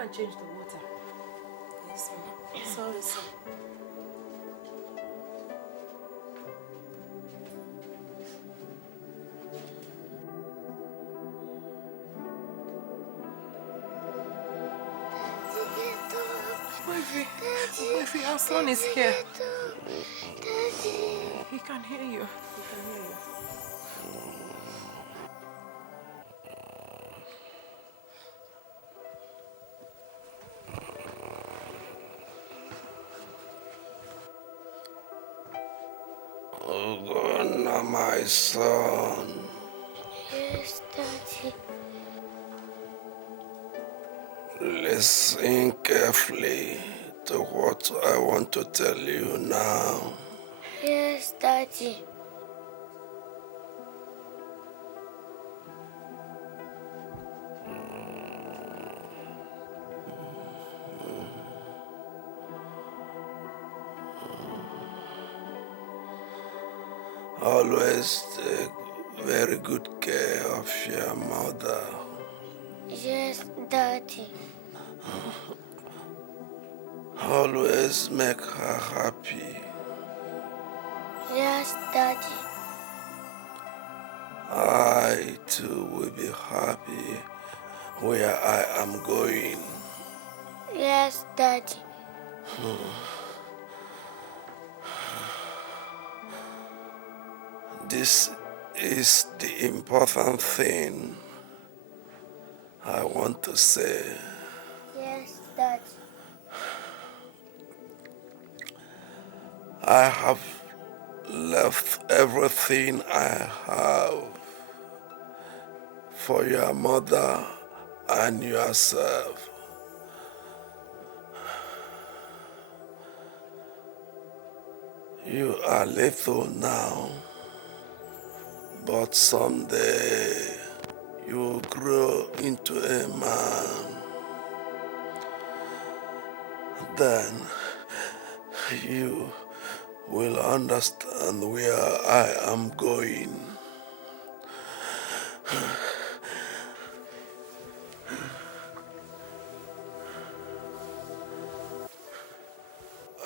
and change the water. Yes, ma'am. Sorry, sir. Wifey, our son is here. He can hear you. He can hear you. Oh God, now my son. Yes, Daddy. Listen carefully to what I want to tell you now. Yes, Daddy. Always take very good care of your mother. Yes, Daddy. Always make her happy. Yes, Daddy. I too will be happy where I am going. Yes, Daddy. This is the important thing I want to say. Yes, Daddy. I have left everything I have for your mother and yourself. You are little now, but someday you will grow into a man. Then you will understand where I am going.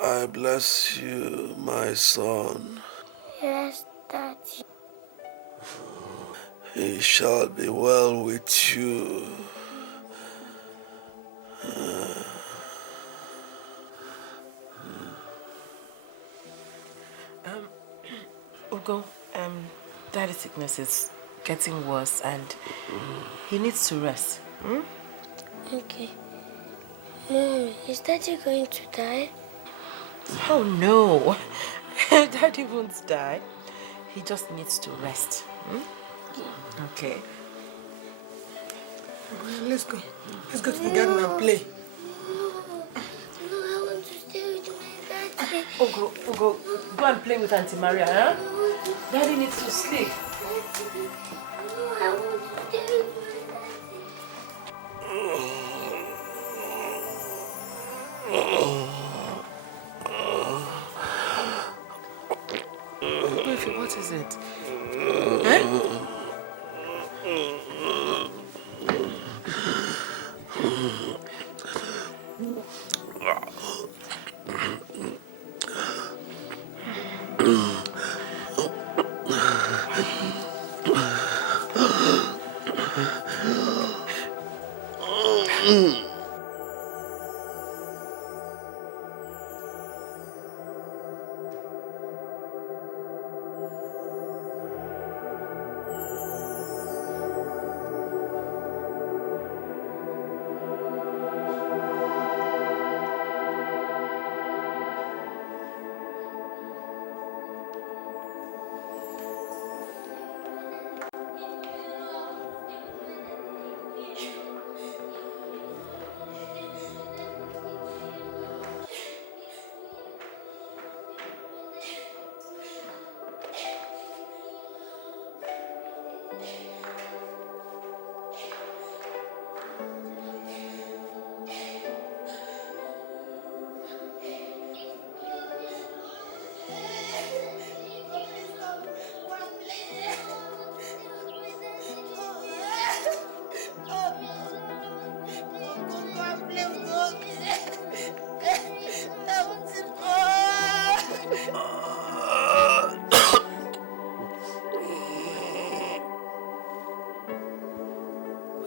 I bless you, my son. Yes, Daddy. It shall be well with you. Ugo, Daddy's sickness is getting worse and he needs to rest. Okay. Mom, is Daddy going to die? Oh no, Daddy won't die. He just needs to rest. Okay. Let's go. Let's go to the garden and play. No, I want to stay with my daddy. Ugo, go and play with Auntie Maria, huh? Daddy needs to sleep. No, I want to stay with Baby, what is it? Huh?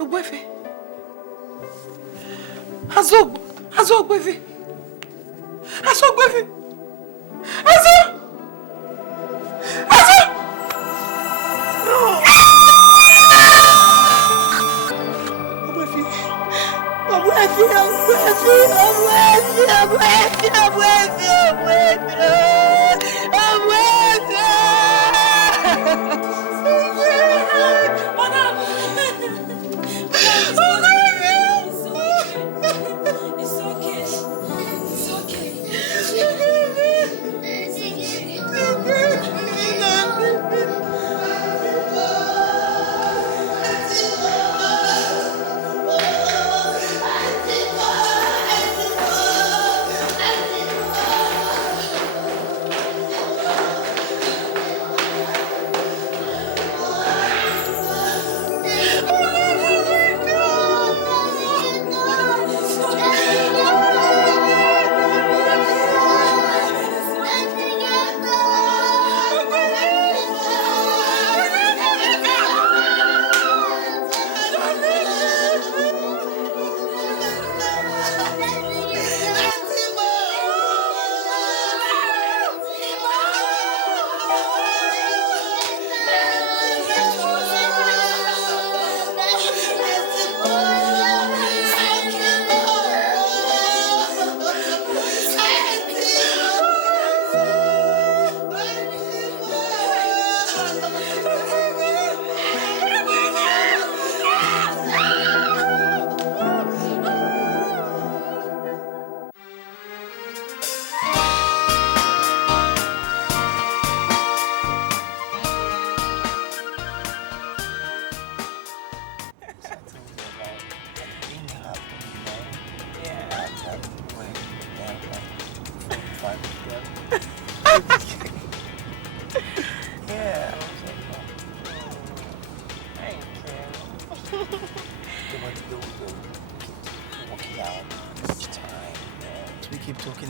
Ogbefe. Ogbefe. Ogbefe.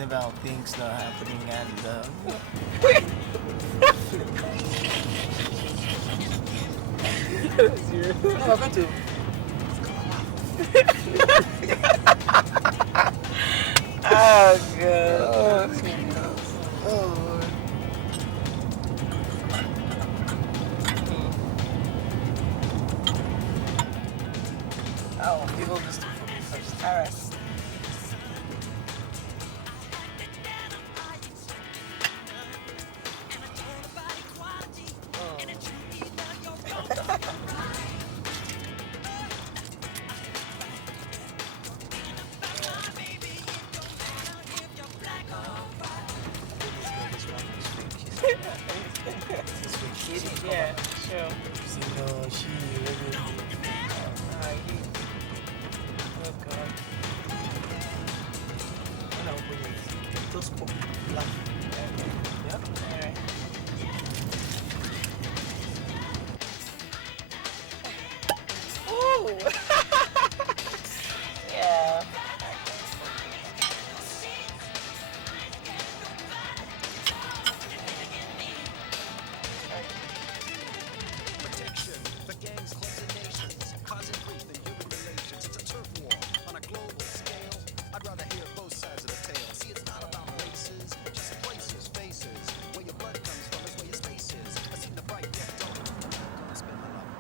About things that are happening and no, we're going to Oh, God. Oh, you hold this for me first. All right. Yeah, sure. She really. Oh, God. No, please. Just go. Yeah. All right. Ooh. Yeah.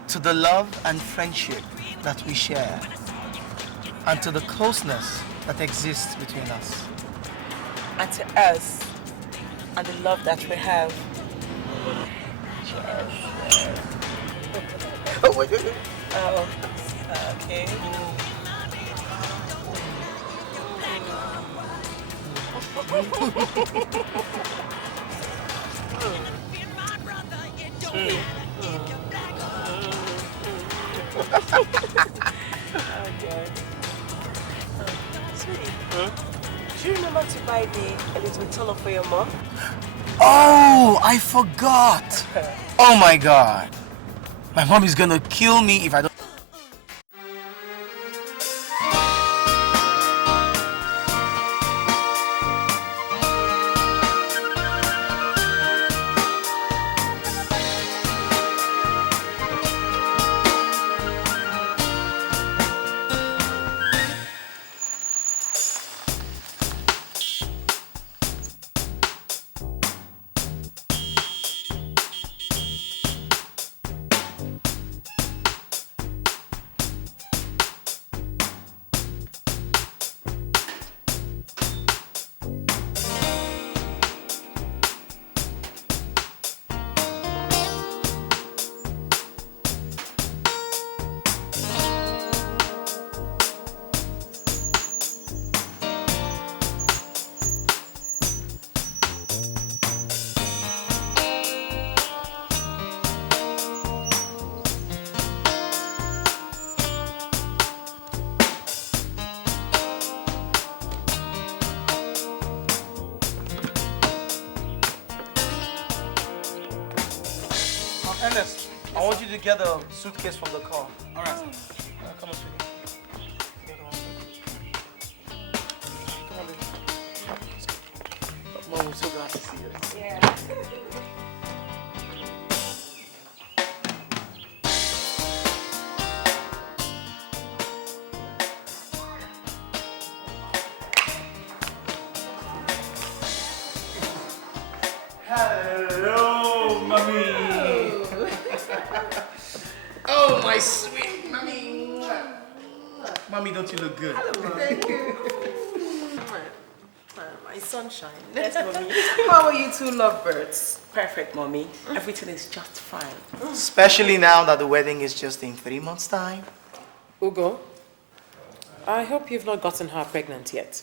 To the love and friendship that we share, and to the closeness that exists between us. And to us, and the love that we have. Oh, okay. Okay. Sweetie, do you remember to buy a little tunnel for your mom? Oh, I forgot. Oh my God. My mom is gonna kill me if I don't. you to get a suitcase from the car. All right. Come on, sweetie. Yeah, come on. Come on, baby. Mom, I'm so glad to see you. Yeah. Hello, mommy. Oh, my sweet mommy. Mommy, don't you look good? Thank you. My sunshine. Yes, mommy. How are you two lovebirds? Perfect, mommy. Everything is just fine. Especially now that the wedding is just in 3 months' time. Ugo, I hope you've not gotten her pregnant yet.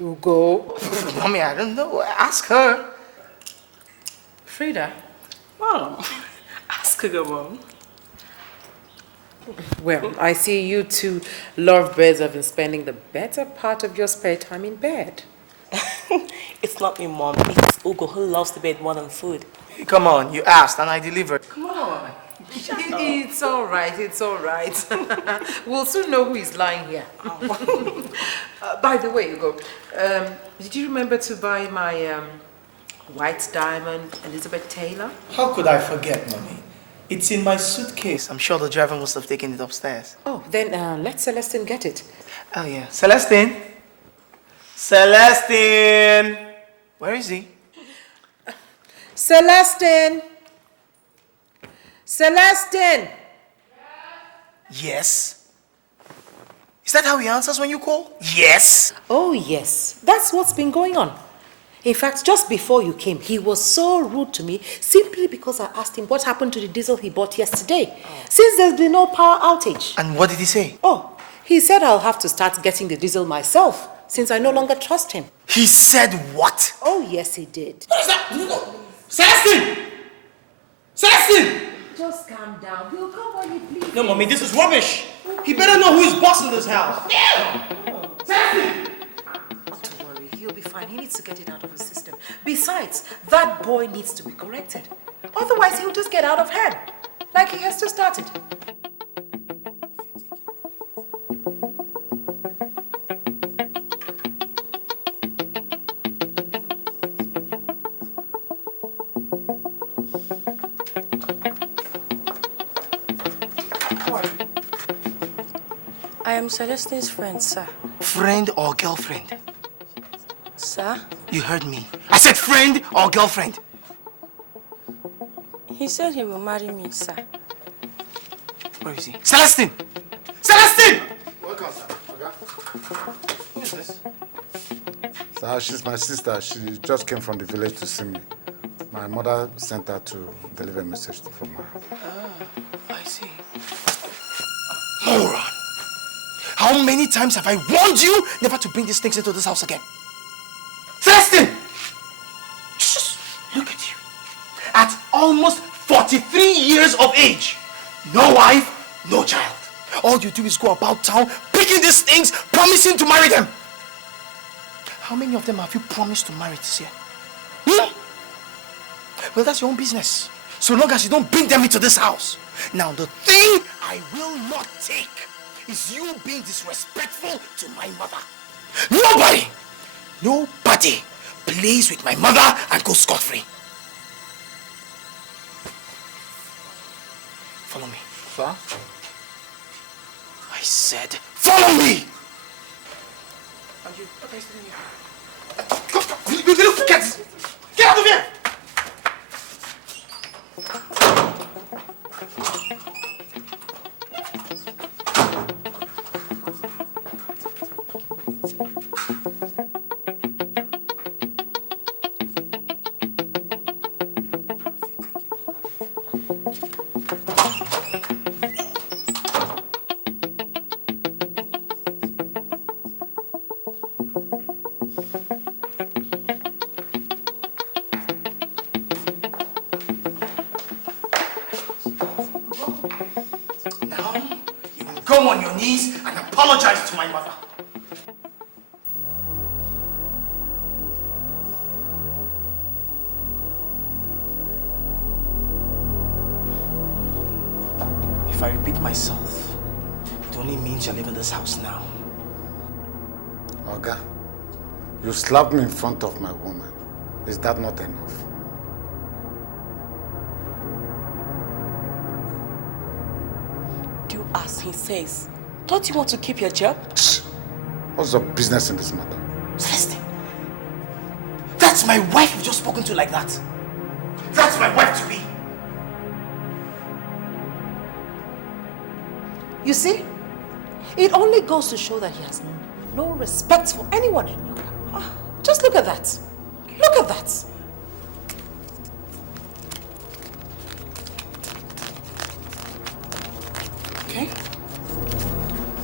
Ugo. Mommy, I don't know. Ask her. Frida. Mom, ask her, mom. Well, I see you two lovebirds have been spending the better part of your spare time in bed. It's not me, mom. It's Ugo who loves the bed more than food. Come on, you asked and I delivered. Come on. It's all right. It's all right. We'll soon know who is lying here. By the way, Ugo, did you remember to buy my white diamond Elizabeth Taylor? How could I forget, mommy? It's in my suitcase. I'm sure the driver must have taken it upstairs. Oh, then let Celestine get it. Oh, yeah. Celestine? Celestine! Where is he? Celestine! Celestine! Yes. Is that how he answers when you call? Yes. Oh, yes. That's what's been going on. In fact, just before you came, he was so rude to me simply because I asked him what happened to the diesel he bought yesterday, since there's been no power outage. And what did he say? Oh, he said I'll have to start getting the diesel myself, since I no longer trust him. He said what? Oh, yes, he did. What is that? Celestine! Celestine! Just calm down. He'll come when he pleases. No, mommy, this is rubbish. He better know who is boss in this house. Celestine! Don't worry. He'll be fine. He needs to get it out of his system. Besides, that boy needs to be corrected. Otherwise, he'll just get out of hand, like he has just started. I am Celestine's friend, sir. Friend or girlfriend? Sir? You heard me. I said friend or girlfriend. He said he will marry me, sir. Where is he? Celestine! Celestine! Welcome, sir. Okay. Who is this? Sir, she's my sister. She just came from the village to see me. My mother sent her to deliver a message from her. I see. Moron! How many times have I warned you never to bring these things into this house again? Celestine! Just look at you. At almost 43 years of age, no wife, no child. All you do is go about town picking these things, promising to marry them. How many of them have you promised to marry this year? Well, that's your own business. So long as you don't bring them into this house. Now, the thing I will not take is you being disrespectful to my mother. Nobody plays with my mother and goes scot-free. Follow me. Sir? I said, follow me! And you, what are you doing here? Get out of here! Go on your knees and apologize to my mother. If I repeat myself, it only means you're leaving this house now. Oga, you slapped me in front of my woman. Is that not enough? Do as he says. Don't you want to keep your job? What's your business in this matter? Celestine, that's my wife you've just spoken to like that. That's my wife to be. You see, it only goes to show that he has no respect for anyone any longer. Just look at that. Look at that. Okay?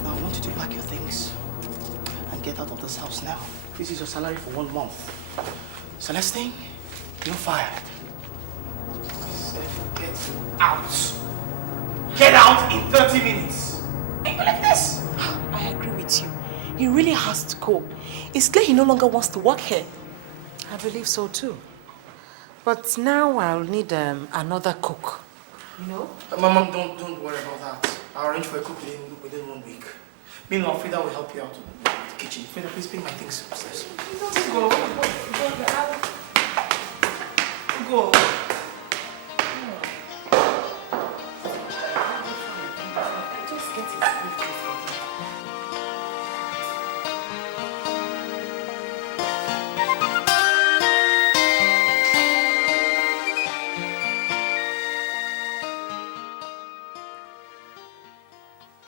Now I want you to pack your things and get out of this house now. This is your salary for 1 month. Celestine, you're fired. Get out. Get out in 30 minutes. Ain't you like this? I agree with you. He really has to go. It's clear he no longer wants to work here. I believe so too. But now I'll need another cook. You know? Mom, don't worry about that. I'll arrange for a cook within 1 week. Meanwhile, Frida will help you out in the kitchen. Frida, please bring my things upstairs. Go. Go.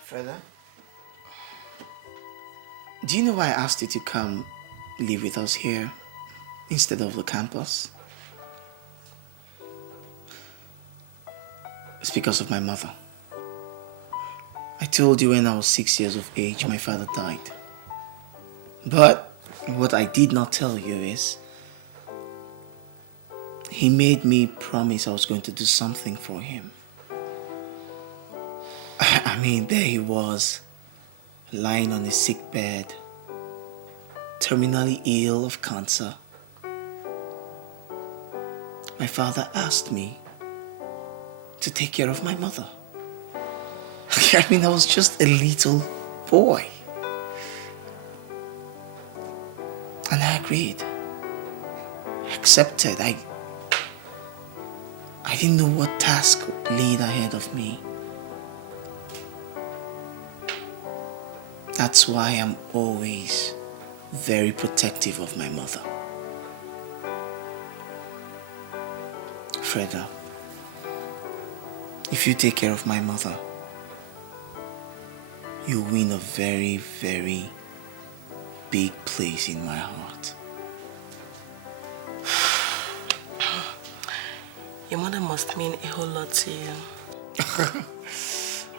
Freda, do you know why I asked you to come live with us here instead of the campus? It's because of my mother. I told you when I was 6 years of age, my father died. But what I did not tell you is, he made me promise I was going to do something for him. I mean, there he was, lying on a sick bed, terminally ill of cancer. My father asked me to take care of my mother. I mean, I was just a little boy. And I agreed. I accepted. I didn't know what task laid ahead of me. That's why I'm always very protective of my mother. Freda, if you take care of my mother, you win a very, very big place in my heart. Your mother must mean a whole lot to you.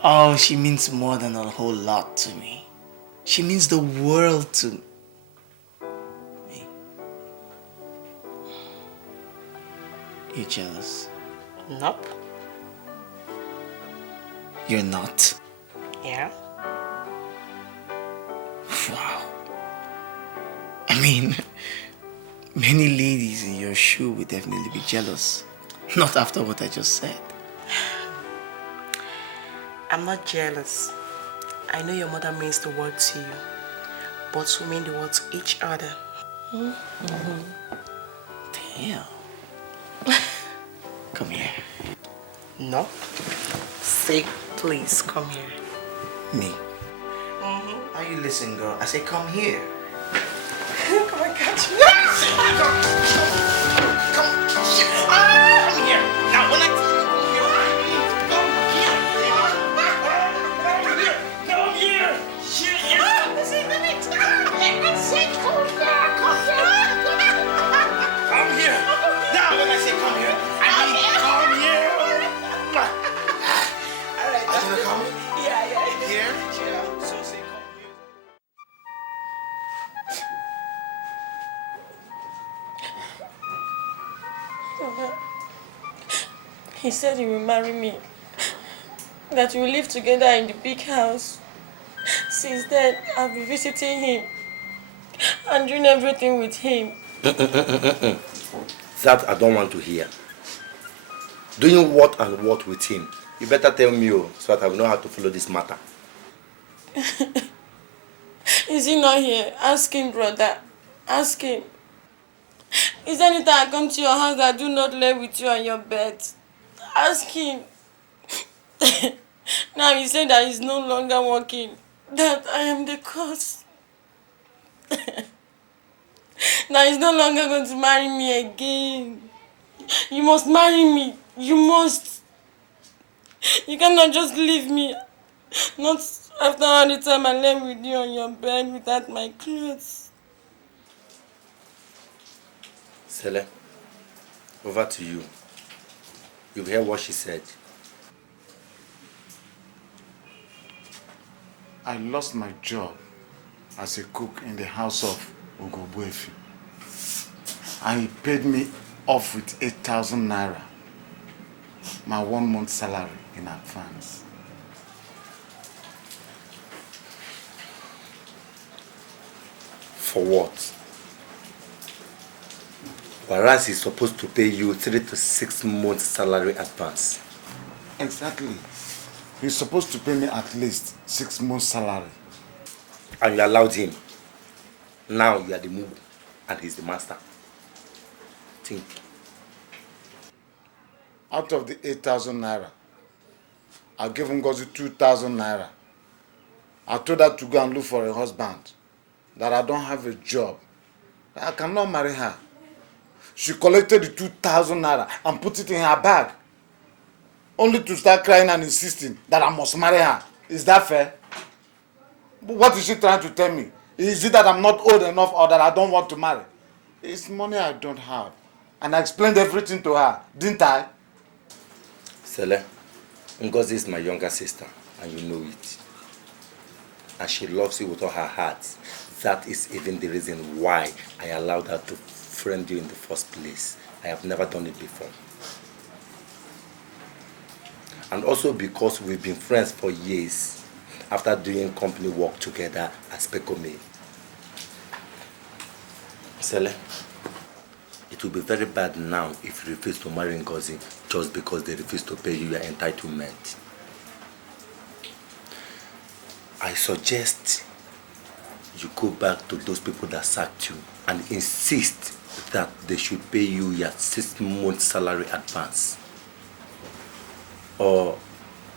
Oh, she means more than a whole lot to me. She means the world to me. You jealous? Nope. You're not? Yeah. Wow. I mean, many ladies in your shoe would definitely be jealous. Not after what I just said. I'm not jealous. I know your mother means the word to you, but we mean the word to each other. Damn. Come here. No. Say, please, come here. Me? How you listen, girl? I say come here. Come on, catch me. Come here. Now, when I tell you come here, come here. Come here. Now, when I say come here, I mean come here. All right. Are you gonna come here? Yeah. Here? Yeah. So say come here. He said he will marry me. That we will live together in the big house. Since then, I've been visiting him and doing everything with him. That I don't want to hear. Doing what and what with him? You better tell me, so that I will know how to follow this matter. Is he not here? Ask him, brother. Ask him. Is there any time I come to your house that I do not lay with you on your bed? Ask him. Now he said that he's no longer working. That I am the cause. Now he's no longer going to marry me again. You must marry me. You must. You cannot just leave me. Not after all the time I lay with you on your bed without my clothes. Sele, over to you. You hear what she said. I lost my job as a cook in the house of Ugobuefi. And he paid me off with 8,000 naira, my 1 month salary in advance. For what? Whereas he's supposed to pay you 3 to 6 months salary advance. Exactly. He's supposed to pay me at least 6 months salary. And you allowed him. Now you are the Mugu and he's the master. Think. Out of the 8,000 naira, I gave Ngozi 2,000 naira. I told her to go and look for a husband, that I don't have a job, that I cannot marry her. She collected the 2,000 naira and put it in her bag, only to start crying and insisting that I must marry her. Is that fair? What is she trying to tell me? Is it that I'm not old enough or that I don't want to marry? It's money I don't have. And I explained everything to her, didn't I? Sele, Ngozi is my younger sister, and you know it. And she loves you with all her heart. That is even the reason why I allowed her to friend you in the first place. I have never done it before. And also because we've been friends for years after doing company work together as Pekome. Sele, it will be very bad now if you refuse to marry Ngozi just because they refuse to pay you your entitlement. I suggest you go back to those people that sacked you and insist that they should pay you your 6 months salary advance. Or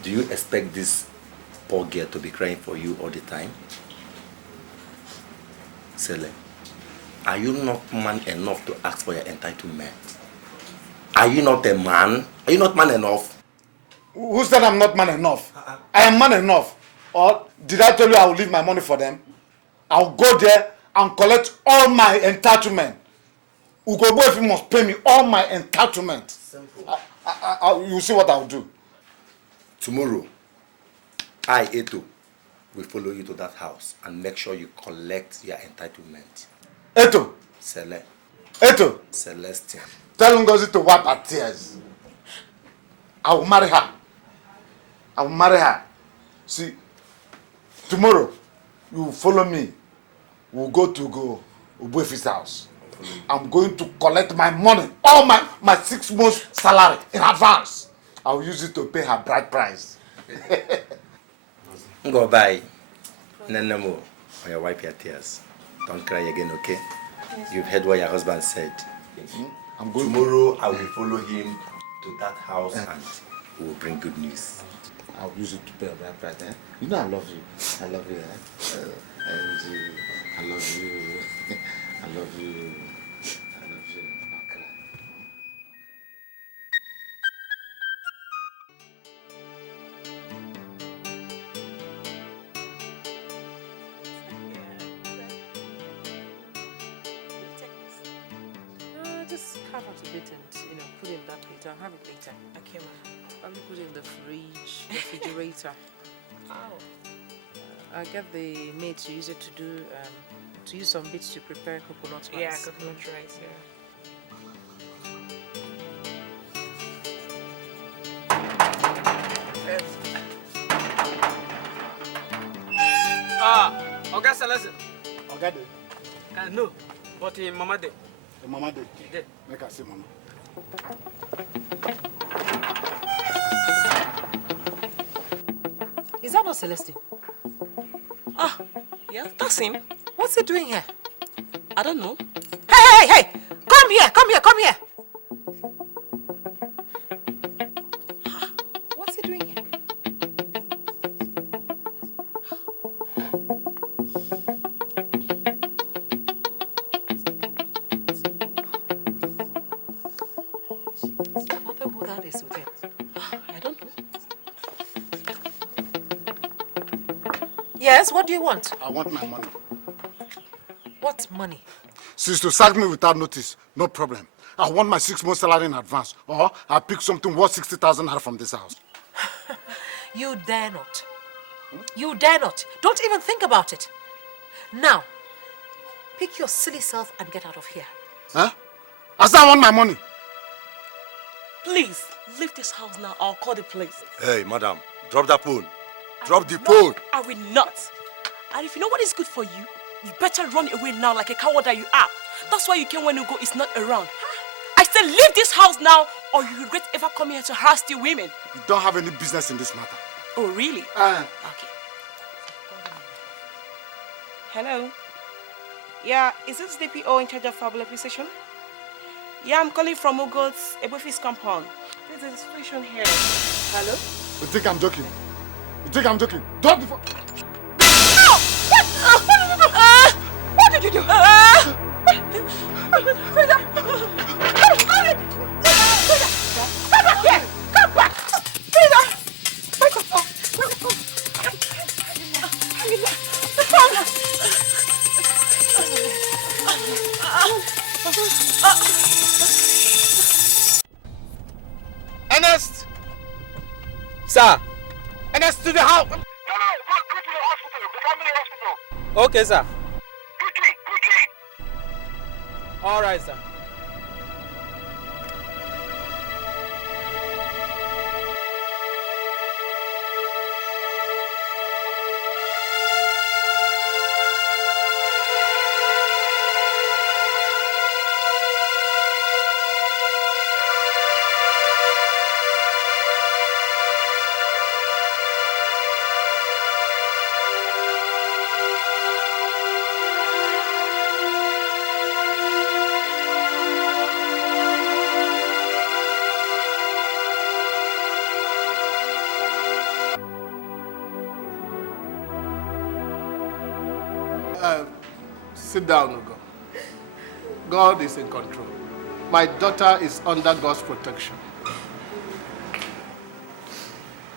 do you expect this poor girl to be crying for you all the time? Sele, are you not man enough to ask for your entitlement? Are you not a man? Are you not man enough? Who said I'm not man enough? I am man enough. Or did I tell you I will leave my money for them? I'll go there and collect all my entitlement. Ugobuefi must pay me all my entitlement. Simple. You see what I'll do. Tomorrow, I, Eto, will follow you to that house and make sure you collect your entitlement. Eto. Sele. Eto. Celestine. Tell Ngozi to wipe her tears. I will marry her. I will marry her. See, tomorrow, you will follow me. We'll go to Ubuefi's house. I'm going to collect my money, all my 6 months salary in advance. I'll use it to pay her bride price. Go bye. Nenemo, or you wipe your tears. Don't cry again, okay? Yes. You've heard what your husband said. I'm going Tomorrow I will follow him to that house and we will bring good news. I'll use it to pay her bride price. Eh? You know I love you. I love you. Eh? I love you. I love you. I love you. Don't cry. Just carve out a bit and put it in that plate. I'll have it later. Okay, ma'am. I'll put it in the fridge, refrigerator. How? I'll get the maid to use it to use some bits to prepare coconut rice. Yeah, coconut rice, yeah. Oga Celeste. Oga de. No, but Mama de. Mama de. De. Make her say Mama. Is that not Celestine? Ah, yeah, that's him. What's he doing here? I don't know. Hey! Come here! What's he doing here? What the hell that is with him? I don't know. Yes, what do you want? I want my money. What money? Since to sack me without notice, no problem. I want my 6 months salary in advance, or I'll pick something worth 60,000 naira from this house. You dare not. You dare not. Don't even think about it. Now, pick your silly self and get out of here. Huh? I said I want my money. Please, leave this house now. I'll call the police. Hey, madam, drop that phone. Drop the No, phone. I will not. And if you know what is good for you, you better run away now like a coward that you are. That's why you came when Ugo is not around. I said leave this house now or you regret ever coming here to harass the women. You don't have any business in this matter. Oh, really? Okay. Hello? Yeah, is this DPO in charge of Fabula Precision? Yeah, I'm calling from Ugo's Ebofis compound. There's a situation here. Hello? You think I'm joking? Drop the phone. No! What did you do? Come back here! Come back! Ernest! Sir. Ernest, to the house! No, go to the hospital, the family hospital. Okay, sir. Quickly! All right, sir. Sit down, Ugo. God is in control. My daughter is under God's protection.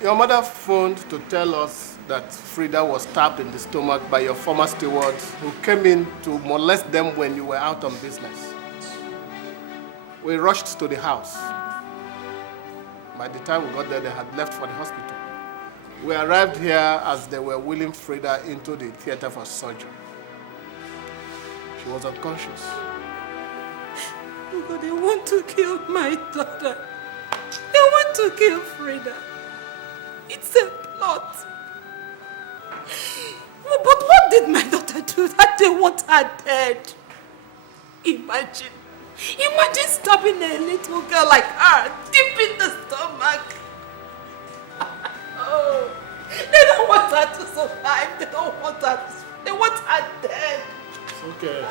Your mother phoned to tell us that Frida was stabbed in the stomach by your former stewards who came in to molest them when you were out on business. We rushed to the house. By the time we got there, they had left for the hospital. We arrived here as they were wheeling Frida into the theater for surgery. She was unconscious. Ugo, they want to kill my daughter. They want to kill Frida. It's a plot. But what did my daughter do that they want her dead? Imagine stabbing a little girl like her deep in the stomach. Oh, they don't want her to survive. They don't want her to, they want her dead. It's okay.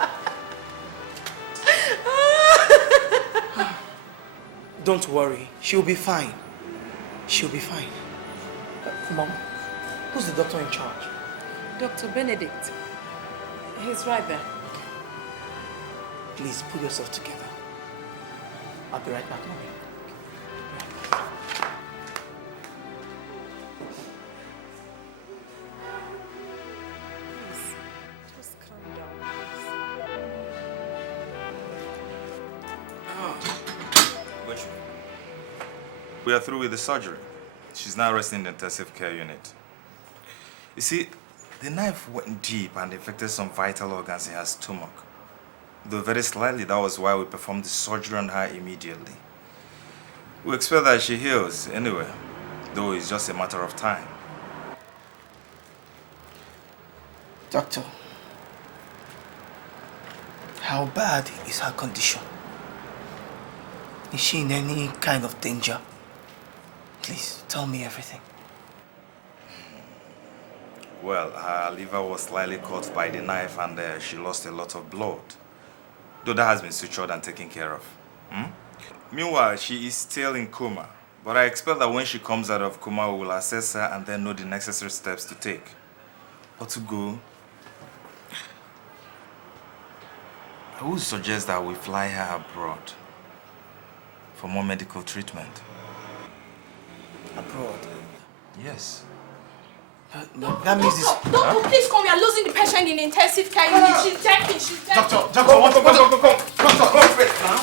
Don't worry, she'll be fine. She'll be fine. Mom, who's the doctor in charge? Dr. Benedict. He's right there. Please, pull yourself together. I'll be right back, Mommy. Please, just calm down. We are through with the surgery. She's now resting in the intensive care unit. You see, the knife went deep and infected some vital organs in her stomach. Though very slightly, that was why we performed the surgery on her immediately. We expect that she heals anyway, though it's just a matter of time. Doctor, how bad is her condition? Is she in any kind of danger? Please, tell me everything. Well, her liver was slightly cut by the knife and she lost a lot of blood. Though that has been sutured and taken care of. Meanwhile, she is still in coma. But I expect that when she comes out of coma, we will assess her and then know the necessary steps to take. But to go, I would suggest that we fly her abroad for more medical treatment. Abroad? Yes. But that means this... Doctor, please come. We are losing the patient in the intensive care unit. She's checking. Doctor, come. Come straight now.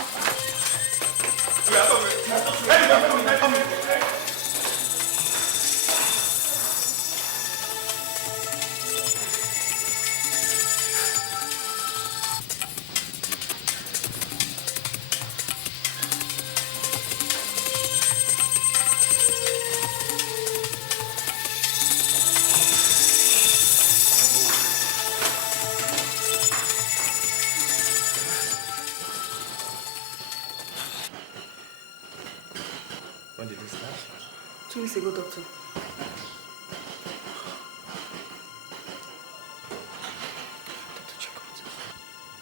When did it start? 2 weeks ago, doctor.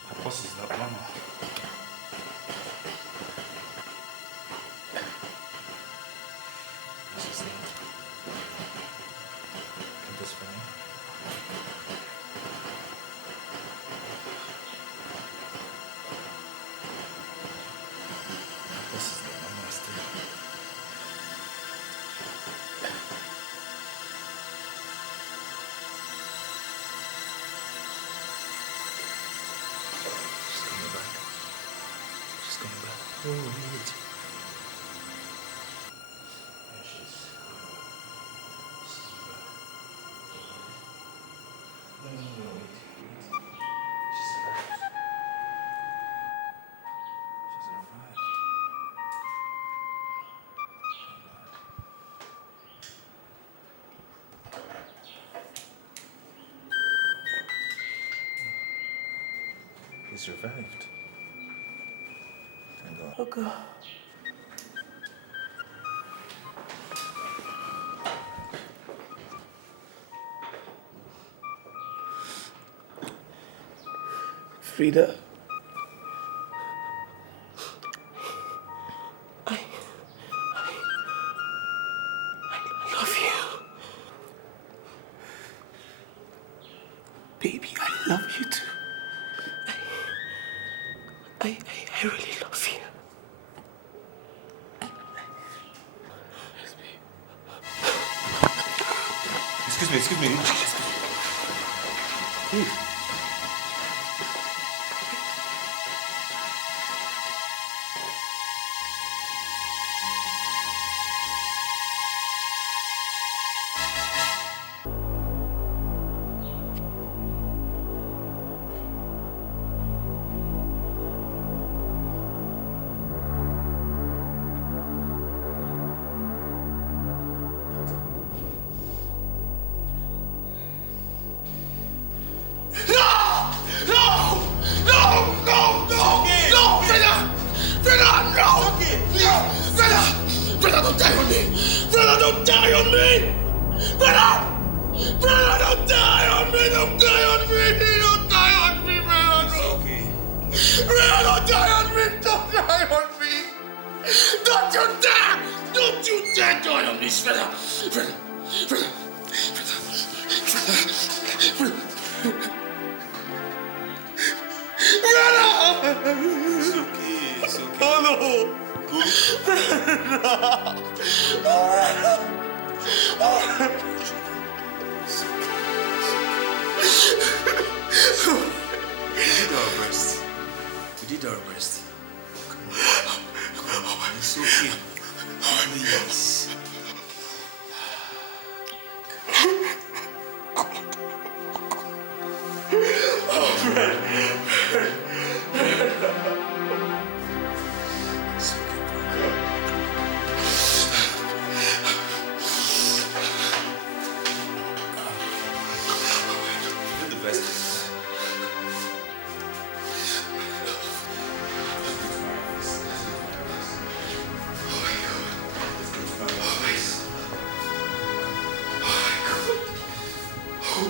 Her pulse is not normal. What's his name? Get this for me. Her pulse is not normal still. She's coming back. She's coming back. Oh, wait. There she is. No, wait. She's arrived. She's arrived. He's revived. Thank God. Oh, God. Frida. I love you. Baby, I love you too. I really love you. Excuse me. Hey. We did our best. Come on. It's okay. Please. Oh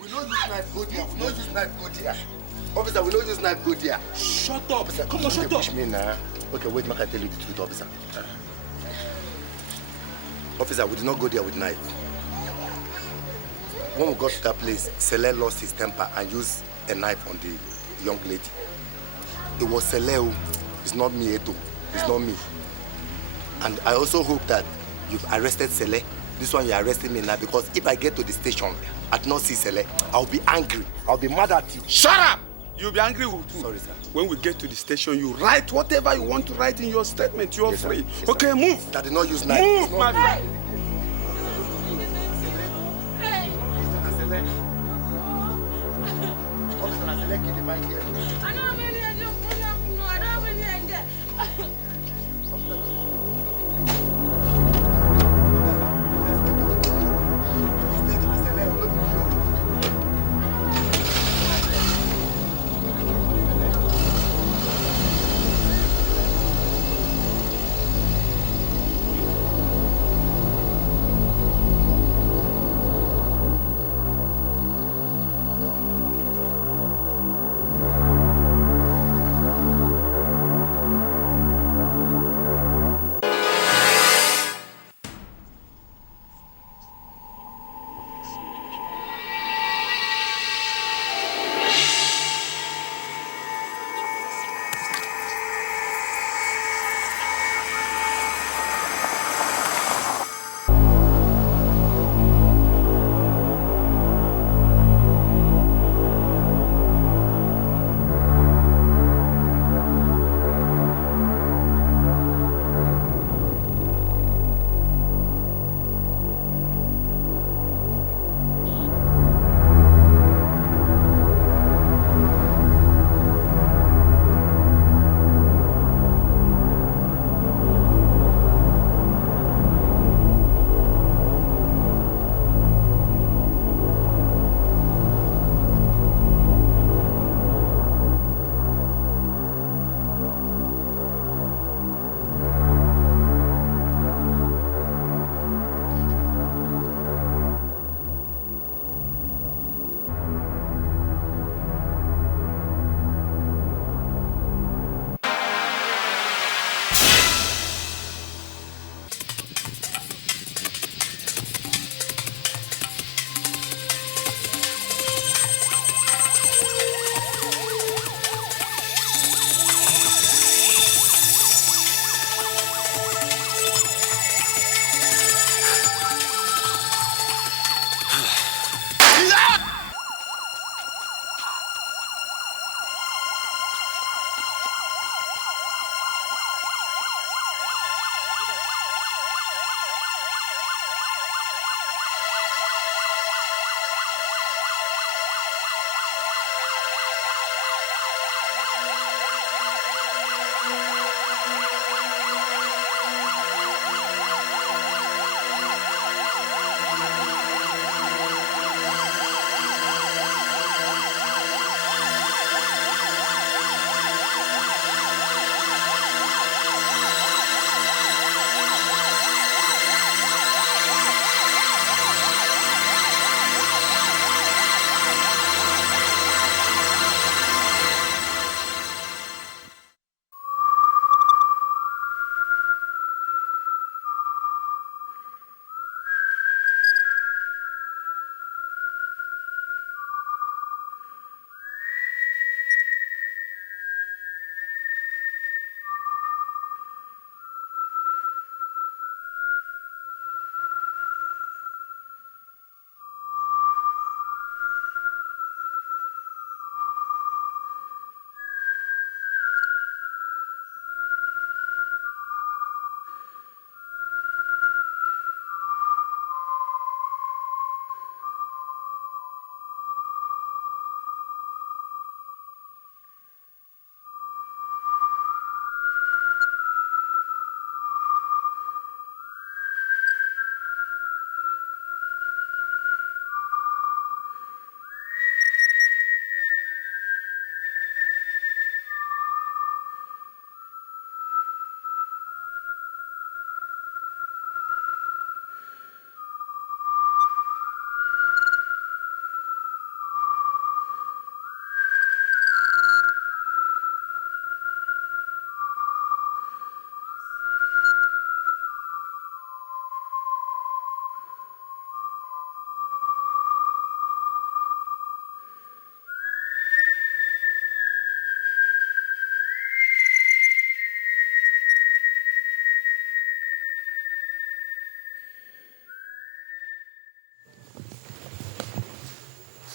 We don't use knife go there. We don't use knife go there. Officer, we don't use knife go there. Shut up. Officer, come on, shut up. Push me now. Okay, wait, make I tell you the truth, officer. Officer, we did not go there with knife. When we got to that place, Sele lost his temper and used a knife on the young lady. It was Sele. It's not me, Eto. It's not me. And I also hope that you've arrested Sele. This one you're arresting me now because if I get to the station and not see Sele, I'll be angry. I'll be mad at you. Shut up! You'll be angry with who? Sorry, sir. When we get to the station, you write whatever you want to write in your statement. You're Yes, free. Yes, okay, move. That did not use knife. Move, my friend.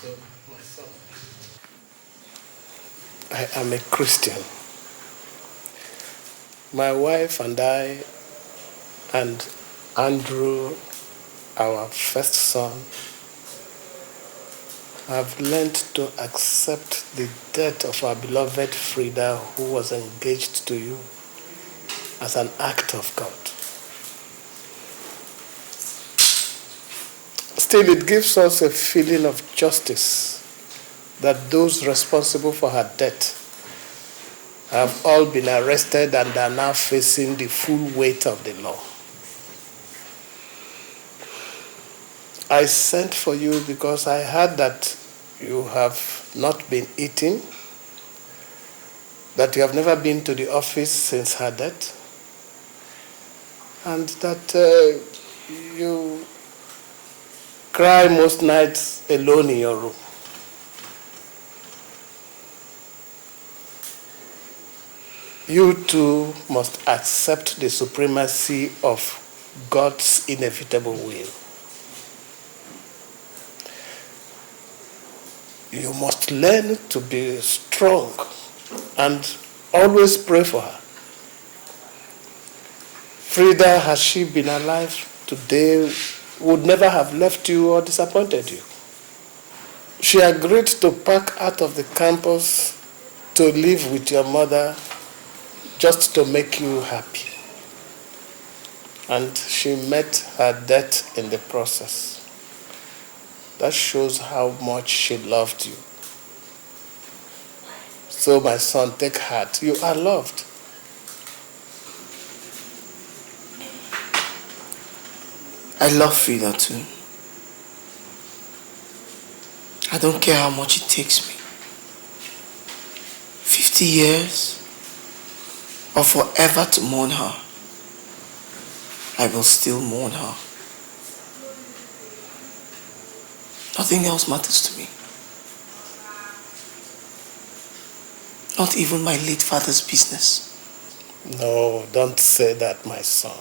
So, my son, I am a Christian. My wife and I and Andrew, our first son, have learned to accept the death of our beloved Frida, who was engaged to you, as an act of God. Still, it gives us a feeling of justice that those responsible for her death have all been arrested and are now facing the full weight of the law. I sent for you because I heard that you have not been eating, that you have never been to the office since her death, and that you cry most nights alone in your room. You too must accept the supremacy of God's inevitable will. You must learn to be strong and always pray for her. Frida, had she been alive today, would never have left you or disappointed you. She agreed to pack out of the campus to live with your mother just to make you happy. And she met her death in the process. That shows how much she loved you. So, my son, take heart. You are loved. I love Frida too. I don't care how much it takes me. 50 years or forever to mourn her. I will still mourn her. Nothing else matters to me. Not even my late father's business. No, don't say that, my son.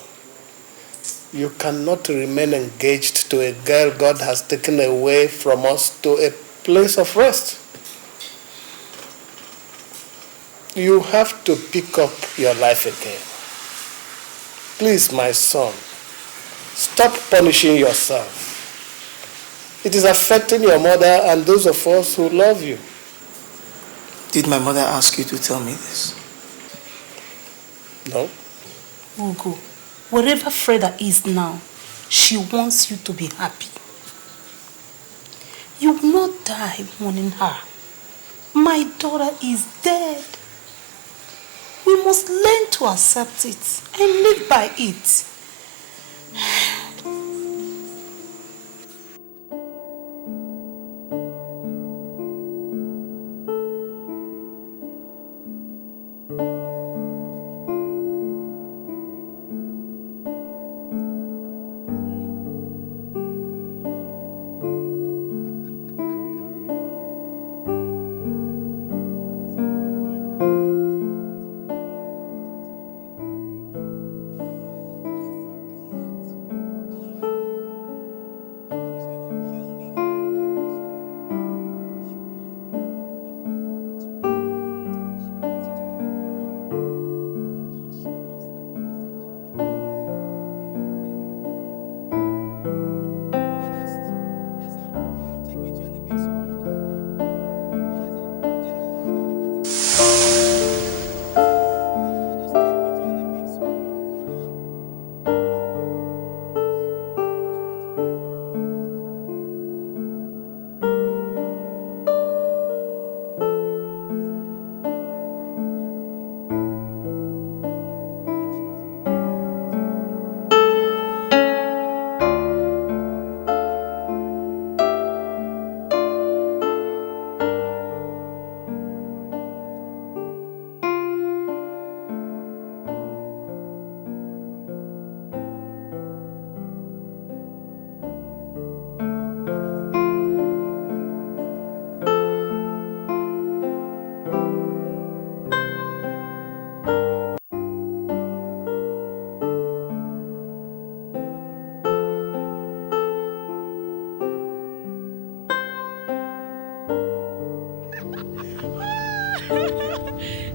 You cannot remain engaged to a girl God has taken away from us to a place of rest. You have to pick up your life again. Please, my son, stop punishing yourself. It is affecting your mother and those of us who love you. Did my mother ask you to tell me this? No. Ugo, wherever Freda is now, she wants you to be happy. You will not die mourning her. My daughter is dead. We must learn to accept it and live by it.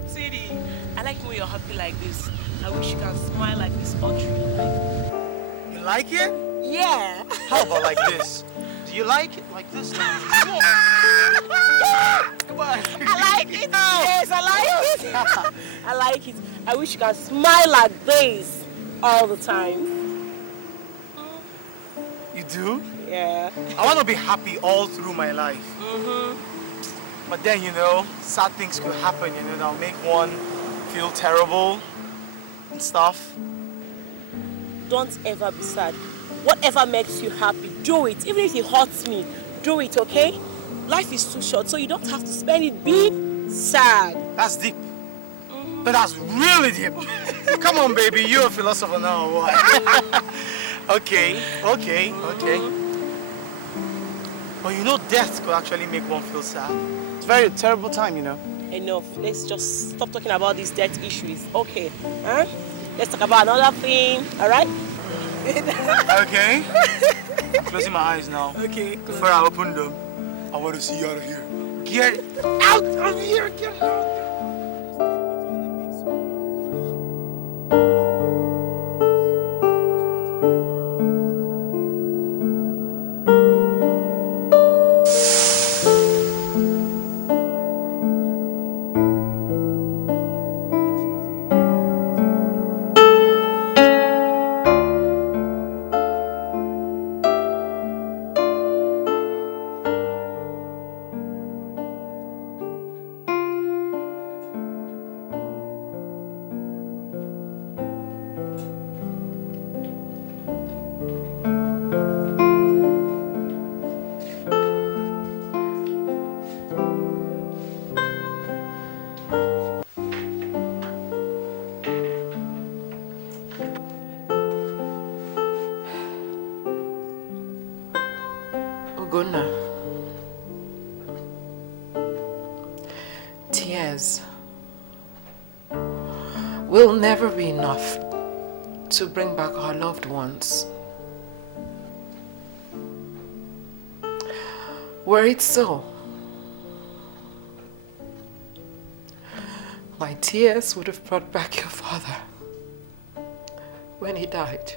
Sweetie, I like when you're happy like this. I wish you can smile like this all through your life. You like it? Yeah. How about like this? Do you like it like this? Come on. Come on. I like it. Yes, I like it. I like it. I wish you can smile like this all the time. You do? Yeah. I want to be happy all through my life. But then, you know, sad things could happen, you know, that'll make one feel terrible and stuff. Don't ever be sad. Whatever makes you happy, do it. Even if it hurts me, do it, okay? Life is too short, so you don't have to spend it being sad. That's deep. But that's really deep. Come on, baby, you're a philosopher now, or what? Okay. But you know, death could actually make one feel sad. It's a very terrible time, you know. Enough. Let's just stop talking about these death issues. Okay. Huh? Let's talk about another thing, alright? Okay. Closing my eyes now. Okay. Before I open them, I want to see you out of here. Get out of here! Get out! Ogonna, tears will never be enough to bring back our loved ones. Were it so, my tears would have brought back your father when he died.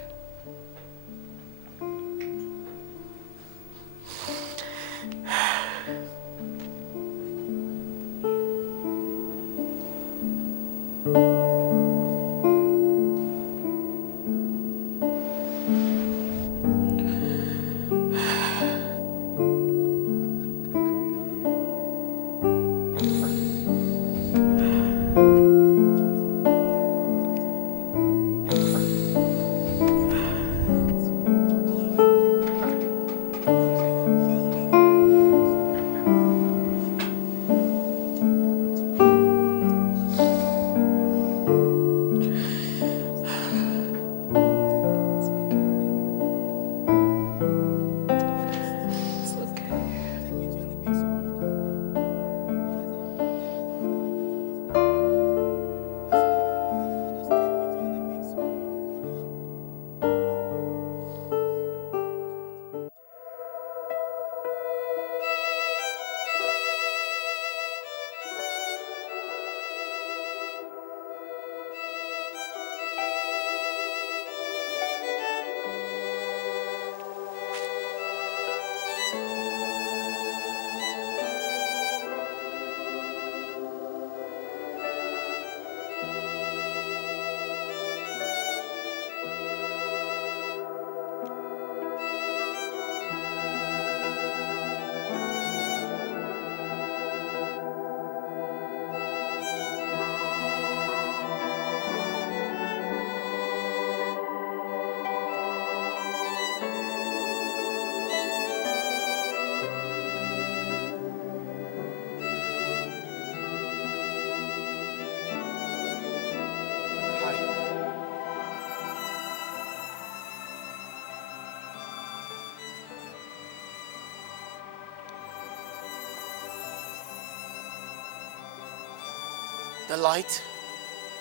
The light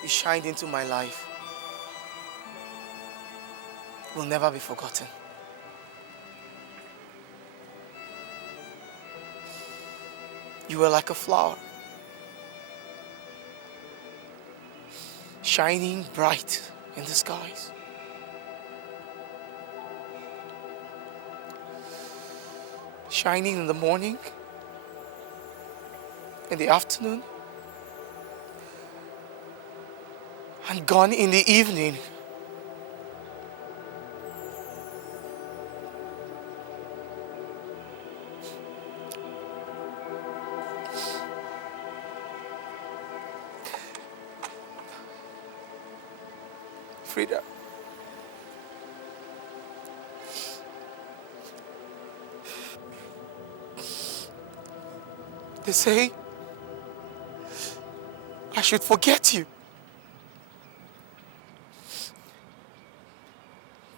you shined into my life will never be forgotten. You were like a flower shining bright in the skies. Shining in the morning, in the afternoon, and gone in the evening. Frida, they say I should forget you.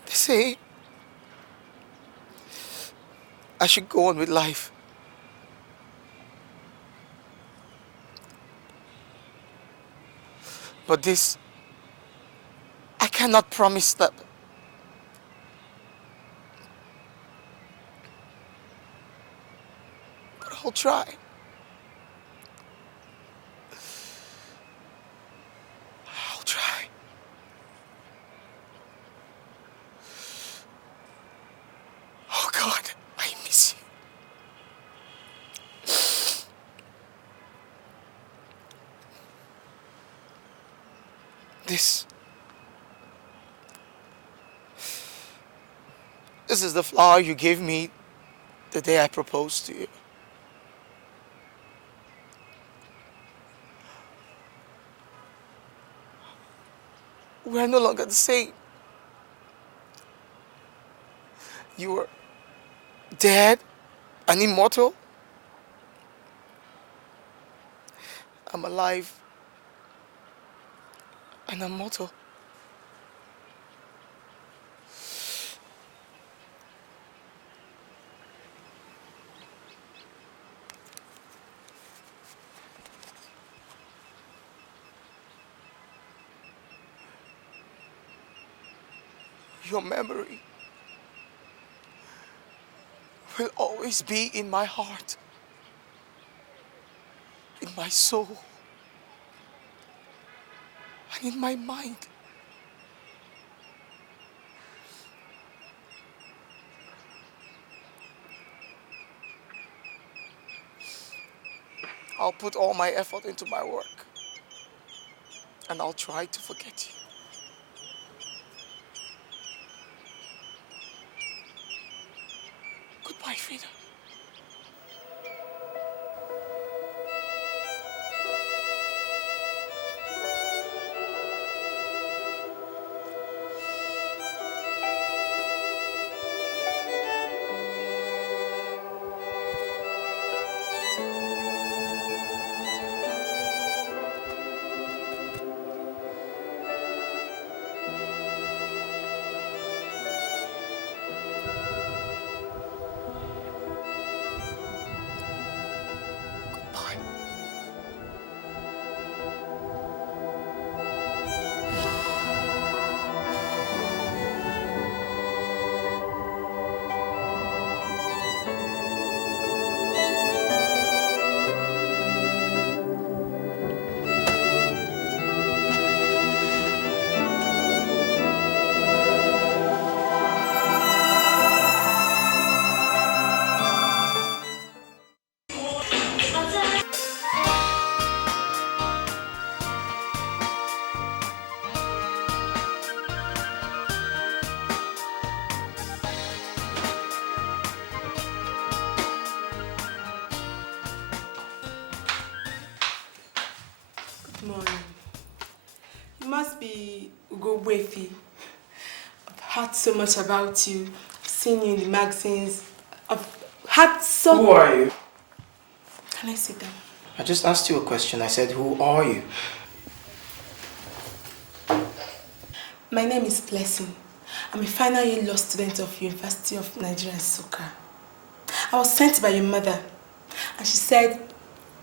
They say I should go on with life. But this, I cannot promise that. But I'll try. I'll try. Oh God, I miss you. This is the flower you gave me the day I proposed to you. We're no longer the same. You were dead and immortal. I'm alive and I'm mortal. Your memory will always be in my heart, in my soul, and in my mind. I'll put all my effort into my work, and I'll try to forget you. Goodbye, Frida. I've heard so much about you. I've seen you in the magazines. I've had so... Who are you? Can I sit down? I just asked you a question. I said, who are you? My name is Blessing. I'm a final year law student of University of Nigeria, Nsukka. I was sent by your mother, and she said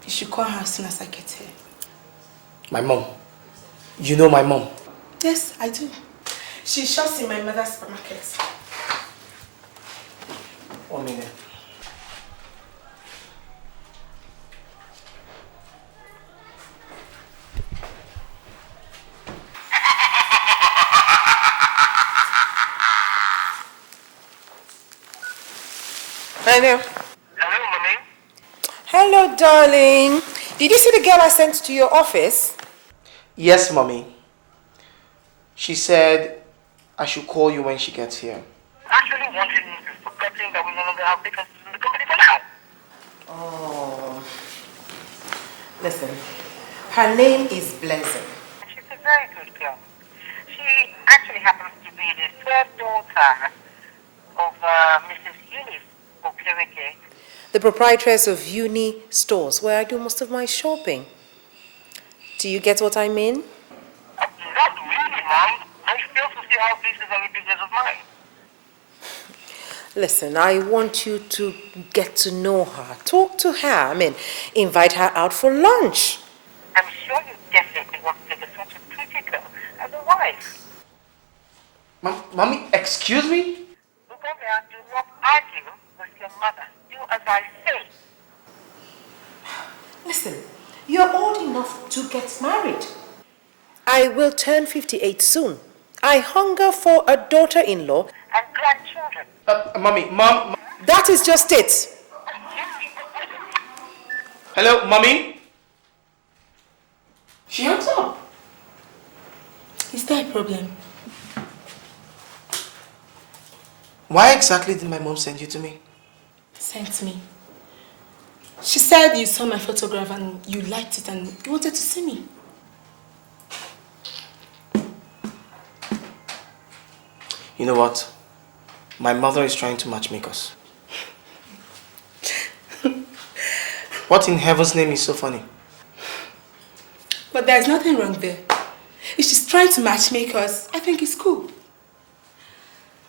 you should call her as soon as I get here. My mom. You know my mom? Yes, I do. She shops in my mother's supermarket. 1 minute. Hello, darling. Did you see the girl I sent to your office? Yes, Mommy. She said I should call you when she gets here. Actually, wondering if you've forgotten that we no longer have vacancies in the company for now. Oh. Listen, her name is Blessing. She's a very good girl. She actually happens to be the third daughter of Mrs. Eunice Okereke. The proprietress of Uni Stores, where I do most of my shopping. Do you get what I mean? Not really, Mom. I still to see how this is any business of mine. Listen, I want you to get to know her. Talk to her. Invite her out for lunch. I'm sure you definitely want to take such a pretty girl as a wife. Mommy, excuse me? Look at me, do not argue with your mother. Do as I say. Listen, you're old enough to get married. I will turn 58 soon. I hunger for a daughter-in-law. And grandchildren. Mommy, Mom. That is just it. Hello, Mommy? She hangs up. Is there a problem? Why exactly did my mom send you to me? Sent me. She said you saw my photograph and you liked it and you wanted to see me. You know what? My mother is trying to matchmake us. What in heaven's name is so funny? But there's nothing wrong there. If she's trying to matchmake us, I think it's cool.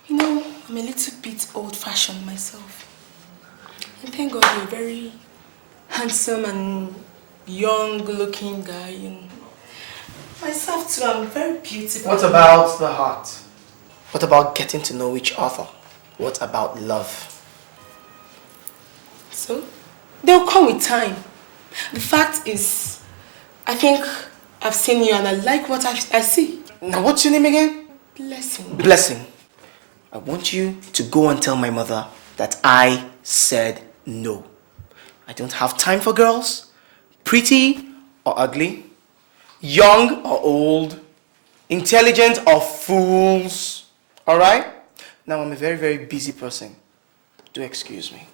You know, I'm a little bit old-fashioned myself. And thank God you're a very handsome and young-looking guy. And myself too, I'm very beautiful. What about the heart? What about getting to know each other? What about love? So, they'll come with time. The fact is, I think I've seen you and I like what I see. Now, what's your name again? Blessing. Blessing. I want you to go and tell my mother that I said no. I don't have time for girls, pretty or ugly, young or old, intelligent or fools. All right? Now, I'm a very, very busy person. Do excuse me.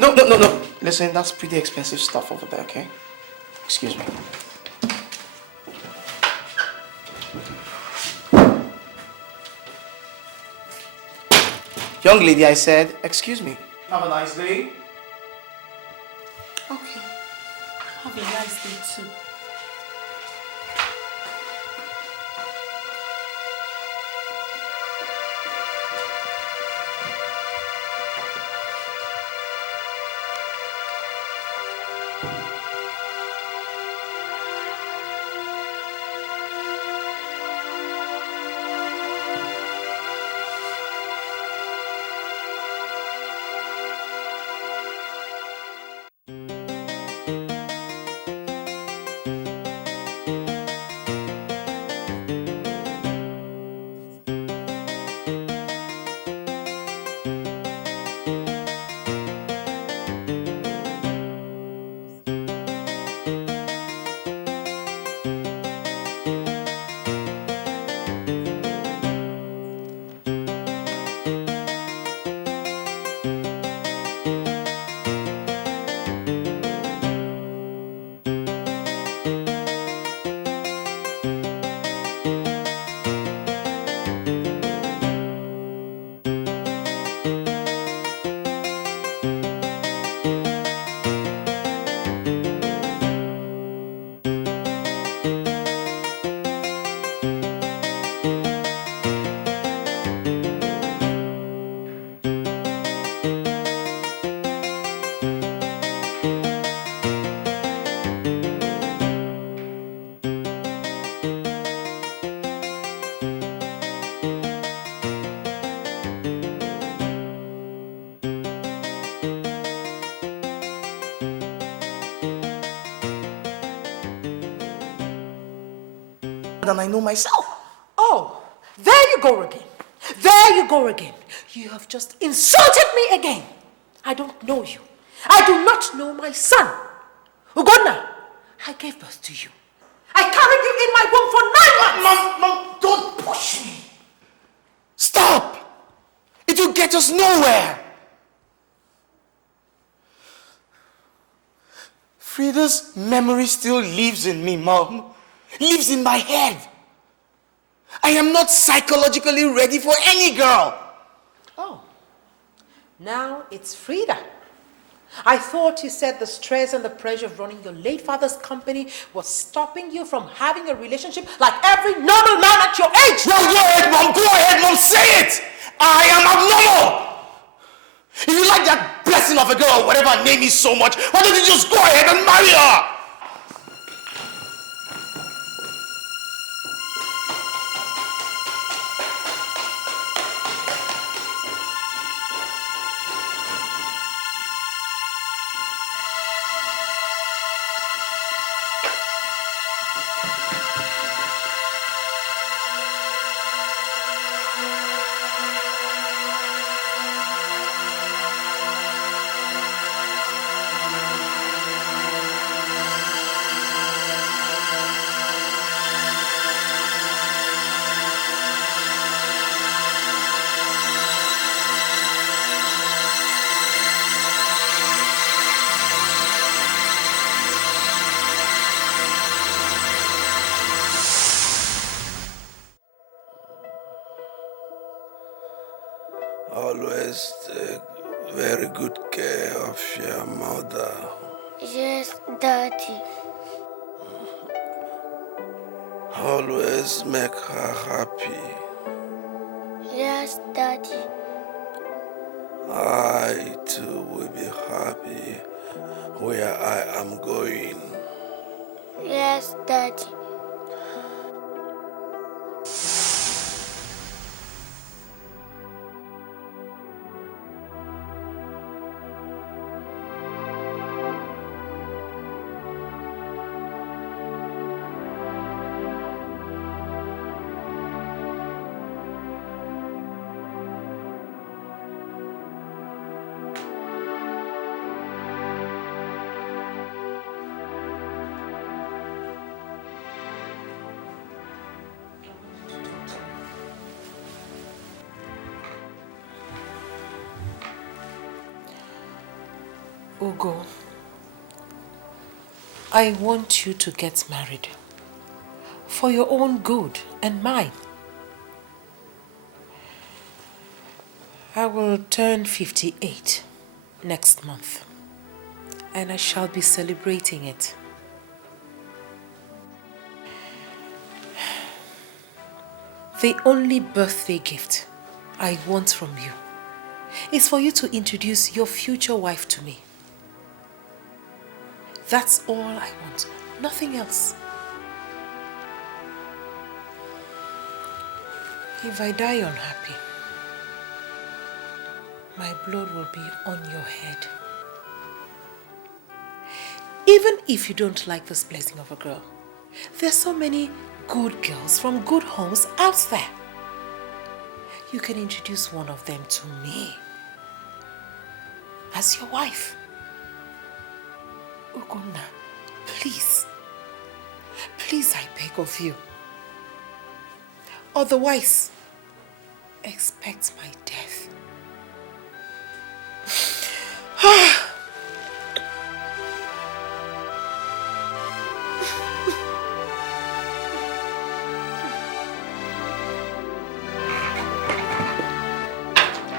No. Listen, that's pretty expensive stuff over there, okay? Excuse me. Young lady, I said, excuse me. Have a nice day. Okay. Have a nice day too. Than I know myself. Oh, there you go again. There you go again. You have just insulted me again. I don't know you. I do not know my son. Ugonna, I gave birth to you. I carried you in my womb for 9 months. Mom, don't push me. Stop. It will get us nowhere. Frida's memory still lives in me, Mom. Lives in my head. I am not psychologically ready for any girl. Oh, now it's Frida. I thought you said the stress and the pressure of running your late father's company was stopping you from having a relationship like every normal man at your age. Well, go ahead, Mom, say it. I am abnormal. If you like that blessing of a girl, or whatever her name is so much, why don't you just go ahead and marry her? Always take very good care of your mother. Yes, Daddy. Always make her happy. Yes, Daddy. I too will be happy where I am going. Yes, Daddy. Ugo, I want you to get married for your own good and mine. I will turn 58 next month, and I shall be celebrating it. The only birthday gift I want from you is for you to introduce your future wife to me. That's all I want, nothing else. If I die unhappy, my blood will be on your head. Even if you don't like this blessing of a girl, there's so many good girls from good homes out there. You can introduce one of them to me as your wife. Ugonna, please, please, I beg of you. Otherwise, expect my death.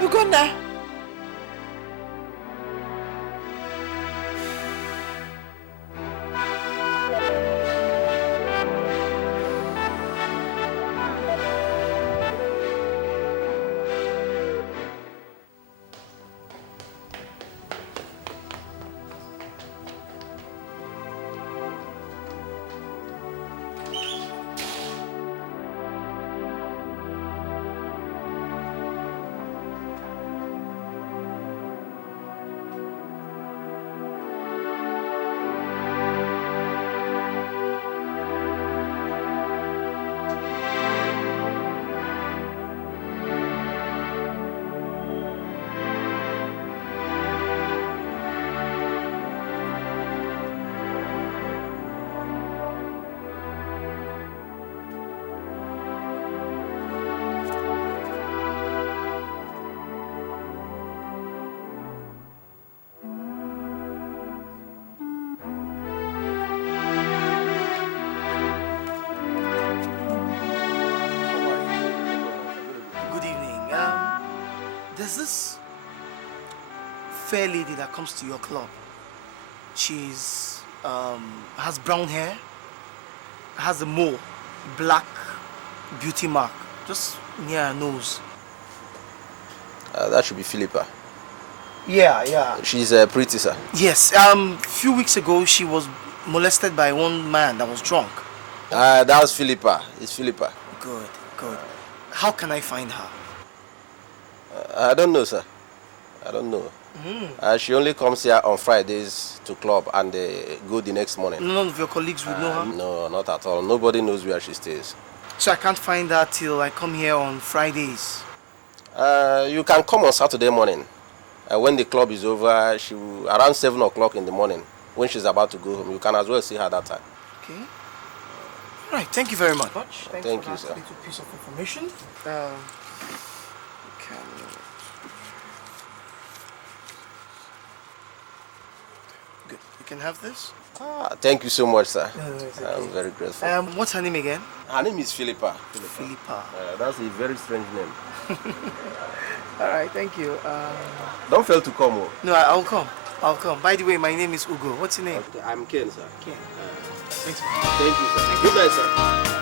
Ugonna. fair lady that comes to your club. She's has brown hair, has a mole, black beauty mark, just near her nose. That should be Philippa. Yeah. She's pretty, sir. Yes. Few weeks ago she was molested by one man that was drunk. That's Philippa. It's Philippa. Good. How can I find her? I don't know, sir. I don't know. She only comes here on Fridays to club and go the next morning. None of your colleagues would know her? No, not at all. Nobody knows where she stays. So I can't find her till I come here on Fridays? You can come on Saturday morning. When the club is over, around 7 o'clock in the morning, when she's about to go home. You can as well see her that time. Okay. All right, thank you very much. Thank you, sir. Little piece of information. Good. You can have this. Thank you so much, sir. No, it's okay. I'm very grateful. What's her name again? Her name is Philippa. Philippa. That's a very strange name. All right, thank you. Don't fail to come. No, I'll come. By the way, my name is Ugo. What's your name? Okay, I'm Ken, sir. Ken. Thanks. Thank you, sir. Good night, sir.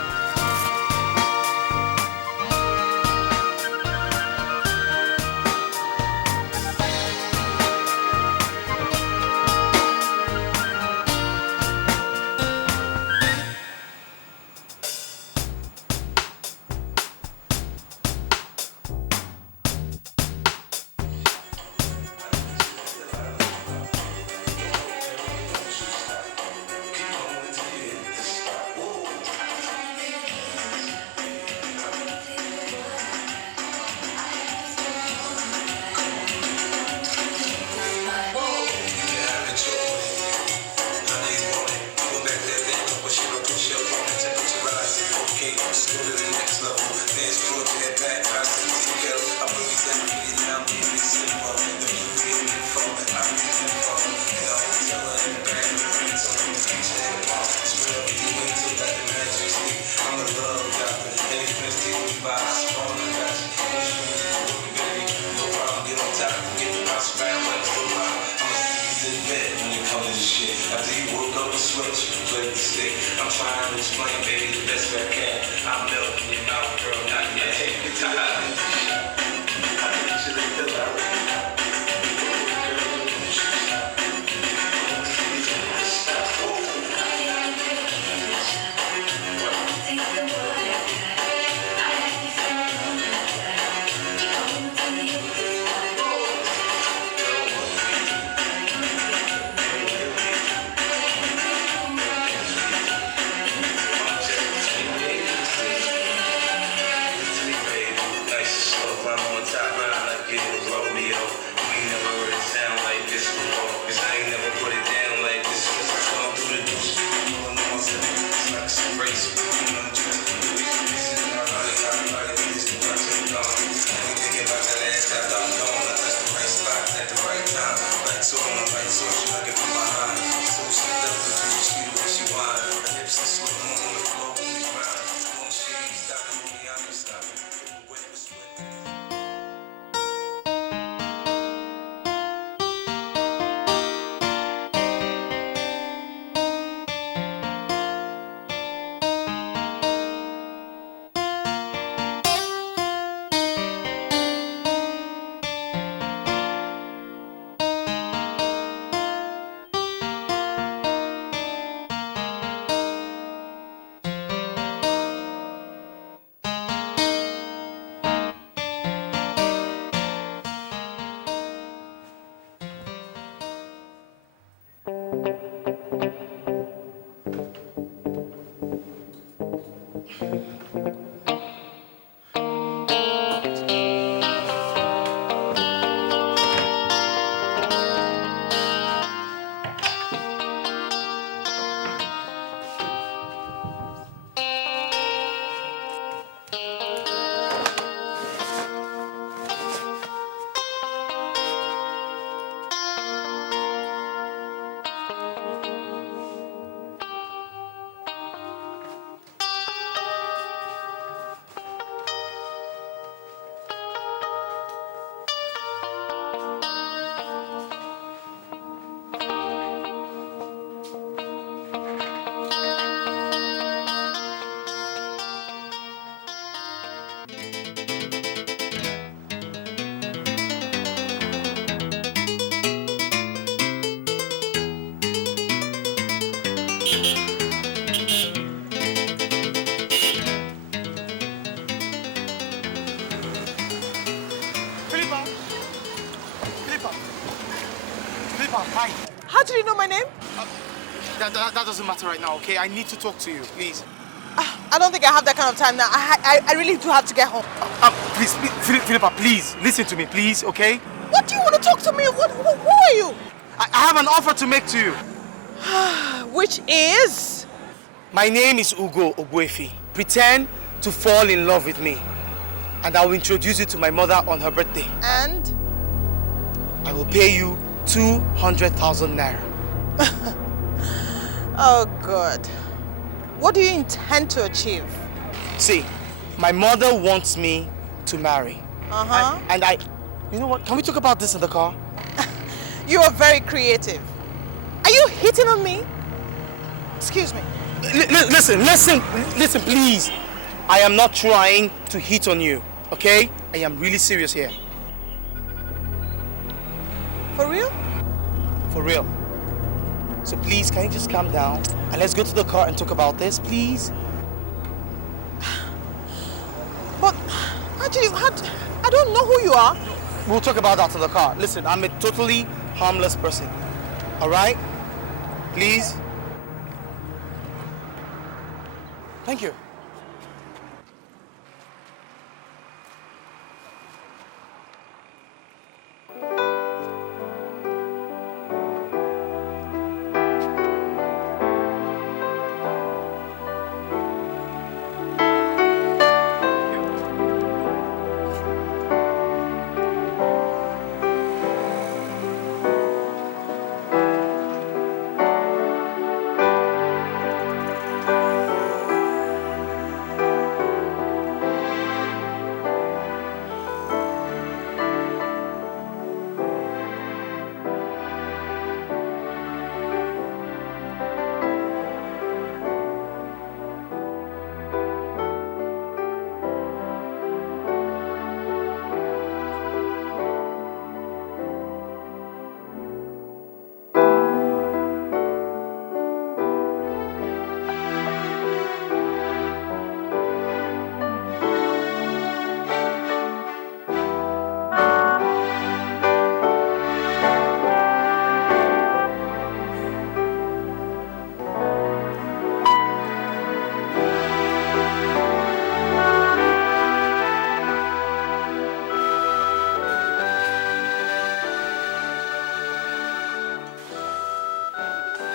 Philippa! Philippa! Philippa, hi. How did you know my name? That doesn't matter right now, okay? I need to talk to you, please. I don't think I have that kind of time now. I really do have to get home. Please, Philippa, please, listen to me, please, okay? What do you want to talk to me? Who are you? I have an offer to make to you. Which is? My name is Ugo Ogbuefi. Pretend to fall in love with me. And I will introduce you to my mother on her birthday. And? I will pay you 200,000 naira. Oh, God. What do you intend to achieve? See, my mother wants me to marry. Uh-huh. And I... You know what? Can we talk about this in the car? You are very creative. Are you hitting on me? Excuse me. Listen, please. I am not trying to hit on you, okay? I am really serious here. For real? For real. So please, can you just calm down and let's go to the car and talk about this, please? But, actually, I don't know who you are. We'll talk about that in the car. Listen, I'm a totally harmless person, all right? Please? Thank you.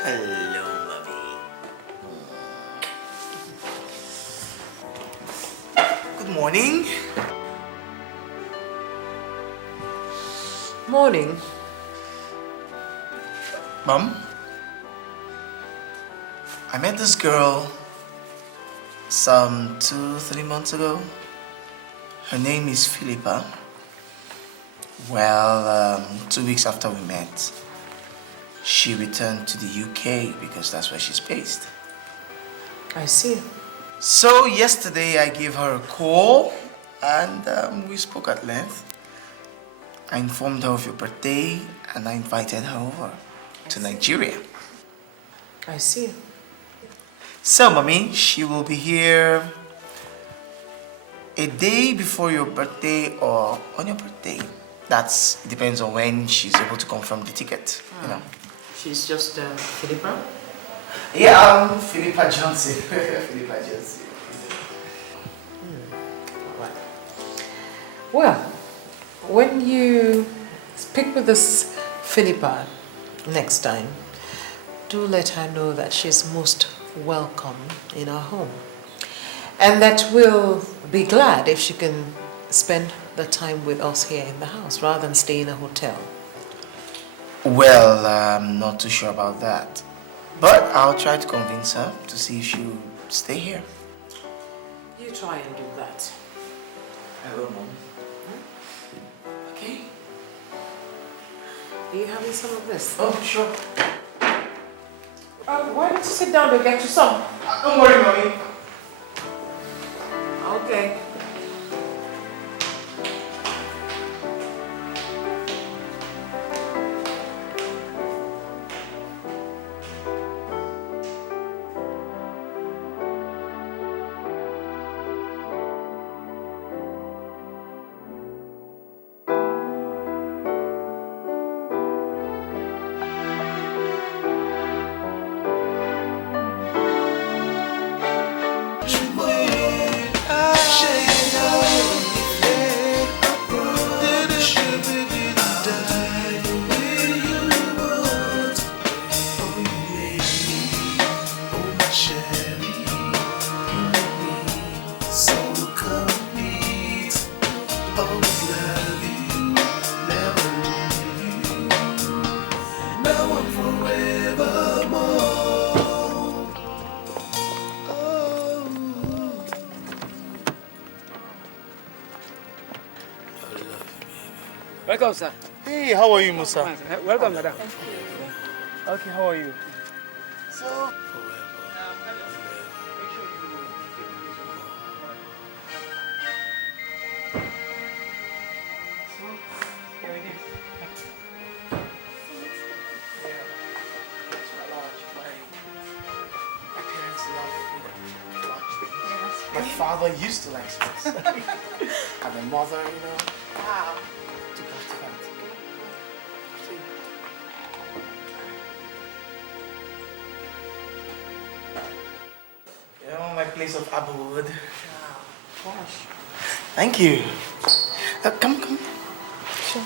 Hello, mommy. Good morning. Morning. Mom, I met this girl some 2-3 months ago. Her name is Philippa. Well, 2 weeks after we met, she returned to the UK because that's where she's based. I see. So yesterday I gave her a call and we spoke at length. I informed her of your birthday and I invited her over to Nigeria. I see. So, mommy, she will be here a day before your birthday or on your birthday. It depends on when she's able to confirm the ticket, you know. She's just Philippa? Yeah, I'm Philippa Johnson. Philippa Johnson. Right. Well, when you speak with this Philippa next time, do let her know that she's most welcome in our home. And that we'll be glad if she can spend the time with us here in the house rather than stay in a hotel. Well, I'm not too sure about that. But I'll try to convince her to see if she'll stay here. You try and do that. I will, Mom. Okay. Are you having some of this? Oh, sure. Why don't you sit down to get you some? Don't worry, Mommy. Okay. Welcome, sir. Hey, how are you, Musa? Welcome, madam. Okay, how are you? So, My father used to like sweets. And the mother, you know. Wow. Took after that. You know, my place of abode. Wow. Gosh. Thank you. Come. Sure.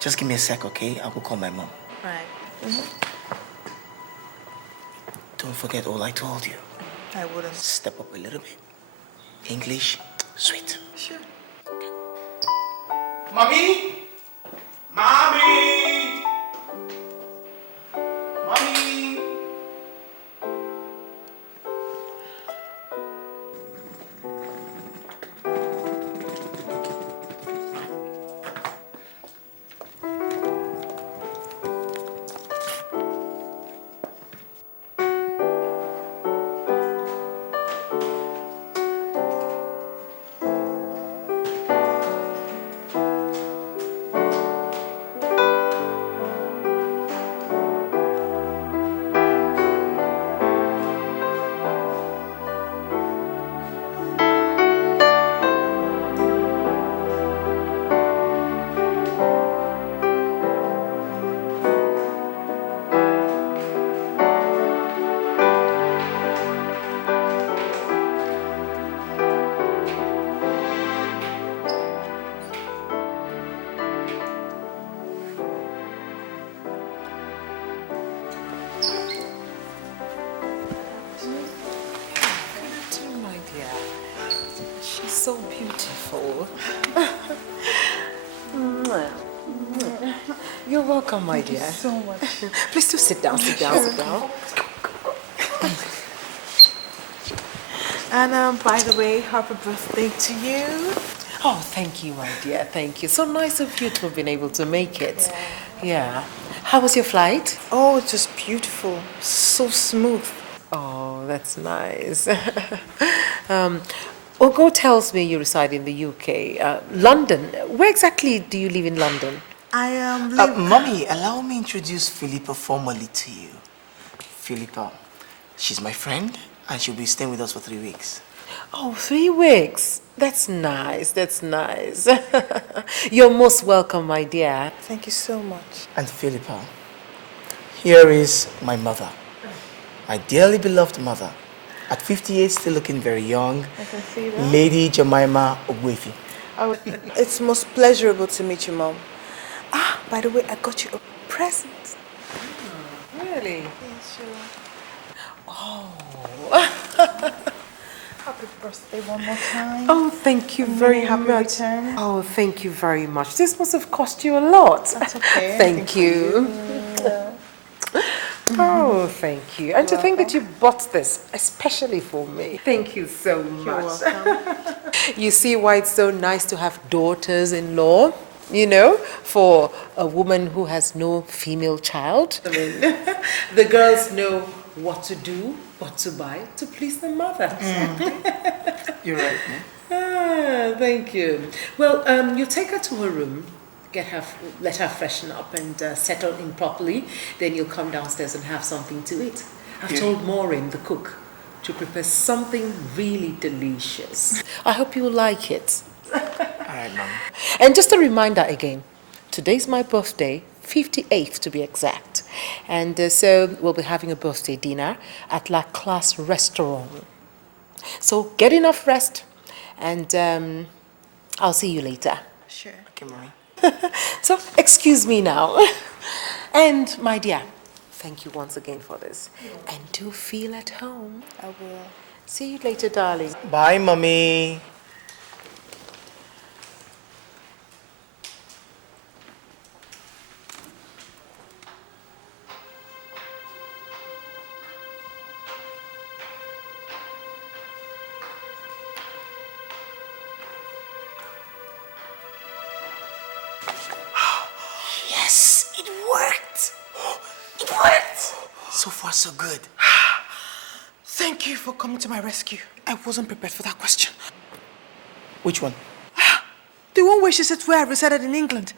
Just give me a sec, okay? I will call my mom. Right. Don't forget all I told you. I wouldn't. Step up a little bit. English, sweet. Sure. Mommy! Mommy! Mommy! She's so beautiful. You're welcome, my dear. Thank you so much. Please do sit down, sit down, sit down. And by the way, happy birthday to you. Oh, thank you, my dear. Thank you. So nice of you to have been able to make it. Yeah. How was your flight? Oh, it's just beautiful. So smooth. Oh, that's nice. Ogo tells me you reside in the UK. London. Where exactly do you live in London? I am. Mommy, allow me introduce Philippa formally to you. Philippa, she's my friend, and she'll be staying with us for 3 weeks. Oh, 3 weeks. That's nice. That's nice. You're most welcome, my dear. Thank you so much. And Philippa, here is my mother, my dearly beloved mother. At 58, still looking very young. I can see that. Lady Jemima Ogwefi. It's most pleasurable to meet you, Mom. Ah, by the way, I got you a present. Really? Yes, sure. Oh. Happy birthday one more time. Oh, thank you very happy much. return. Oh, thank you very much. This must have cost you a lot. That's okay. Thank you. Oh, thank you. And to think that you bought this especially for me. Thank you so much. You're welcome. You see why it's so nice to have daughters-in-law, you know, for a woman who has no female child. I mean, the girls know what to do, what to buy to please the mother. You're right, Ah, thank you. Well, you take her to her room, let her freshen up and settle in properly. Then you'll come downstairs and have something to eat. I've told Maureen, the cook, to prepare something really delicious. I hope you like it. All right, Mom. And just a reminder again, today's my birthday, 58th to be exact. And so we'll be having a birthday dinner at La Classe Restaurant. So get enough rest and I'll see you later. Sure. Okay, Mommy. So excuse me now. And my dear, thank you once again for this. And do feel at home. I will. See you later, darling. Bye, Mommy. It worked! It worked! So far, so good. Thank you for coming to my rescue. I wasn't prepared for that question. Which one? The one where she said where I resided in England.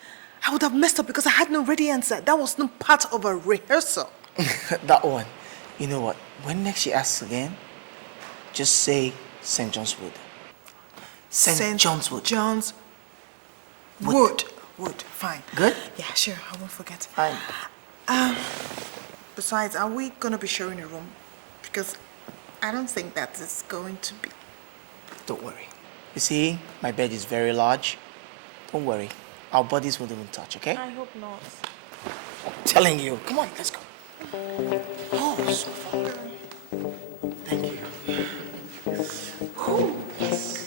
I would have messed up because I had no ready answer. That was not part of a rehearsal. That one. You know what? When next she asks again, just say St. John's Wood. St. John's Wood. John's Wood. Wood. Fine. Good? Yeah, sure. I won't forget. Fine. Besides, are we going to be sharing a room? Because I don't think that is going to be. Don't worry. You see, my bed is very large. Don't worry. Our bodies won't even touch, okay? I hope not. I'm telling you. Come on, let's go. Oh, so far. Thank you. Whew, yes.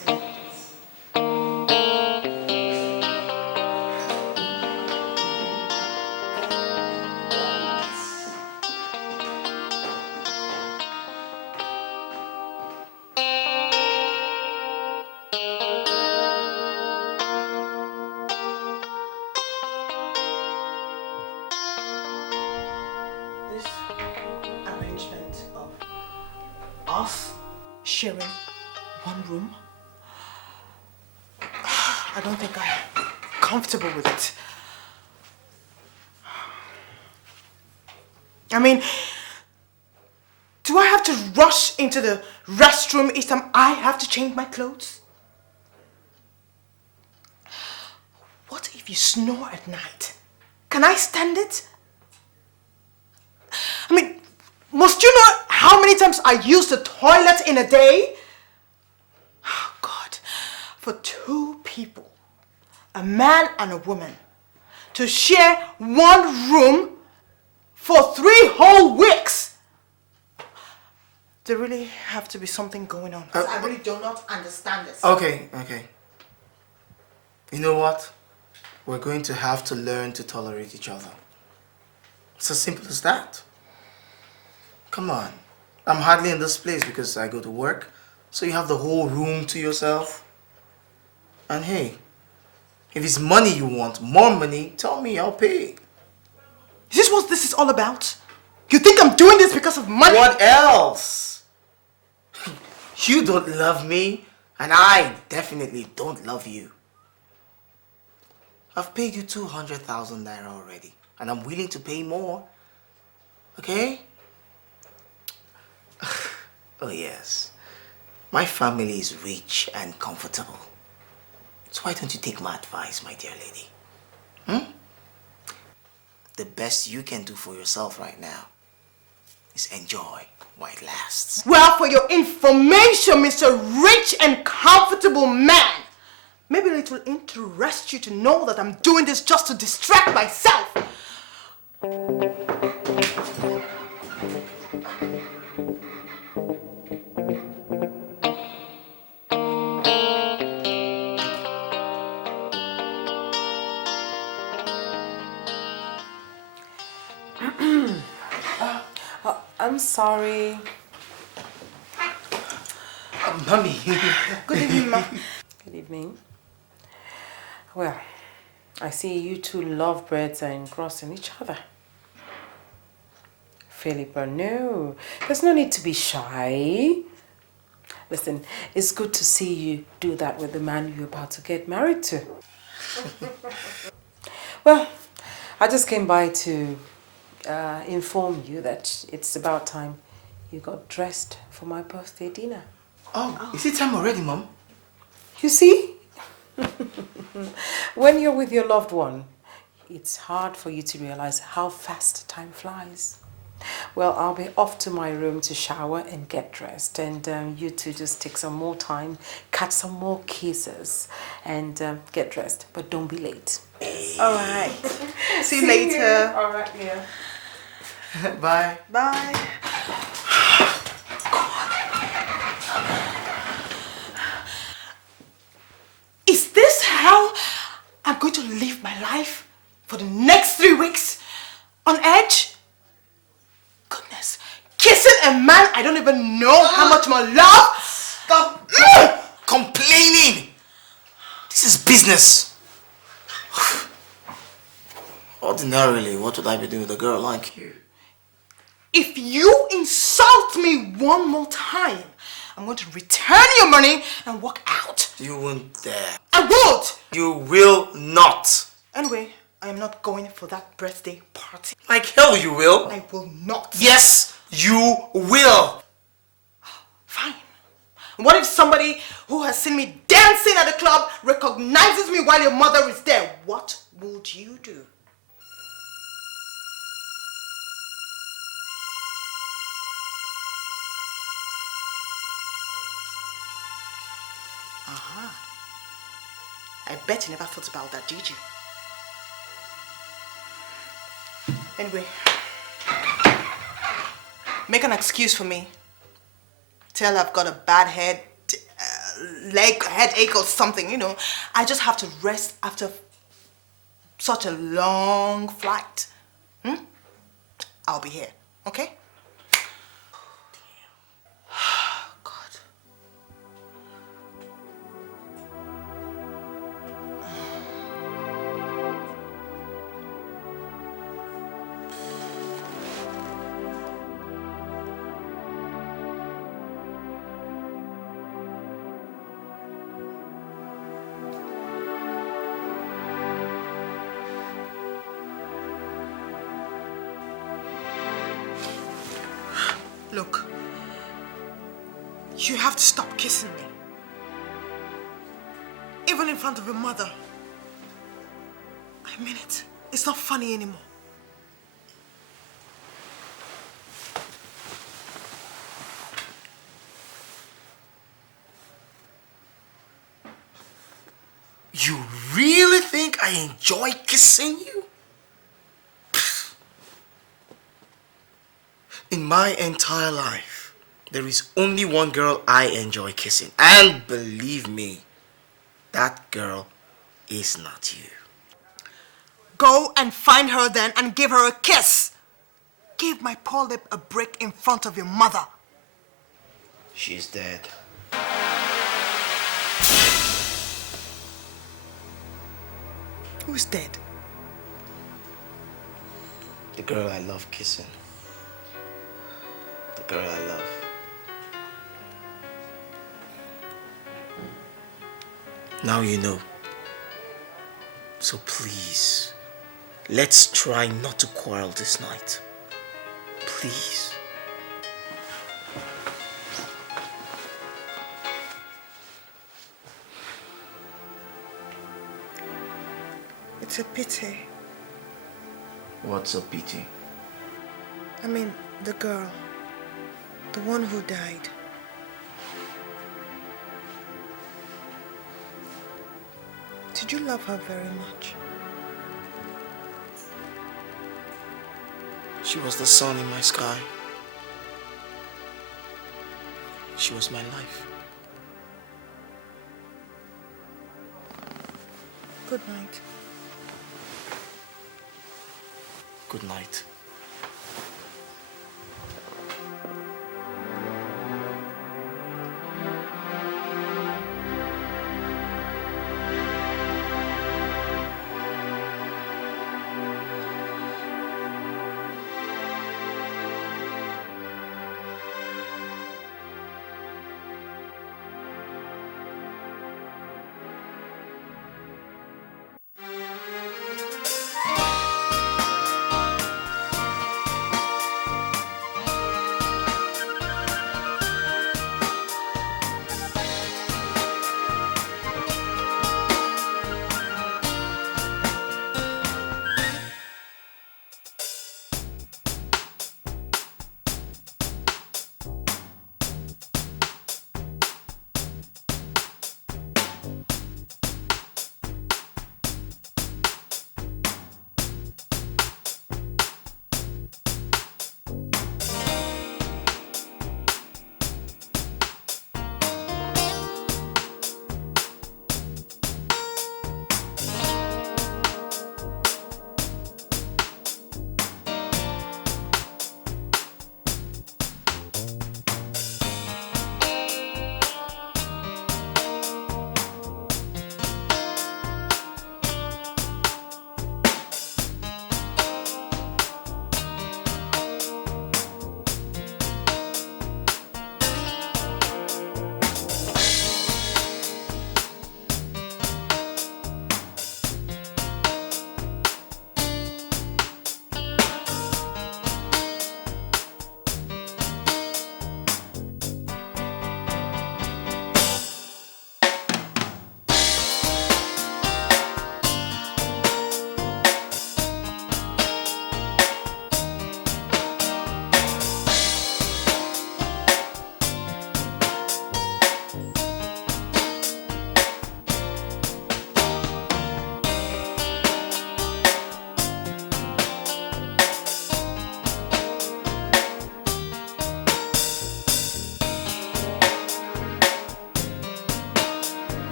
Sharing one room. I don't think I'm comfortable with it. I mean, do I have to rush into the restroom each time I have to change my clothes? What if you snore at night? Can I stand it? I mean, must you know how many times I use the toilet in a day? Oh God, for two people, a man and a woman, to share one room for 3 whole weeks. There really have to be something going on. I really do not understand this. Okay. You know what? We're going to have to learn to tolerate each other. It's as simple as that. Come on. I'm hardly in this place because I go to work, so you have the whole room to yourself. And hey, if it's money you want, more money, tell me, I'll pay. Is this what this is all about? You think I'm doing this because of money? What else? You don't love me, and I definitely don't love you. I've paid you 200,000 naira already, and I'm willing to pay more. Okay? Oh yes, my family is rich and comfortable. So why don't you take my advice, my dear lady? The best you can do for yourself right now is enjoy while it lasts. Well, for your information, Mr. Rich and Comfortable Man, maybe it will interest you to know that I'm doing this just to distract myself. I'm sorry. Mommy. Good evening, Ma. Good evening. Well, I see you two lovebirds are engrossing each other. Philippa, no. There's no need to be shy. Listen, it's good to see you do that with the man you're about to get married to. Well, I just came by to inform you that it's about time you got dressed for my birthday dinner. Oh, is it time already, Mom? You see? When you're with your loved one, it's hard for you to realize how fast time flies. Well, I'll be off to my room to shower and get dressed, and you two just take some more time, catch some more kisses, and get dressed. But don't be late. All right. See you later. All right, yeah. Bye. Bye. Is this how I'm going to live my life for the next 3 weeks? On edge? Goodness. Kissing a man I don't even know how much more love? Stop complaining. This is business. Ordinarily, what would I be doing with a girl like you? If you insult me one more time, I'm going to return your money and walk out. You won't dare. I won't! You will not. Anyway, I am not going for that birthday party. Like hell you will. I will not. Yes, you will. Fine. What if somebody who has seen me dancing at the club recognizes me while your mother is there? What would you do? I bet you never thought about that, did you? Anyway, make an excuse for me. Tell I've got a bad headache or something, you know. I just have to rest after such a long flight. I'll be here, okay? Look, you have to stop kissing me. Even in front of your mother. I mean it. It's not funny anymore. You really think I enjoy kissing you? In my entire life, there is only one girl I enjoy kissing. And believe me, that girl is not you. Go and find her then and give her a kiss. Give my poor lip a break in front of your mother. She's dead. Who's dead? The girl I love kissing. The girl I love. Now you know. So please, let's try not to quarrel this night. Please. It's a pity. What's a pity? I mean, the girl. The one who died. Did you love her very much? She was the sun in my sky. She was my life. Good night. Good night.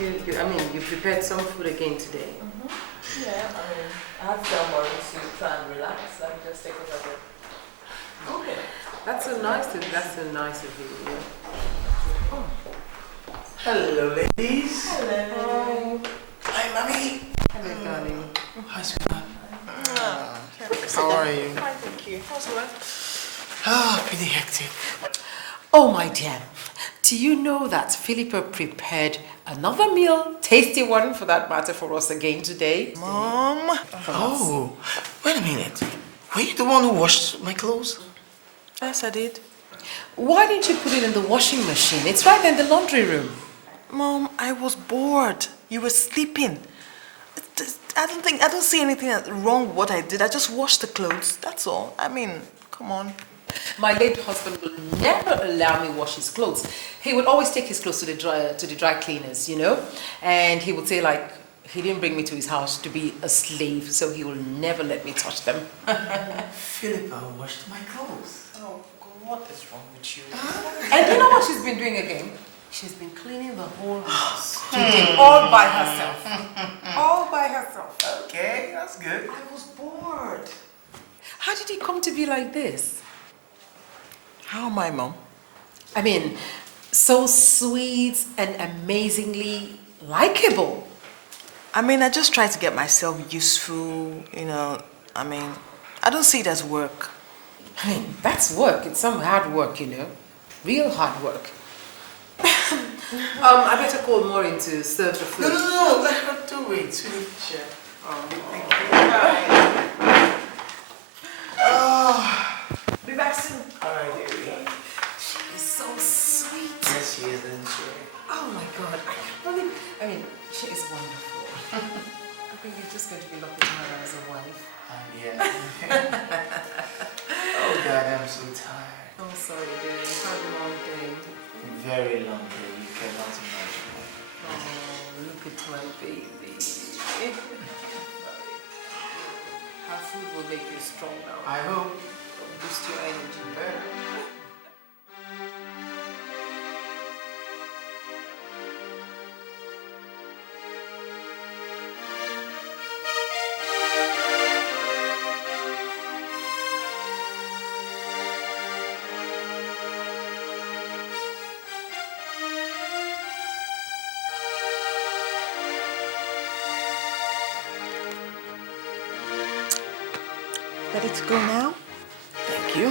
you prepared some food again today. Yeah, I had some more to try and relax. Let me just take it a bit. Okay. That's so nice of you. Yeah. Oh. Hello, ladies. Hello. Hi, mommy. Hello, darling. Hi, sweetheart. How are you? Fine, thank you. How's work? Pretty hectic. Oh, my dear. Do you know that Philippa prepared another meal, tasty one for that matter, for us again today? Mom? Oh, wait a minute. Were you the one who washed my clothes? Yes, I did. Why didn't you put it in the washing machine? It's right there in the laundry room. Mom, I was bored. You were sleeping. I don't see anything wrong with what I did. I just washed the clothes. That's all. I mean, come on. My late husband will never allow me wash his clothes. He would always take his clothes to the dry cleaners, you know, and he would say like he didn't bring me to his house to be a slave, so he will never let me touch them. Philippa washed my clothes. Oh, God, what is wrong with you? And you know what she's been doing again? She's been cleaning the whole house today, all by herself. All by herself. Okay, that's good. I was bored. How did it come to be like this? How am I, Mom? I mean, so sweet and amazingly likable. I mean, I just try to get myself useful, you know. I mean, I don't see it as work. I mean, that's work. It's some hard work, you know. Real hard work. I better call Maureen to serve the food. No, let her do it. Sure. Oh, thank you. Be back soon. All right, dearie. She's so sweet. Yes, she is, isn't she? Oh my God, I can't believe. I mean, she is wonderful. I think you're just going to be lucky to have her as a wife. Yeah. Oh God, I'm so tired. Oh, sorry, dear. You've had a long day. Very long day. You cannot imagine. Oh, look at my baby. Her food will make you strong now. I hope. Boost your energy better. Ready to go now? Thank you.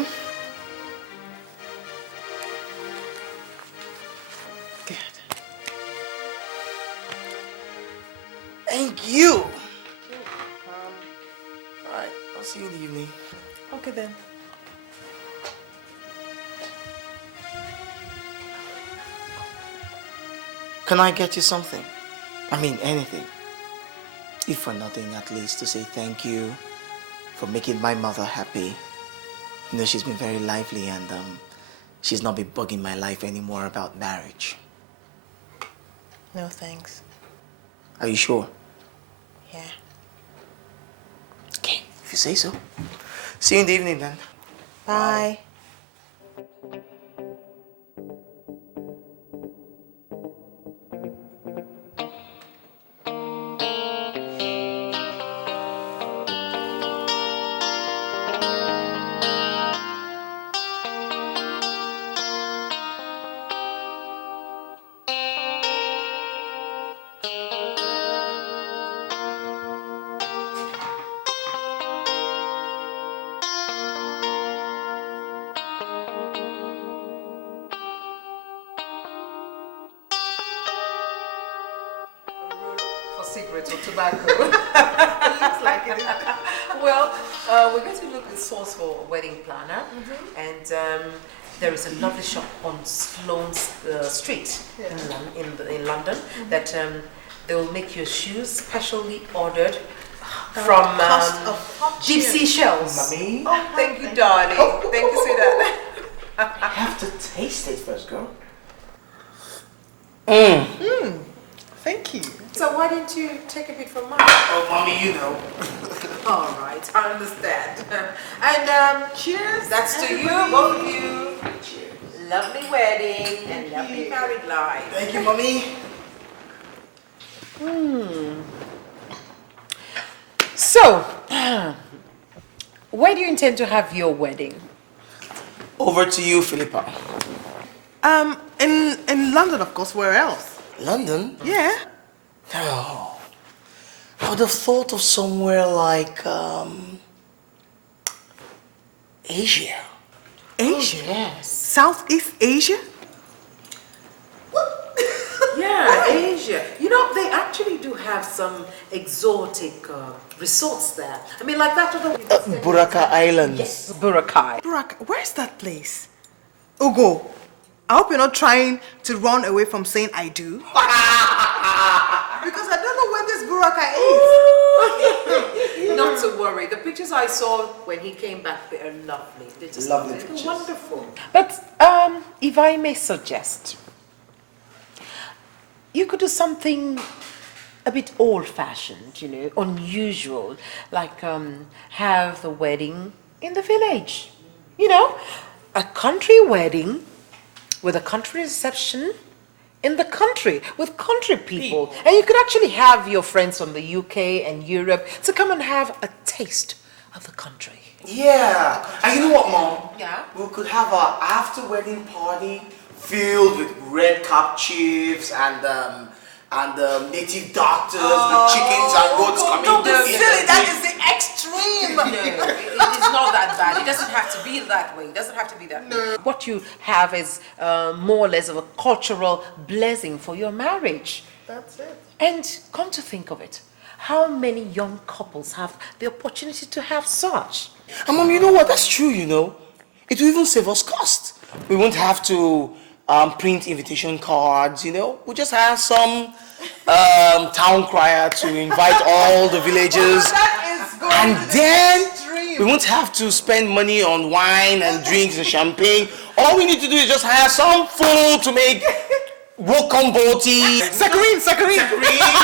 Good. Thank you. All right, I'll see you in the evening. Okay then. Can I get you something? I mean, anything. If for nothing, at least to say thank you for making my mother happy. You know, she's been very lively and she's not been bugging my life anymore about marriage. No thanks. Are you sure? Yeah. Okay, if you say so. See you in the evening then. Bye. Cigarettes or tobacco. It looks like it. Well, we're going to look at the source for a wedding planner, and there is a lovely shop on Sloane Street in London that they will make your shoes specially ordered from deep sea shells. Mommy. Oh, thank you, darling. Thank you, sweetheart. I have to taste it first, girl. Thank you. So why didn't you take a bit from mine? Oh, Mommy, you know. All right, I understand. And cheers. That's to you, both of you. Cheers. Lovely wedding and lovely married life. Thank you, Mommy. So, where do you intend to have your wedding? Over to you, Philippa. In London, of course. Where else? London? Yeah. Oh, I would have thought of somewhere like Asia. Asia? Yes. Southeast Asia? Yeah, Asia. You know, they actually do have some exotic resorts there. I mean, like that other... Buraka Islands. Yes. Burakai. Where's that place? Ugo, I hope you're not trying to run away from saying I do. Because I don't know where this Buraka is. Not to worry. The pictures I saw when he came back, they are lovely. They're just Lovely they're pictures. wonderful. But if I may suggest, you could do something a bit old-fashioned, you know, unusual, like have the wedding in the village. You know, a country wedding with a country reception in the country with country people. And you could actually have your friends from the UK and Europe to come and have a taste of the country. Yeah. And you know what, Mom? Yeah? We could have an after-wedding party filled with red cap chiefs and native doctors with chickens and goats coming Don't be in. silly. That is the extreme. No, it's not that bad. It doesn't have to be that way. It doesn't have to be that way. What you have is more or less of a cultural blessing for your marriage. That's it. And come to think of it, how many young couples have the opportunity to have such? And Mom, you know what? That's true, you know. It will even save us cost. We won't have to print invitation cards, you know. We'll just have some town crier to invite all the villagers. That is going And to the then extreme. we won't have to spend money on wine and drinks and champagne. All we need to do is just hire some fool to make Wokomboti, Sakarin.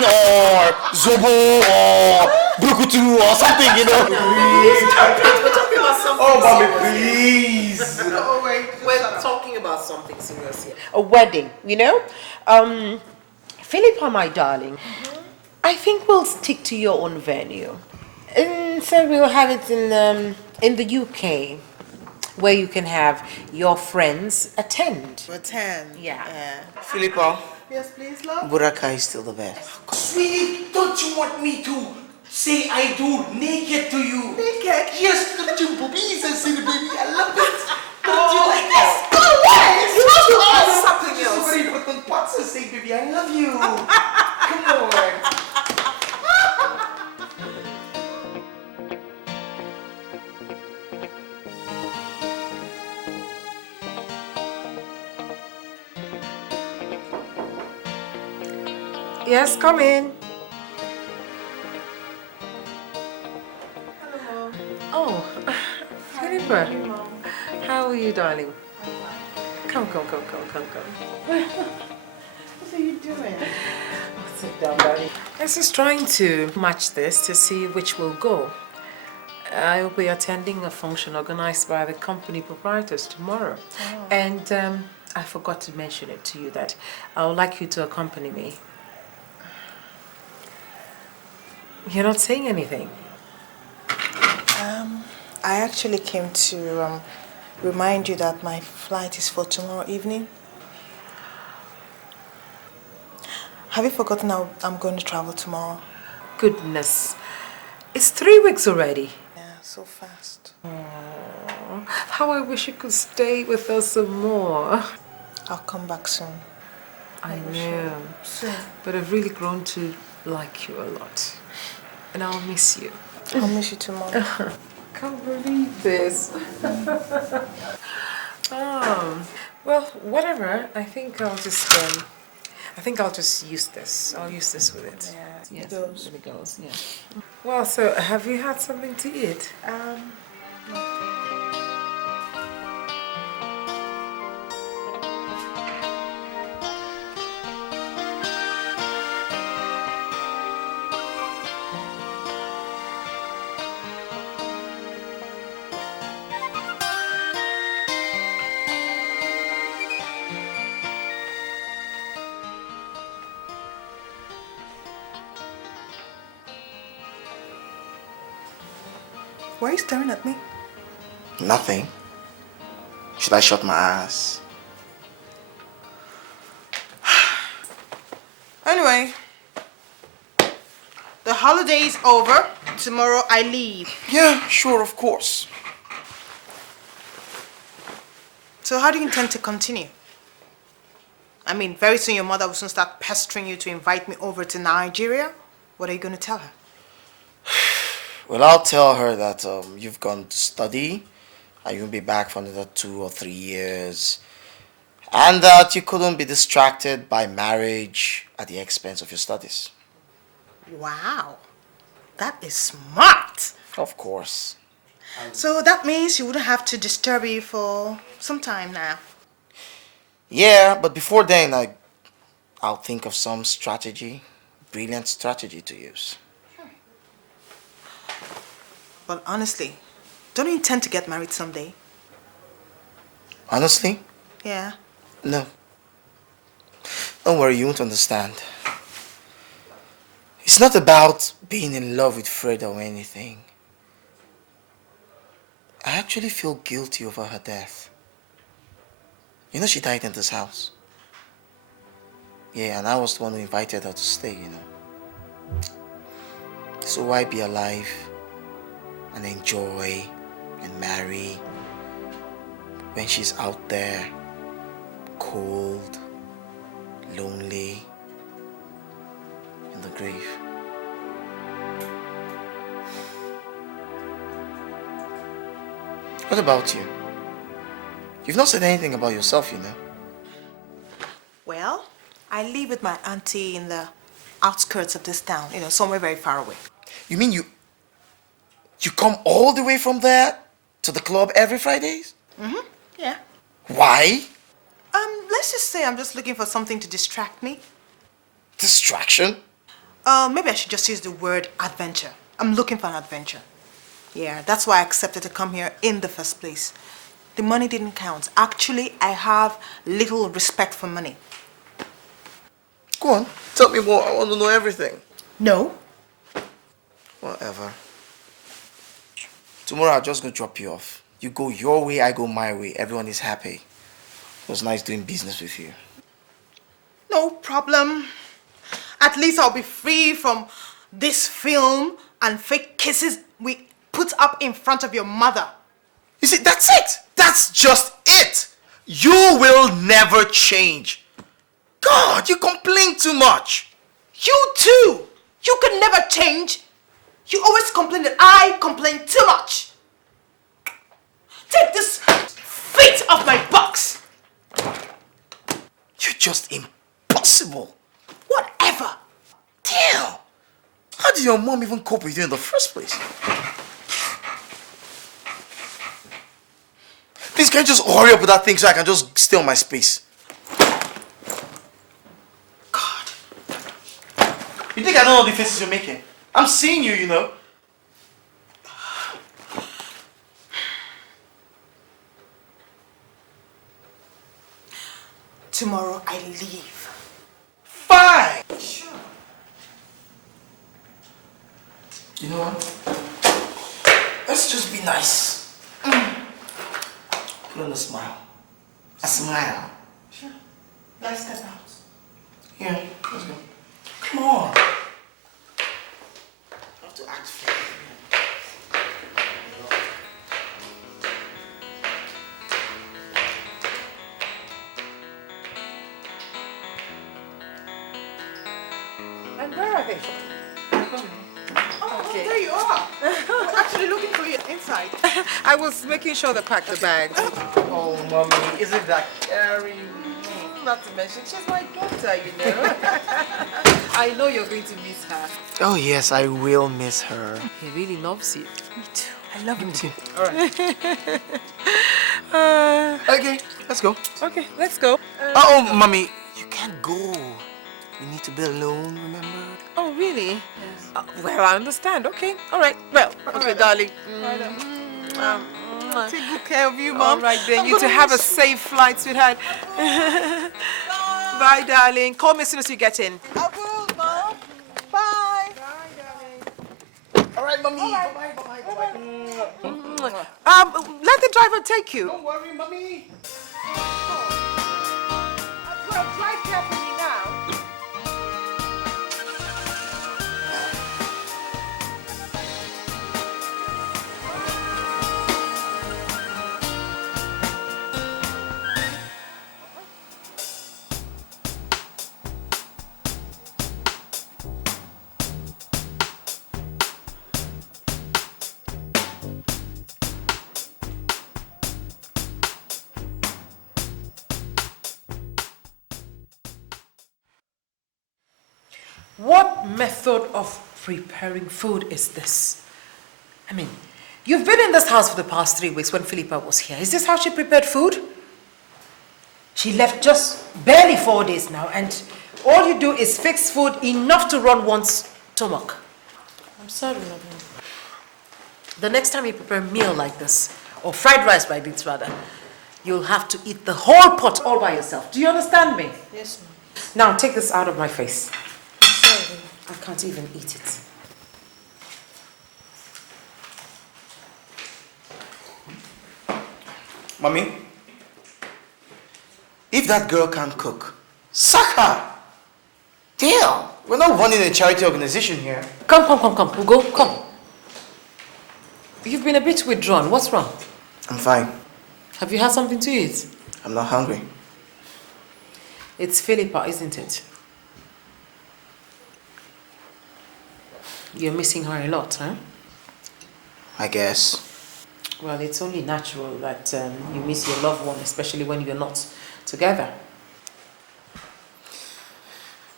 or Zobo or Brukutu or something, you know. We're talking about something Oh, Mommy, serious. please. Oh, wait. We're talking about something serious here. A wedding, you know? Philippa, my darling, I think we'll stick to your own venue. And so we'll have it in the UK, where you can have your friends attend. Pretend. Yeah. Philippa, Yes, please, love. Buraka is still the best. Sweetie, don't you want me to say I do naked to you? Naked? Yes, look at your boobies and see the baby. I love it. Don't Oh, you like this? yes. Go away. You want to Oh, ask something This is else. very important parts to say, baby. I love you. Come on. Yes, come in. Hello, Mom. Oh, Philippa. How are you, darling? Come. What are you doing? Sit down, darling. I was just trying to match this to see which will go. I will be attending a function organized by the company proprietors tomorrow. Oh. And I forgot to mention it to you that I would like you to accompany me. You're not saying anything. I actually came to remind you that my flight is for tomorrow evening. Have you forgotten how I'm going to travel tomorrow? Goodness. It's 3 weeks already. Yeah, so fast. Aww, how I wish you could stay with us some more. I'll come back soon. I know. Soon. But I've really grown to like you a lot. And I'll miss you. I'll miss you too, Mom. Can't believe this. Well, whatever. I think I'll just use this. I'll use this with it. Yeah, Yes, goes. it goes. Yeah. Well, so have you had something to eat? Why are you staring at me? Nothing. Should I shut my eyes? Anyway, the holiday is over. Tomorrow I leave. Yeah, sure, of course. So how do you intend to continue? I mean, very soon your mother will soon start pestering you to invite me over to Nigeria. What are you going to tell her? Well, I'll tell her that you've gone to study and you'll be back for another 2 or 3 years. And that you couldn't be distracted by marriage at the expense of your studies. Wow, that is smart. Of course. So that means you wouldn't have to disturb you for some time now. Yeah, but before then, I'll think of some strategy, brilliant strategy to use. But honestly, don't you intend to get married someday? Honestly? Yeah. No. Don't worry, you won't understand. It's not about being in love with Fred or anything. I actually feel guilty over her death. You know she died in this house. Yeah, and I was the one who invited her to stay, you know. So why be alive and enjoy and marry when she's out there, cold, lonely, in the grave? What about you? You've not said anything about yourself, you know. Well, I live with my auntie in the outskirts of this town, you know, somewhere very far away. You mean you come all the way from there to the club every Fridays? Mm-hmm, yeah. Why? Let's just say I'm just looking for something to distract me. Distraction? Maybe I should just use the word adventure. I'm looking for an adventure. Yeah, that's why I accepted to come here in the first place. The money didn't count. Actually, I have little respect for money. Go on, tell me more. I want to know everything. No. Whatever. Tomorrow I'll just go drop you off. You go your way, I go my way. Everyone is happy. It was nice doing business with you. No problem. At least I'll be free from this film and fake kisses we put up in front of your mother. You see, that's it. That's just it. You will never change. God, you complain too much. You too. You can never change. You always complain that I complain too much. Take this feet off my box. You're just impossible. Whatever. Damn. How did your mom even cope with you in the first place? Please, can you just hurry up with that thing so I can just stay on my space? God. You think I don't know the faces you're making? I'm seeing you, you know. Tomorrow I leave. Fine. Sure. You know what? Let's just be nice. Put on a smile. A smile. Sure. Let's step out. Yeah, let's go. Come on. I have to act fair. And where are they? Oh, there you are. We're actually looking for you inside. I was making sure they packed the bags. Oh, mommy, isn't that caring? Not to mention, she's my daughter, you know. I know you're going to miss her. Oh, yes, I will miss her. He really loves you. Me too. I love him too. All right. Okay, let's go. Okay, let's go. Oh, mommy, you can't go. We need to be alone, remember? Oh, really? Yes. Well, I understand. Okay. All right. Well, okay, darling. Take good care of you, Mom. All right, then. You to have a safe flight, sweetheart. Bye, darling. Call me as soon as you get in. I will, Mom. Bye. Bye, darling. All right, mommy. Bye-bye, bye-bye, bye-bye. Let the driver take you. Don't worry, mommy. Drive carefully now. What method of preparing food is this? I mean, you've been in this house for the past 3 weeks when Philippa was here. Is this how she prepared food? She left just barely 4 days now, and all you do is fix food enough to run one's stomach. I'm sorry, Mommy. The next time you prepare a meal like this, or fried rice by bits rather, you'll have to eat the whole pot all by yourself. Do you understand me? Yes, Mom. Now take this out of my face. Sorry. I can't even eat it. Mommy, if that girl can't cook, sack her. Damn, we're not running a charity organization here. Come, Ugo, come. You've been a bit withdrawn. What's wrong? I'm fine. Have you had something to eat? I'm not hungry. It's Philippa, isn't it? You're missing her a lot, huh? I guess. Well, it's only natural that you miss your loved one, especially when you're not together.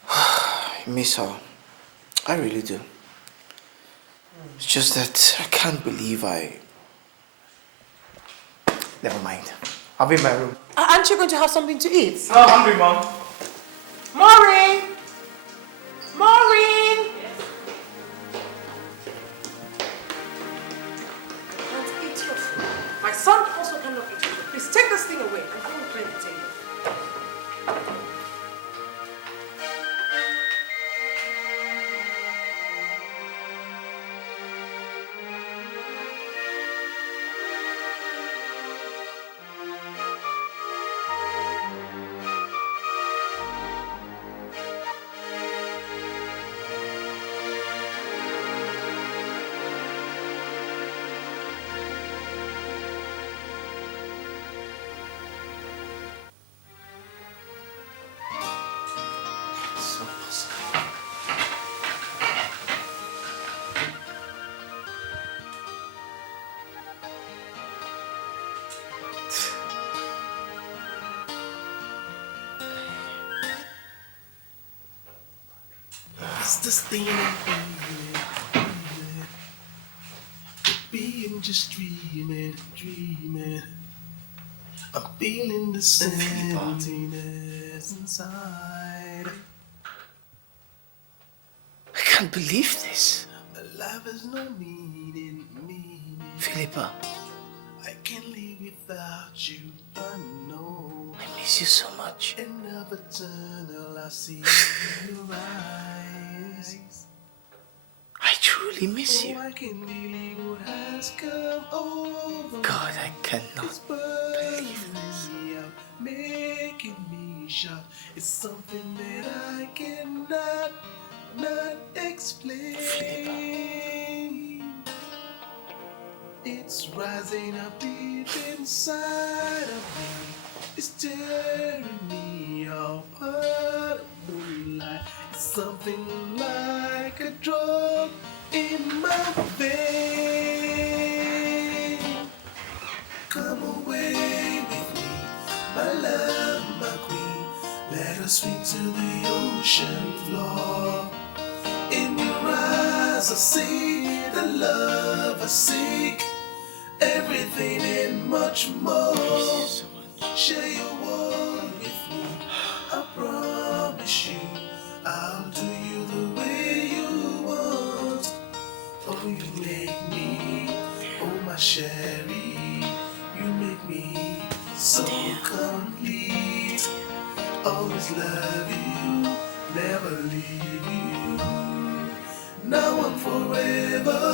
I miss her. I really do. It's just that I can't believe Never mind. I'll be in my room. Aren't you going to have something to eat? Oh, I'm hungry, Mom. Maureen! Maureen! Can't eat your food. My son also cannot eat your food. Please take this thing away and go and clean the table. It's this thing being just dreaming. I'm feeling the emptiness inside. I can't believe this. Life has no meaning. Philippa, I can't live without you, I know. I miss you so much. And of eternal I see your eyes. I truly miss you. I can believe what has come over. God, I cannot believe this. Making me shout. It's something that I cannot not explain. Philippa. It's rising up deep inside of me. It's tearing me apart. Moonlight. It's something like a drug in my vein. Come away with me, my love, my queen. Let us swing to the ocean floor. In your eyes I see the love I seek. Everything and much more. Share your world with me. I promise you I'll do you the way you want. Oh, you make me, oh my Sherry, you make me so complete. Always love you, never leave you. Now and forevermore.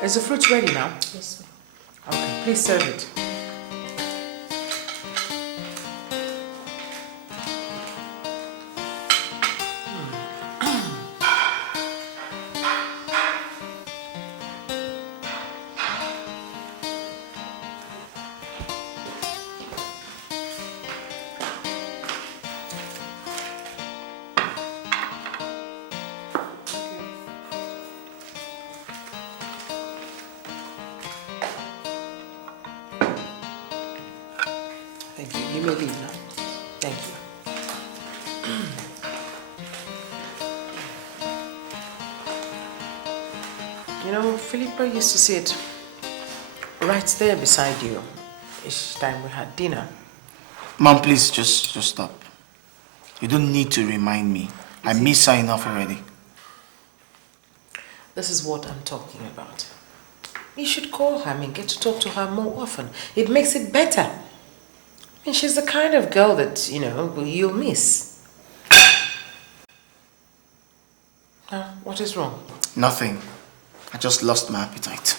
Is the fruit ready now? Yes, ma'am. Okay, please serve it. Thank you. You may leave now. Thank you. You know, Philippa used to sit right there beside you each time we had dinner. Mom, please just stop. You don't need to remind me. I miss her enough already. This is what I'm talking about. You should call her and get to talk to her more often. It makes it better. I mean, she's the kind of girl that, you know, you'll miss. Now, what is wrong? Nothing. I just lost my appetite.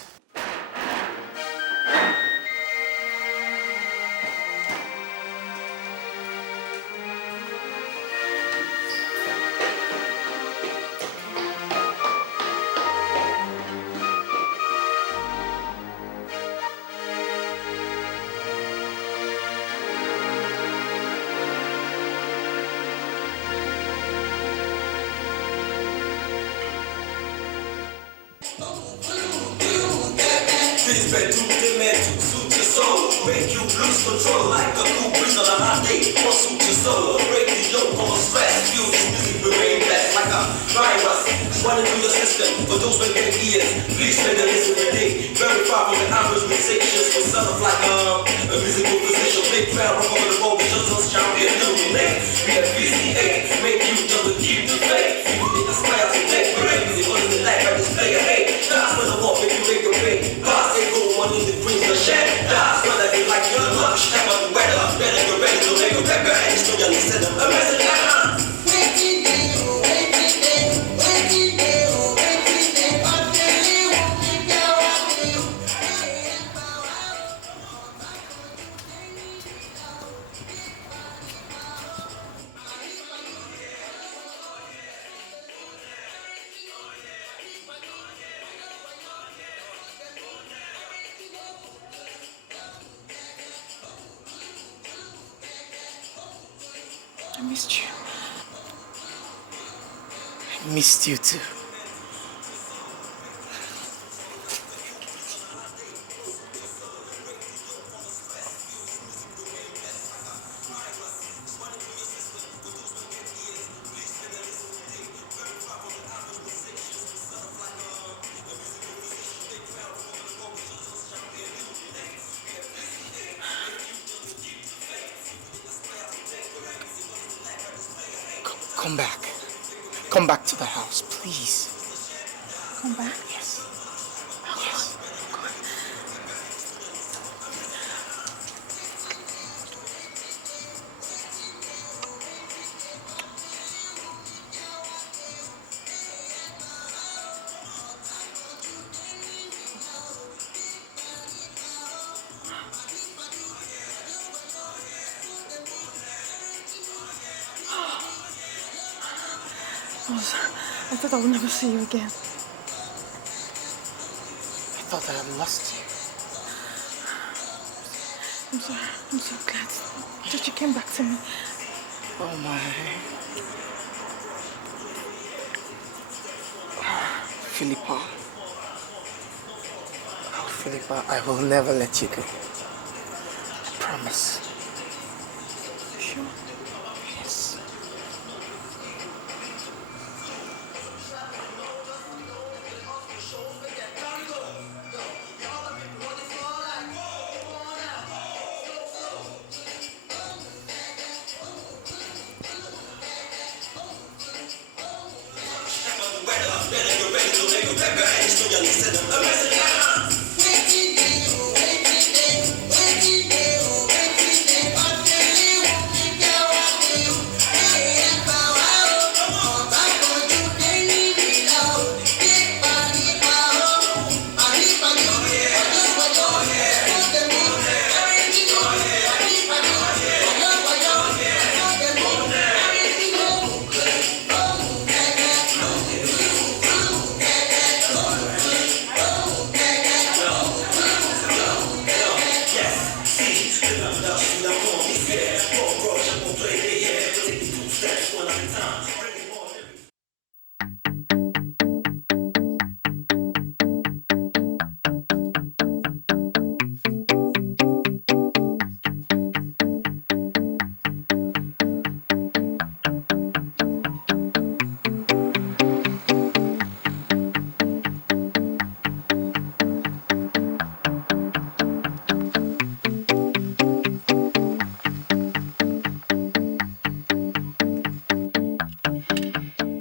This bedroom demand to suit your soul, make you lose control like a cool breeze on a hot day. Or suit your soul, break the yoke on stress. Feel this music remain blessed like a virus running through your system. For those with big ears, please pay the listen today. Very far from the average musicians, for some of like a musical position. Big fan, rock over the road, we just don't shout here, illuminate. We have VC8, make you just keep the faith. You aspire to take great music, what is the life I display a hate? That's when I walk, make you make a pay. Boss ain't go one in the dreams of shed. That's when I be like your lunch. Step on the weather, better get ready to make a pepper. And it's still young, listen, I'm a message like I missed you. I missed you too. Come back. Come back to the house, please. Come back? Yes. Yes. I thought I would never see you again. I thought I had lost you. I'm so glad that you came back to me. Oh my. Philippa. Oh, Philippa, I will never let you go. I promise. Sure? Yes.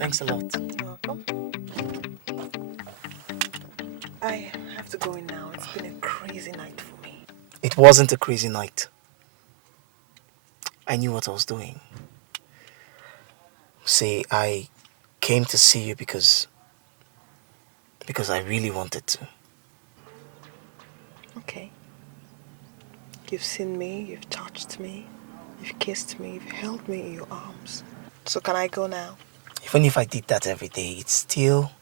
Thanks a lot. You're welcome. I have to go in now. It's been a crazy night for me. It wasn't a crazy night. I knew what I was doing. See, I came to see you because I really wanted to. Okay. You've seen me, you've touched me, you've kissed me, you've held me in your arms. So can I go now? Even if I did that every day, it still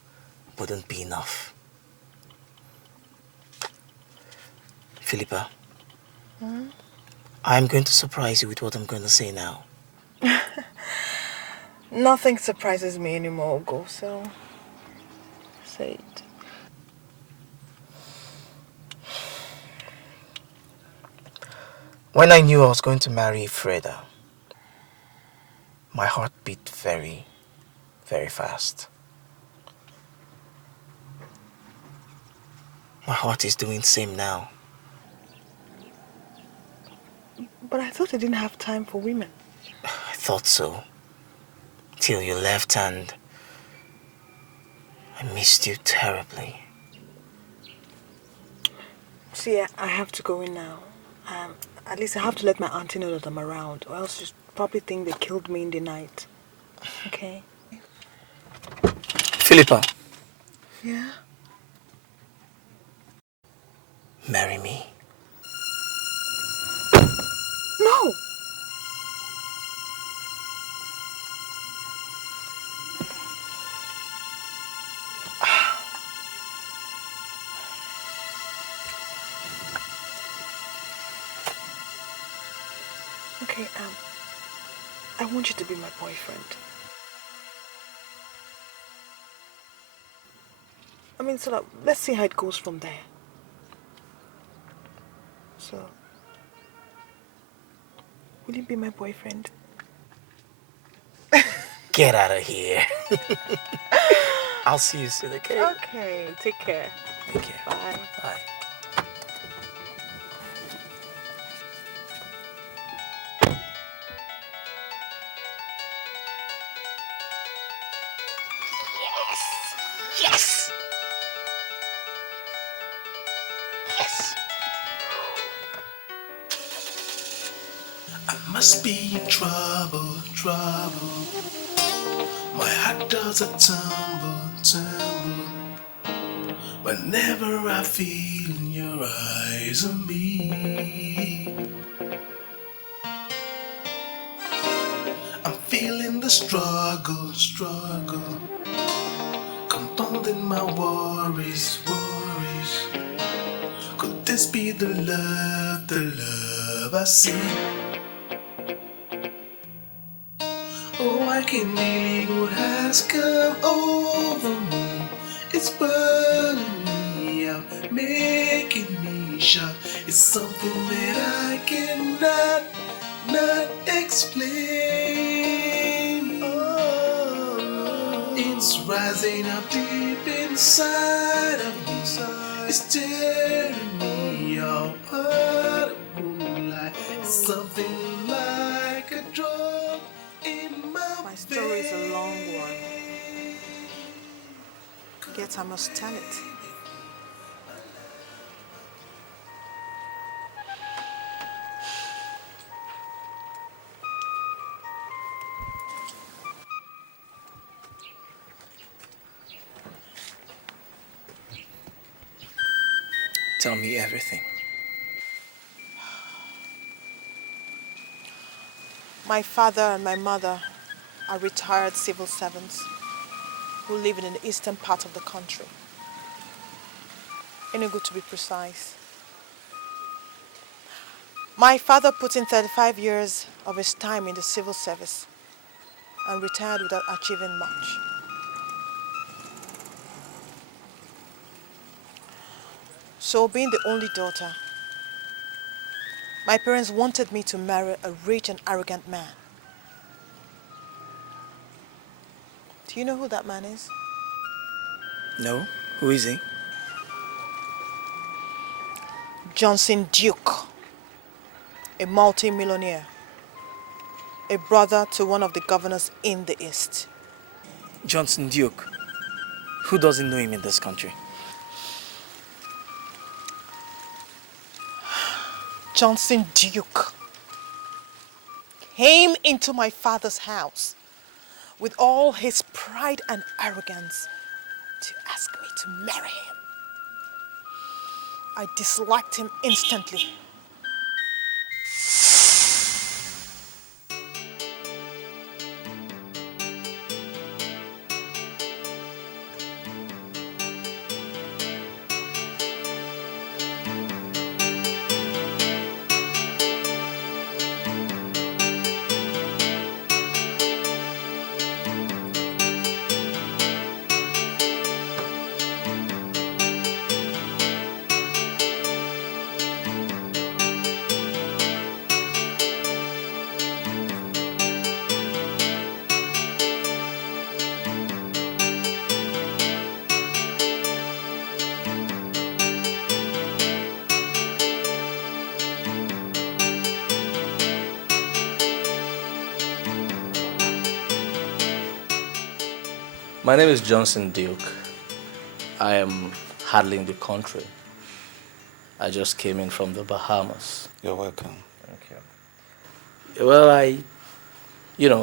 wouldn't be enough. Philippa, I'm going to surprise you with what I'm going to say now. Nothing surprises me anymore, Ugo, so say it. When I knew I was going to marry Freda, my heart beat very, very fast. My heart is doing the same now. But I thought I didn't have time for women. I thought so. Till you left and I missed you terribly. See, I have to go in now. At least I have to let my auntie know that I'm around, or else she'll probably think they killed me in the night. Okay? Philippa, Yeah? marry me. No! Okay, I want you to be my boyfriend. I mean, so let's see how it goes from there. So, will you be my boyfriend? Get out of here. I'll see you soon, okay? Okay, take care. Take care. Bye. Bye. Yes! Yes! I must be in trouble, trouble. My heart does a tumble, tumble. Whenever I feel your eyes on me, I'm feeling the struggle, struggle. Compounding my worries, worries. Could this be the love I see? Oh, I can't believe what has come over me. It's burning me out, making me shout. It's something that I cannot not explain. Oh, it's rising up deep inside of me. It's tearing me apart. It's something like a drug in my story is a long one. Yet I must tell it. Tell me everything. My father and my mother are retired civil servants who live in the eastern part of the country. Enugu, to be precise. My father put in 35 years of his time in the civil service and retired without achieving much. So, being the only daughter, my parents wanted me to marry a rich and arrogant man. Do you know who that man is? No? Who is he? Johnson Duke, a multi-millionaire, a brother to one of the governors in the East. Johnson Duke. Who doesn't know him in this country? Johnson Duke came into my father's house with all his pride and arrogance to ask me to marry him. I disliked him instantly. My name is Johnson Duke. I am handling the country. I just came in from the Bahamas. You're welcome. Thank you. Well, I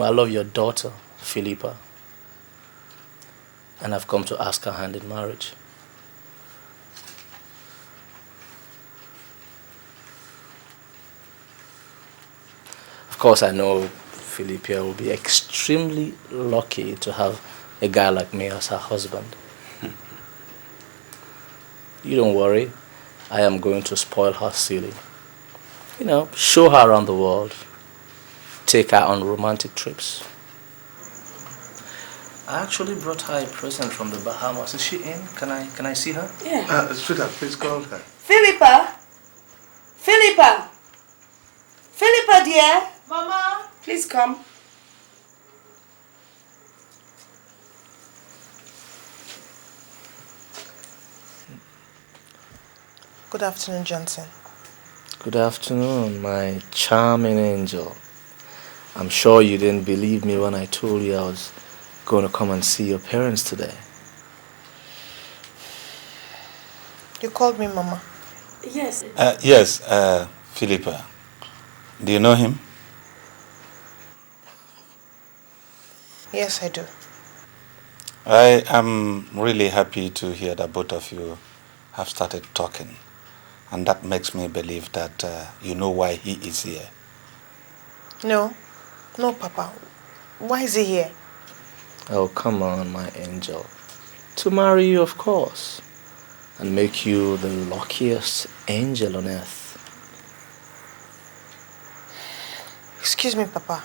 love your daughter, Philippa. And I've come to ask her hand in marriage. Of course, I know Philippa will be extremely lucky to have a guy like me as her husband. You don't worry. I am going to spoil her silly. Show her around the world. Take her on romantic trips. I actually brought her a present from the Bahamas. Is she in? Can I see her? Yeah. Sweetheart, please call her. Philippa! Philippa! Philippa, dear! Mama! Please come. Good afternoon, Johnson. Good afternoon, my charming angel. I'm sure you didn't believe me when I told you I was going to come and see your parents today. You called me Mama. Yes. Yes, Philippa. Do you know him? Yes, I do. I am really happy to hear that both of you have started talking. And that makes me believe that you know why he is here. No, Papa. Why is he here? Oh, come on, my angel. To marry you, of course. And make you the luckiest angel on earth. Excuse me, Papa.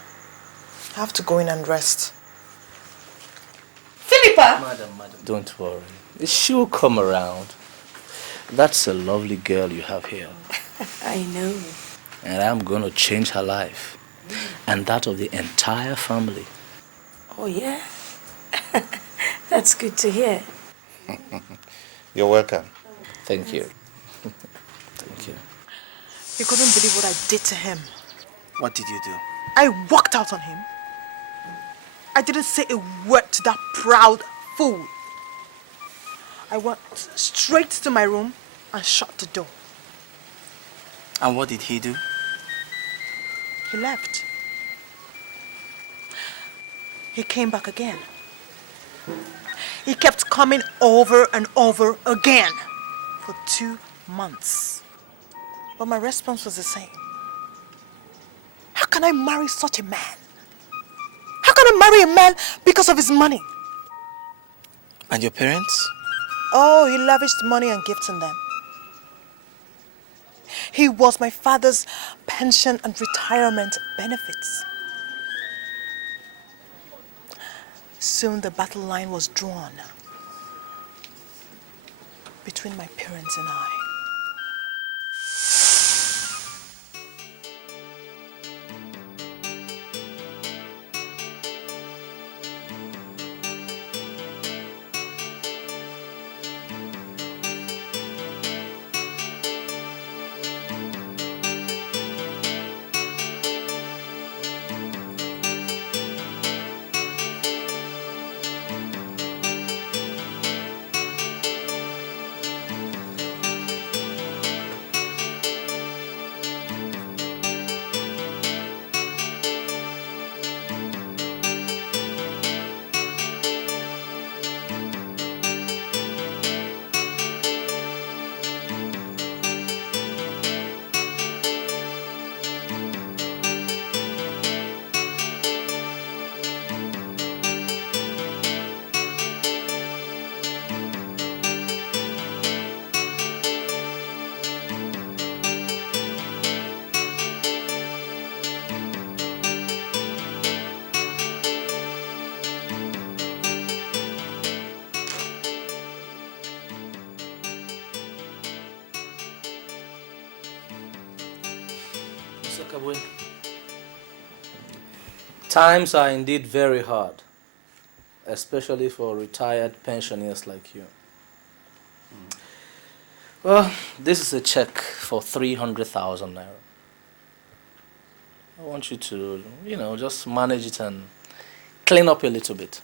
I have to go in and rest. Philippa! Madam, don't worry. She'll come around. That's a lovely girl you have here. I know. And I'm going to change her life. And that of the entire family. Oh, yeah? That's good to hear. You're welcome. Thank you. Thank you. You couldn't believe what I did to him. What did you do? I walked out on him. I didn't say a word to that proud fool. I went straight to my room and shut the door. And what did he do? He left. He came back again. He kept coming over and over again for 2 months. But my response was the same. How can I marry such a man? How can I marry a man because of his money? And your parents? Oh, he lavished money and gifts on them. He was my father's pension and retirement benefits. Soon the battle line was drawn between my parents and I. Sokabwe. Times are indeed very hard, especially for retired pensioners like you. Well, this is a check for 300,000 naira. I want you to, just manage it and clean up a little bit.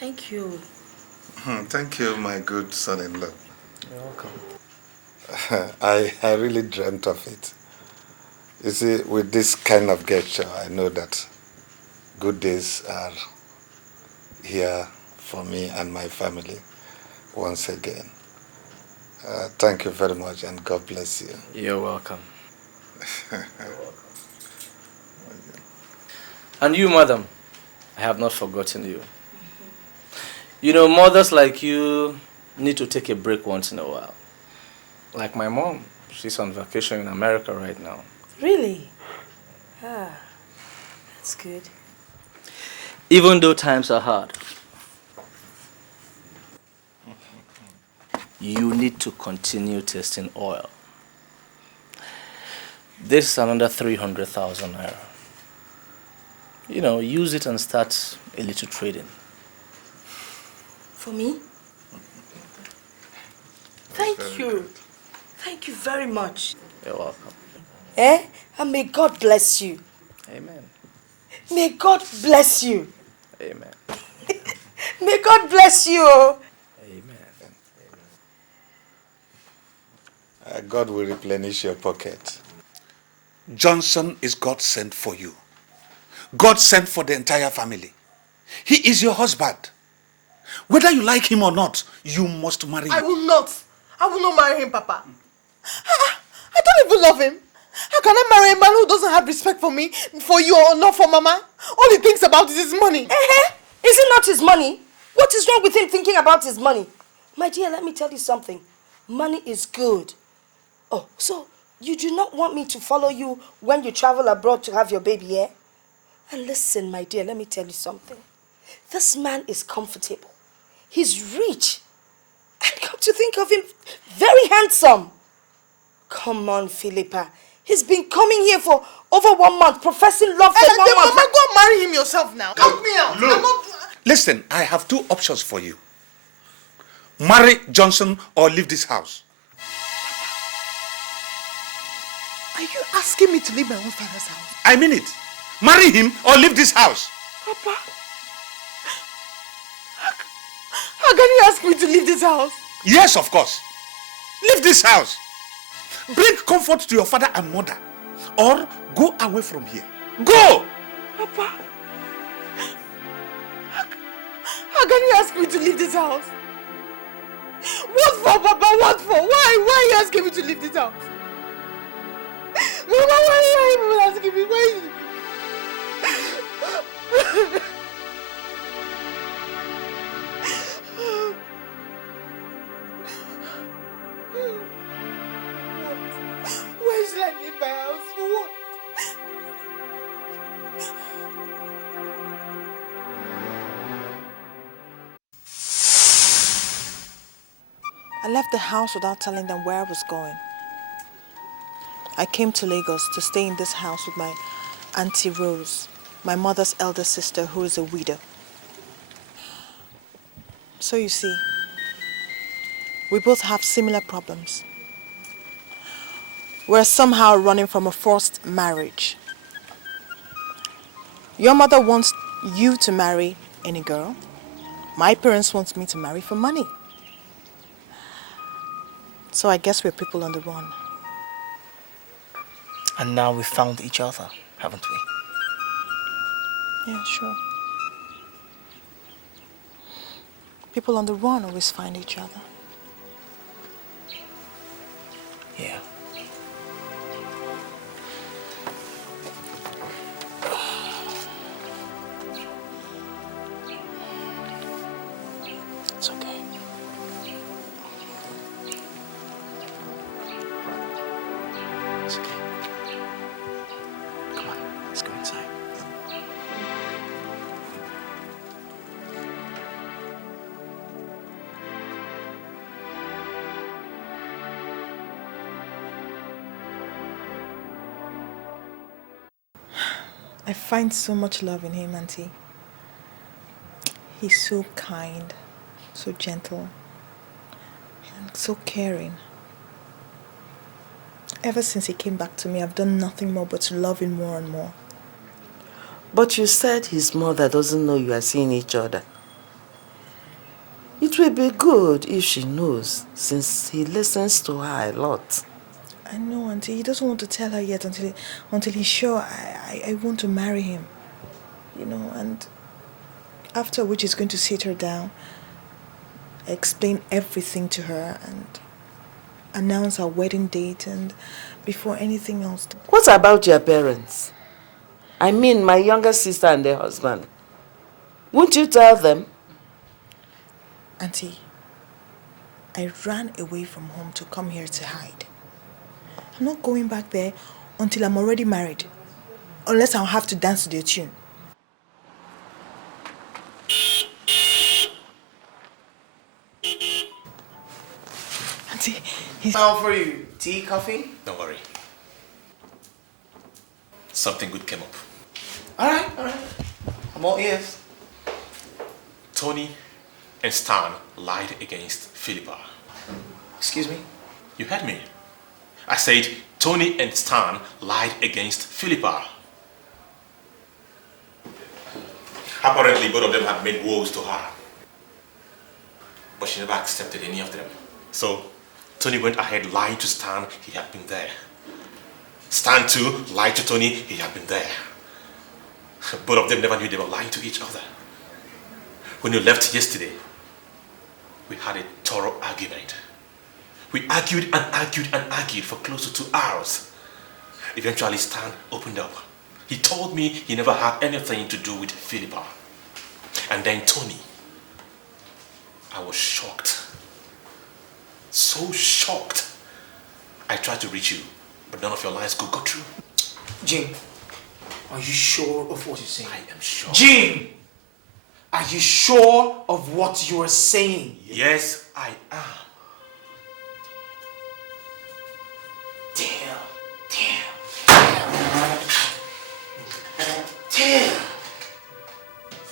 Thank you. Thank you, my good son-in-law. You're welcome. I really dreamt of it. You see, with this kind of gesture, I know that good days are here for me and my family once again. Thank you very much, and God bless you. You're welcome. And you, madam, I have not forgotten you. You know, mothers like you need to take a break once in a while. Like my mom, she's on vacation in America right now. Really? Ah, that's good. Even though times are hard, you need to continue testing oil. This is another 300,000 naira. You know, use it and start a little trading. For me? Thank you. Thank you very much. You're welcome. And may God bless you. Amen. May God bless you. Amen. May God bless you. God will replenish your pocket. Johnson is God sent for you. God sent for the entire family. He is your husband. Whether you like him or not, you must marry him. I will not. I will not marry him, Papa. I don't even love him. How can I marry a man who doesn't have respect for me, for you, or not for Mama? All he thinks about is his money. Is it not his money? What is wrong with him thinking about his money? My dear, let me tell you something. Money is good. Oh, so you do not want me to follow you when you travel abroad to have your baby, eh? And listen, my dear, let me tell you something. This man is comfortable. He's rich. And come to think of him, very handsome. Come on, Philippa. He's been coming here for over 1 month, professing love for 1 month. Mama, go and marry him yourself now. Help me out. Look. Listen, I have 2 options for you. Marry Johnson or leave this house. Are you asking me to leave my own father's house? I mean it. Marry him or leave this house. Papa, how can you ask me to leave this house? Yes, of course. Leave this house. Bring comfort to your father and mother. Or go away from here. Go! Papa, how can you ask me to leave this house? What for, Papa? What for? Why are you asking me to leave this house? Mama, why are you asking me? Why? Why should I leave my house? For what? I left the house without telling them where I was going. I came to Lagos to stay in this house with my Auntie Rose, my mother's elder sister who is a widow. So you see, we both have similar problems. We're somehow running from a forced marriage. Your mother wants you to marry any girl. My parents want me to marry for money. So I guess we're people on the run. And now we found each other, haven't we? Yeah, sure. People on the run always find each other. Yeah. It's okay. It's okay. Come on, let's go inside. I find so much love in him, Auntie. He's so kind, so gentle, and so caring. Ever since he came back to me, I've done nothing more but to love him more and more. But you said his mother doesn't know you are seeing each other. It will be good if she knows, since he listens to her a lot. I know, Auntie. He doesn't want to tell her yet until he's sure I want to marry him. You know, and after which he's going to sit her down, explain everything to her, and announce our wedding date, and before anything else. What about your parents? I mean, my younger sister and their husband. Won't you tell them? Auntie, I ran away from home to come here to hide. I'm not going back there until I'm already married. Unless I'll have to dance to their tune. Auntie, he's... Now for you. Tea, coffee? Don't worry. Something good came up. Alright. I'm all ears. Tony and Stan lied against Philippa. Excuse me? You heard me. I said Tony and Stan lied against Philippa. Apparently, both of them had made vows to her. But she never accepted any of them. So, Tony went ahead lying to Stan he had been there. Stan too lied to Tony he had been there. Both of them never knew they were lying to each other. When you left yesterday, we had a thorough argument. We argued and argued and argued for close to 2 hours. Eventually, Stan opened up. He told me he never had anything to do with Philippa. And then Tony. I was shocked. So shocked. I tried to reach you, but none of your lines could go through. Jim, are you sure of what you're saying? I am sure. Jim! Are you sure of what you are saying? Yes, I am. Damn.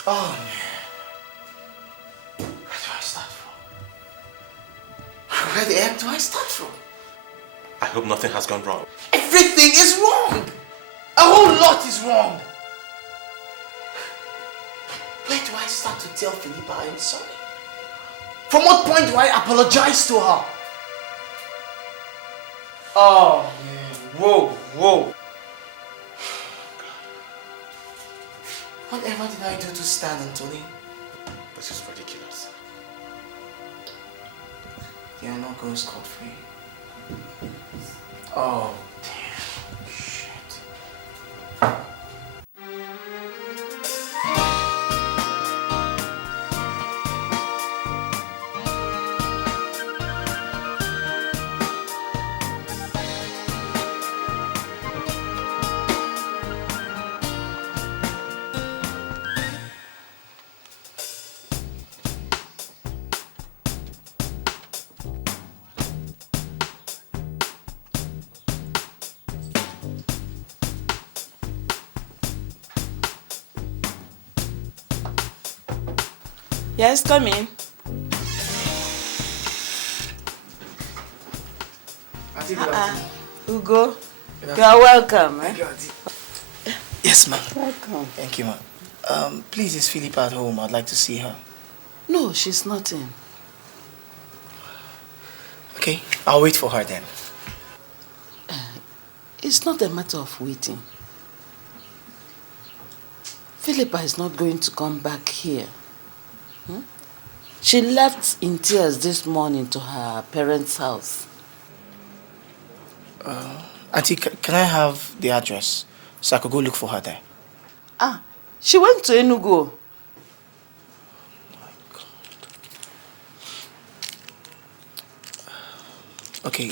Oh, man. Where do I start from? Where the heck do I start from? I hope nothing has gone wrong. Everything is wrong. A whole lot is wrong. Where do I start to tell Philippa I'm sorry? From what point do I apologize to her? Oh, man. Whoa. Whatever did I do to Stan and Tony? This is ridiculous. They are not going scot-free. Oh, damn. Shit. Yes, come in. Ugo, you are welcome. Yes, ma'am. Welcome. Thank you, ma'am. Please, is Philippa at home? I'd like to see her. No, she's not in. Okay, I'll wait for her then. It's not a matter of waiting. Philippa is not going to come back here. She left in tears this morning to her parents' house. Auntie, can I have the address so I could go look for her there? She went to Enugu. Okay,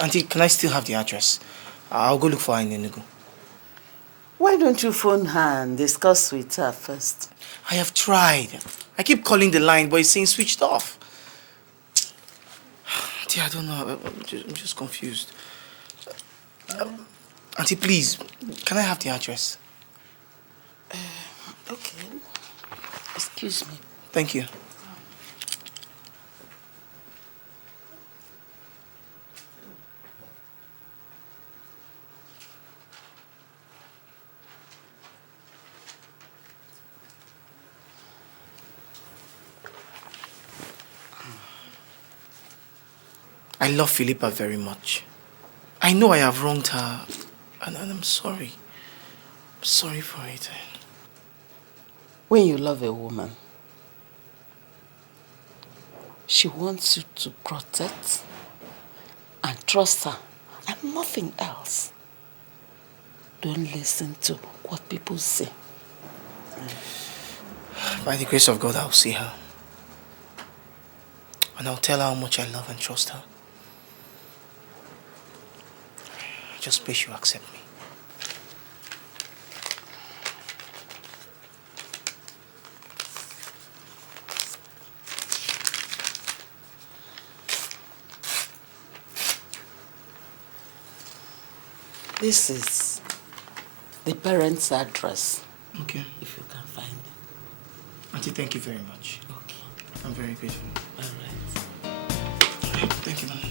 Auntie, can I still have the address? I'll go look for her in Enugu. Why don't you phone her and discuss with her first? I have tried. I keep calling the line, but it's saying switched off. Auntie, I don't know. I'm just confused. Auntie, please, can I have the address? Excuse me. Thank you. I love Philippa very much. I know I have wronged her, and I'm sorry. I'm sorry for it. When you love a woman, she wants you to protect and trust her, and nothing else. Don't listen to what people say. By the grace of God, I'll see her. And I'll tell her how much I love and trust her. I just pray she'll accept me. This is the parents' address. Okay. If you can find it. Auntie, thank you very much. Okay. I'm very grateful. All right. Thank you, Mama.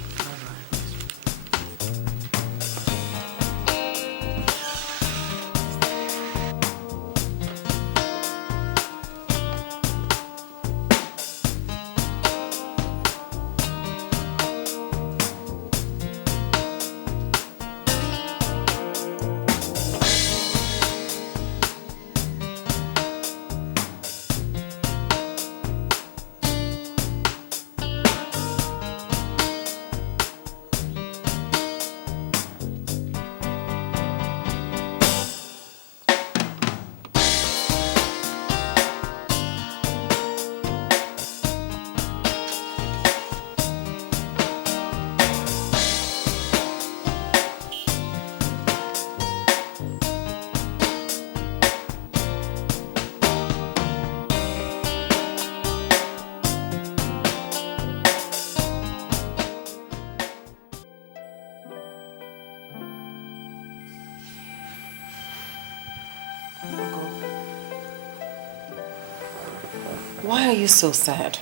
Why are you so sad?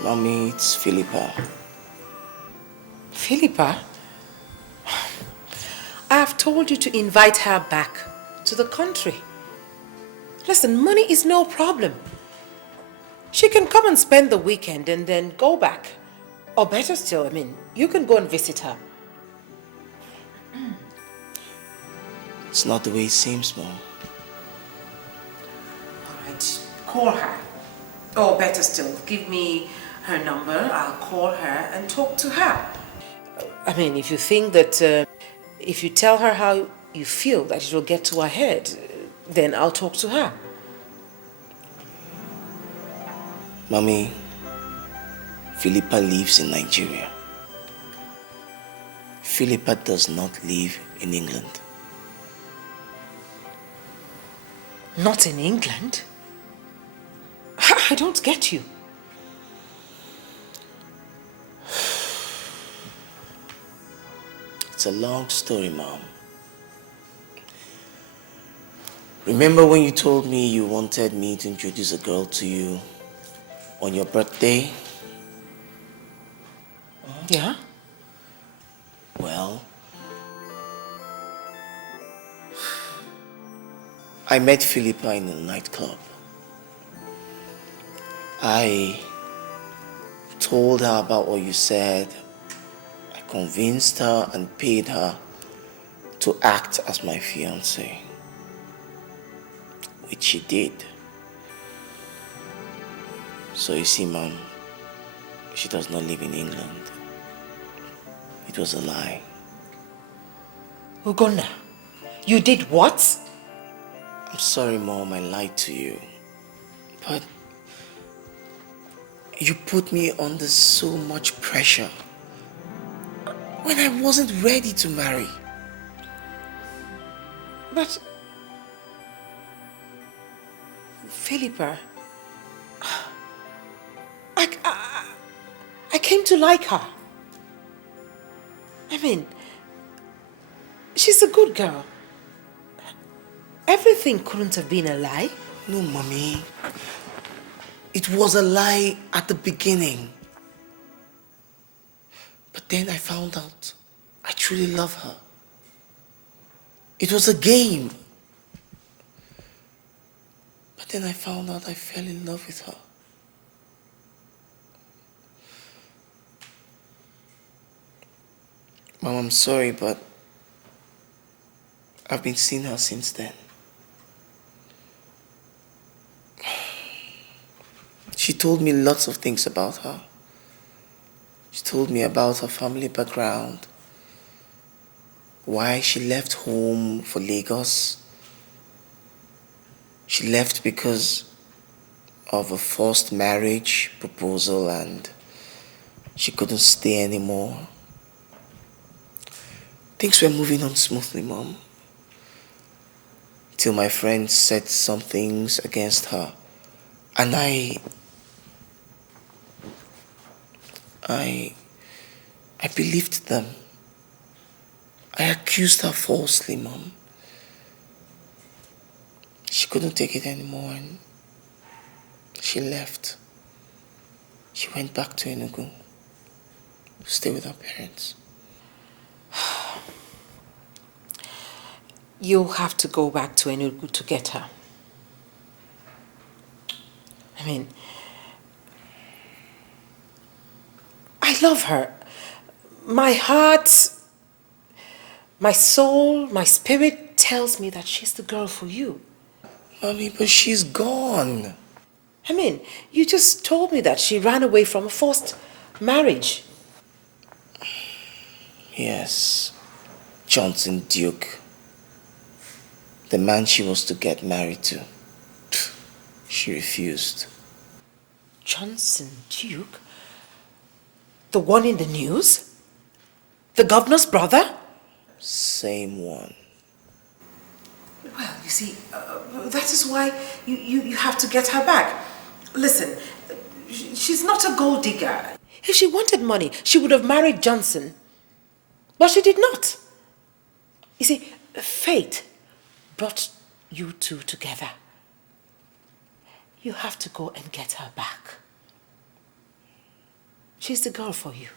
Mommy, it's Philippa. Philippa? I have told you to invite her back to the country. Listen, money is no problem. She can come and spend the weekend and then go back. Or better still, you can go and visit her. It's not the way it seems, Mom. Alright, call her. Or better still, give me her number. I'll call her and talk to her. If you think that if you tell her how you feel that it will get to her head, then I'll talk to her. Mommy, Philippa lives in Nigeria. Philippa does not live in England. Not in England? I don't get you. It's a long story, Mom. Remember when you told me you wanted me to introduce a girl to you on your birthday? Yeah? Well, I met Philippa in a nightclub. I told her about what you said. I convinced her and paid her to act as my fiancée, which she did. So you see, Mom, she does not live in England. It was a lie. Ugonna, you did what? I'm sorry, Mom, I lied to you. But you put me under so much pressure when I wasn't ready to marry. But, Philippa, I came to like her. She's a good girl. Everything couldn't have been a lie. No, Mommy. It was a lie at the beginning. But then I found out I truly love her. It was a game. But then I found out I fell in love with her. Mom, I'm sorry, but I've been seeing her since then. She told me lots of things about her. She told me about her family background, why she left home for Lagos. She left because of a forced marriage proposal and she couldn't stay anymore. Things were moving on smoothly, Mom. Till my friend said some things against her. And I believed them. I accused her falsely, Mom. She couldn't take it anymore and she left. She went back to Enugu to stay with her parents. You'll have to go back to Enugu to get her. I mean, I love her. My heart, my soul, my spirit tells me that she's the girl for you. Mommy, but she's gone. I mean, you just told me that she ran away from a forced marriage. Yes, Johnson Duke. The man she was to get married to. She refused. Johnson Duke? The one in the news? The governor's brother? Same one. Well, you see, that is why you have to get her back. Listen, she's not a gold digger. If she wanted money, she would have married Johnson. But she did not. You see, fate brought you two together. You have to go and get her back. She's the girl for you.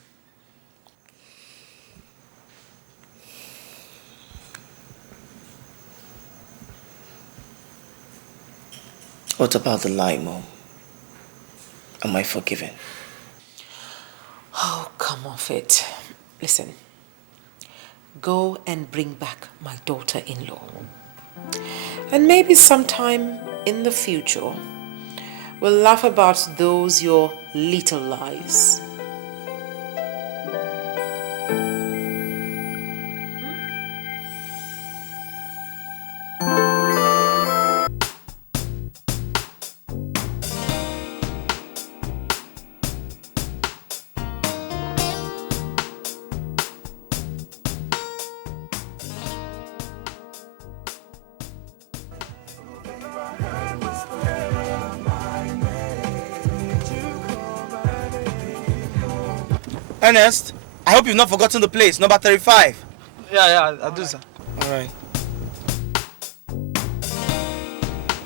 What about the lie, Mom? Am I forgiven? Oh, come off it. Listen, go and bring back my daughter-in-law. And maybe sometime in the future, we'll laugh about those your little lies. Ernest, I hope you've not forgotten the place, number 35. Yeah, I'll do, sir. All right.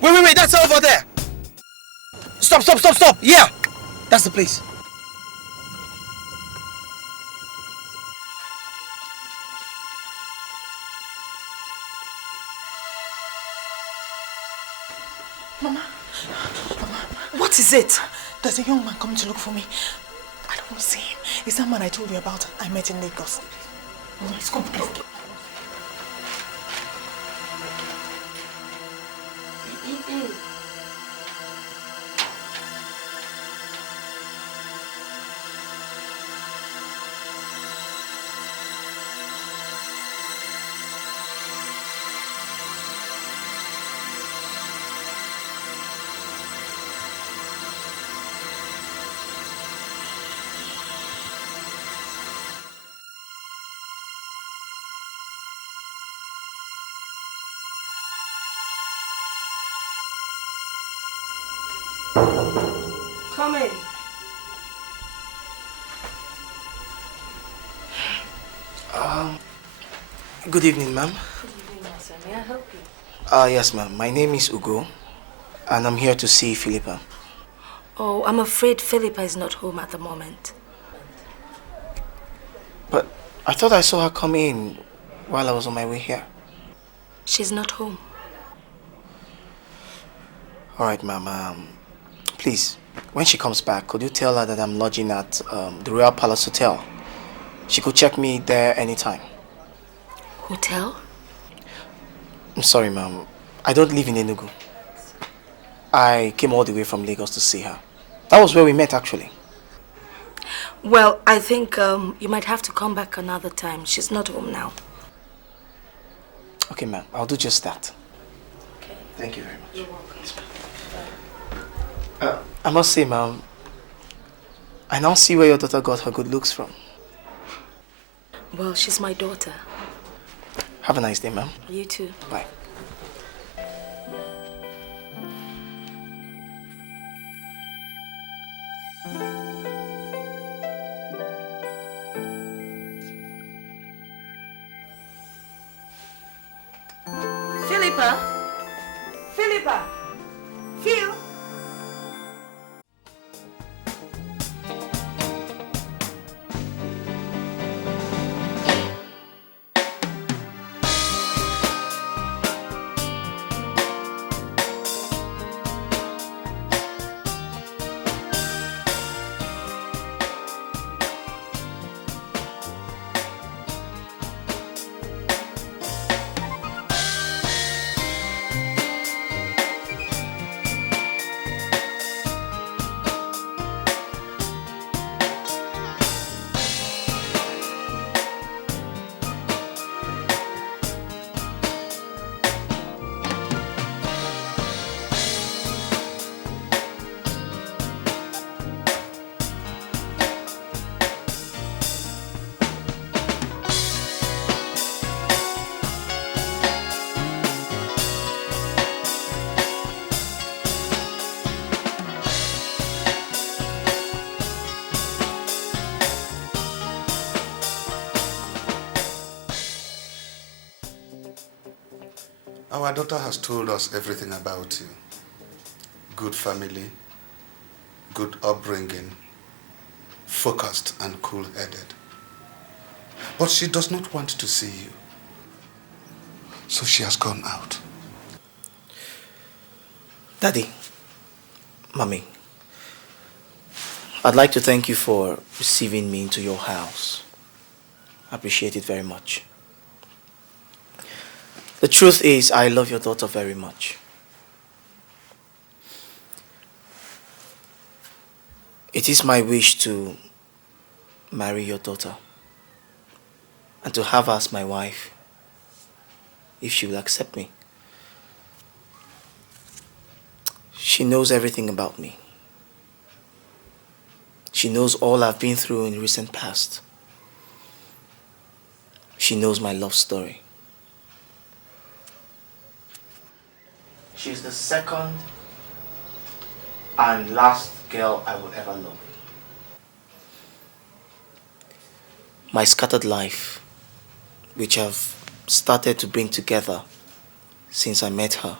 Wait, that's over there. Stop. Yeah, that's the place. Mama, what is it? There's a young man coming to look for me. I don't want to see him. It's that man I told you about I met in Lagos. Mama, let's come, please. Come in. Good evening, ma'am. Good evening, sir. May I help you? Yes, ma'am. My name is Ugo, and I'm here to see Philippa. Oh, I'm afraid Philippa is not home at the moment. But I thought I saw her come in while I was on my way here. She's not home. All right, ma'am. Please, when she comes back, could you tell her that I'm lodging at the Royal Palace Hotel? She could check me there anytime. Hotel? I'm sorry, ma'am. I don't live in Enugu. I came all the way from Lagos to see her. That was where we met, actually. Well, I think you might have to come back another time. She's not home now. Okay, ma'am. I'll do just that. Okay. Thank you very much. You're welcome. I must say, ma'am, I now see where your daughter got her good looks from. Well, she's my daughter. Have a nice day, ma'am. You too. Bye. Philippa? Philippa? Phil? Our daughter has told us everything about you. Good family, good upbringing, focused and cool-headed. But she does not want to see you. So she has gone out. Daddy, Mommy, I'd like to thank you for receiving me into your house. I appreciate it very much. The truth is, I love your daughter very much. It is my wish to marry your daughter and to have her as my wife, if she will accept me. She knows everything about me. She knows all I've been through in the recent past. She knows my love story. She's the second and last girl I will ever love. My scattered life, which I've started to bring together since I met her,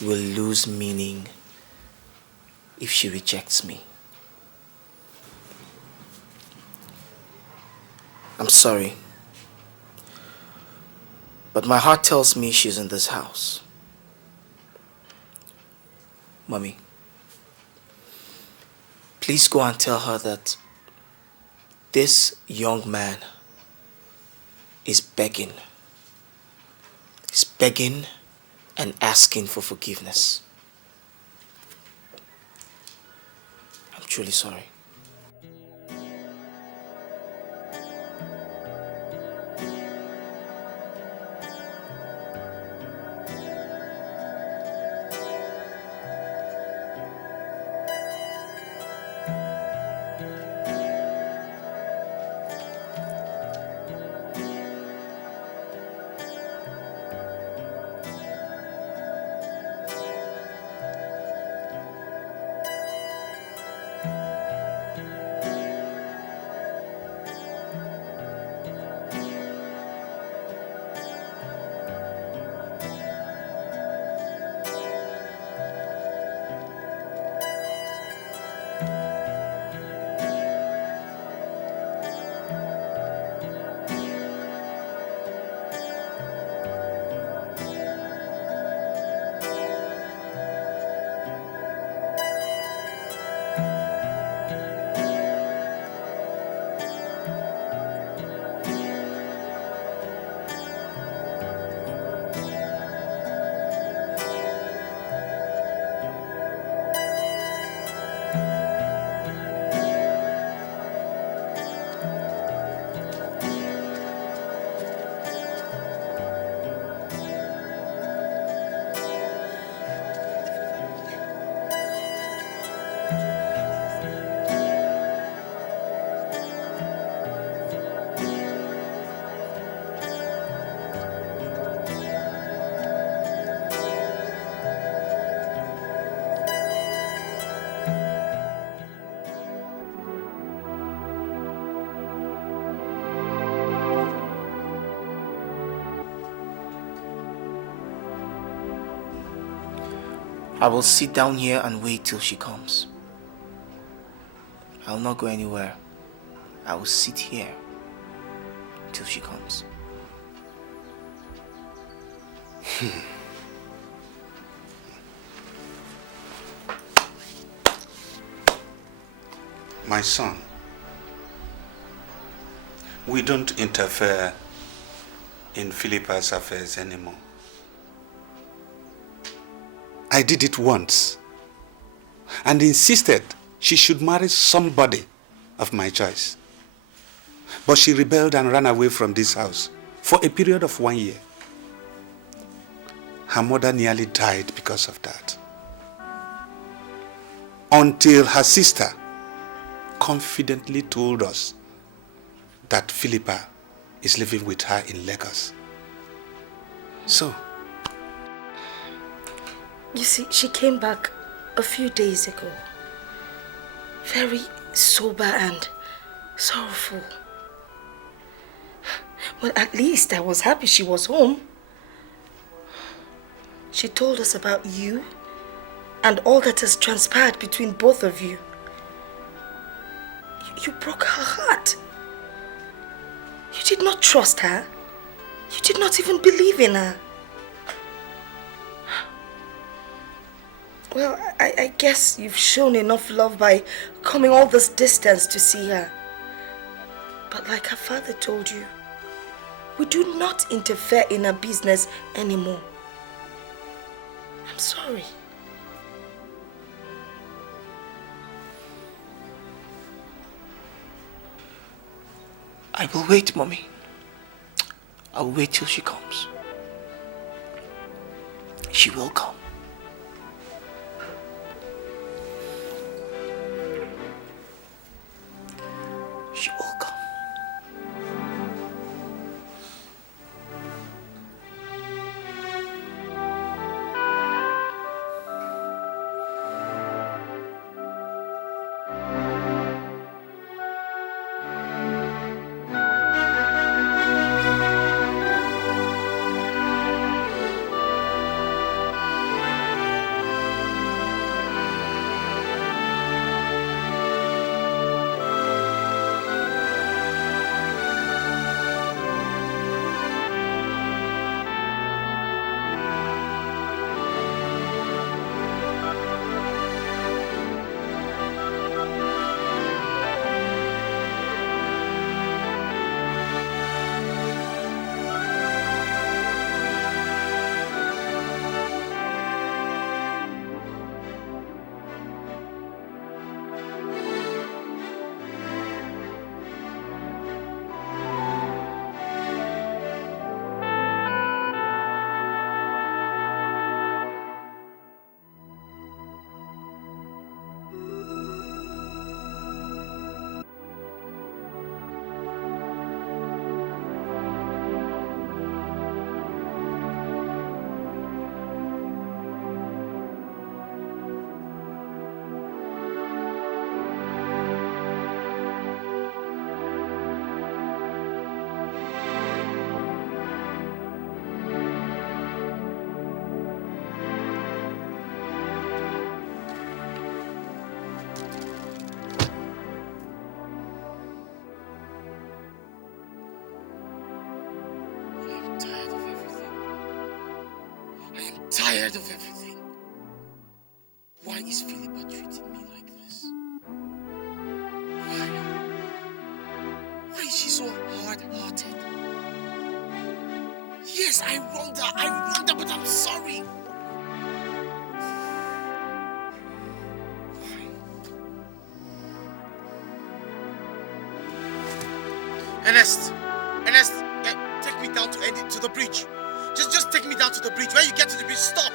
will lose meaning if she rejects me. I'm sorry, but my heart tells me she's in this house. Mommy, please go and tell her that this young man is begging. He's begging and asking for forgiveness. I'm truly sorry. I will sit down here and wait till she comes. I will not go anywhere. I will sit here till she comes. My son, we don't interfere in Philippa's affairs anymore. I did it once and insisted she should marry somebody of my choice. But she rebelled and ran away from this house for a period of 1 year. Her mother nearly died because of that. Until her sister confidently told us that Philippa is living with her in Lagos. So, you see, she came back a few days ago. Very sober and sorrowful. Well, at least I was happy she was home. She told us about you and all that has transpired between both of you. You broke her heart. You did not trust her. You did not even believe in her. Well, I guess you've shown enough love by coming all this distance to see her. But like her father told you, we do not interfere in her business anymore. I'm sorry. I will wait, Mommy. I will wait till she comes. She will come. She will come. Tired of everything. Why is Philippa treating me like this? Why? Why is she so hard-hearted? Yes, I wronged her, but I'm sorry. Ernest, take me down to the bridge. Just take me down to the bridge. When you get to the bridge, stop.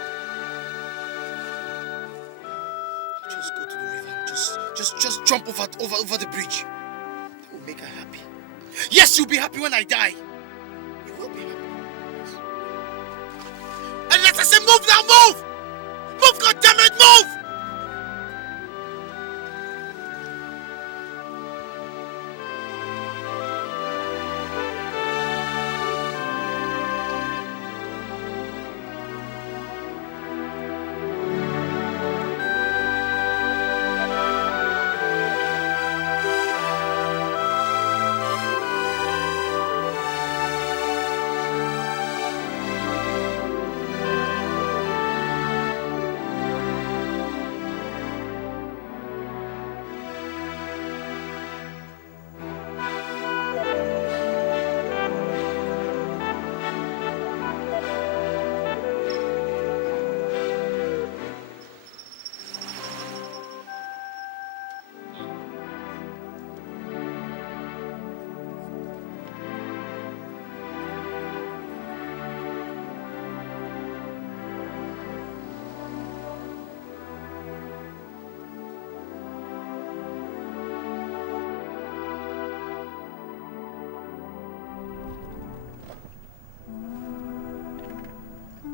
Just go to the river. Just jump over the bridge. That will make her happy. Yes, you'll be happy when I die. You will be happy. And let us say, move now, move! Move, goddammit, move!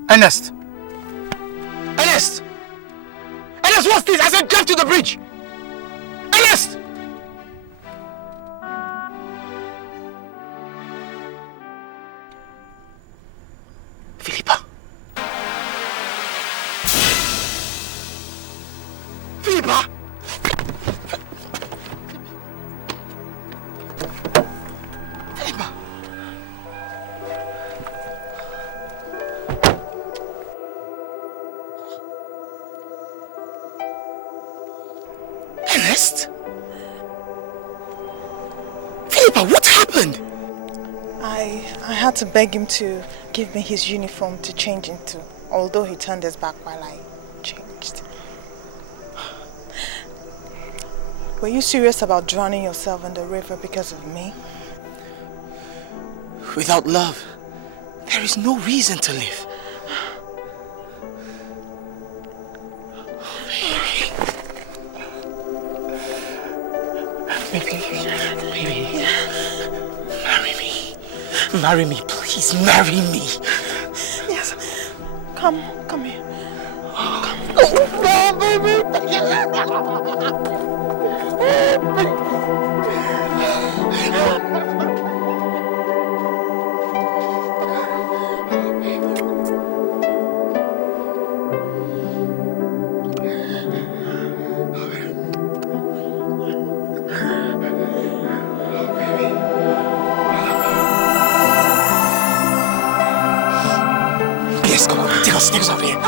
Ernest! Ernest! Ernest, what's this? I said drive to the bridge! Ernest! Philippa! Philippa! Philippa! Ernest? Philippa, what happened? I had to beg him to give me his uniform to change into, although he turned his back while I changed. Were you serious about drowning yourself in the river because of me? Without love, there is no reason to live. Baby, marry me. Marry me, please, marry me. Yes. Come here. Come. Oh, baby. Yes, come on, take us over here.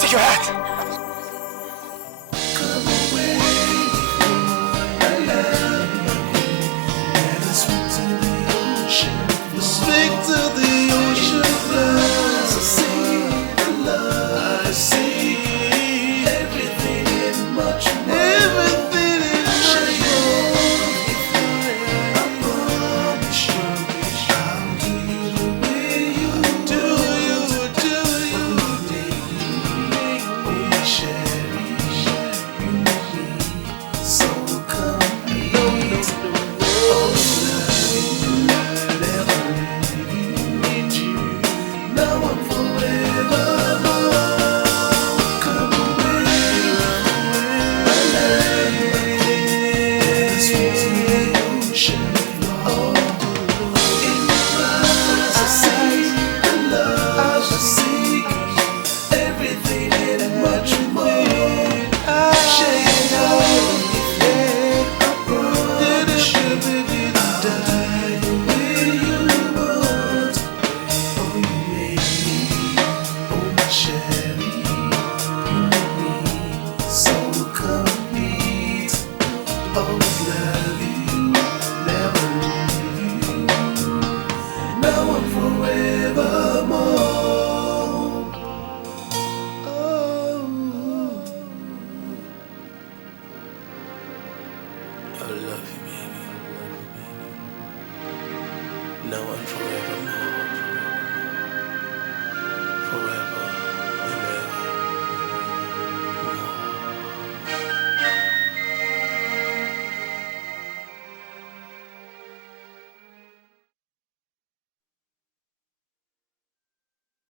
Take your hat. Now and forever.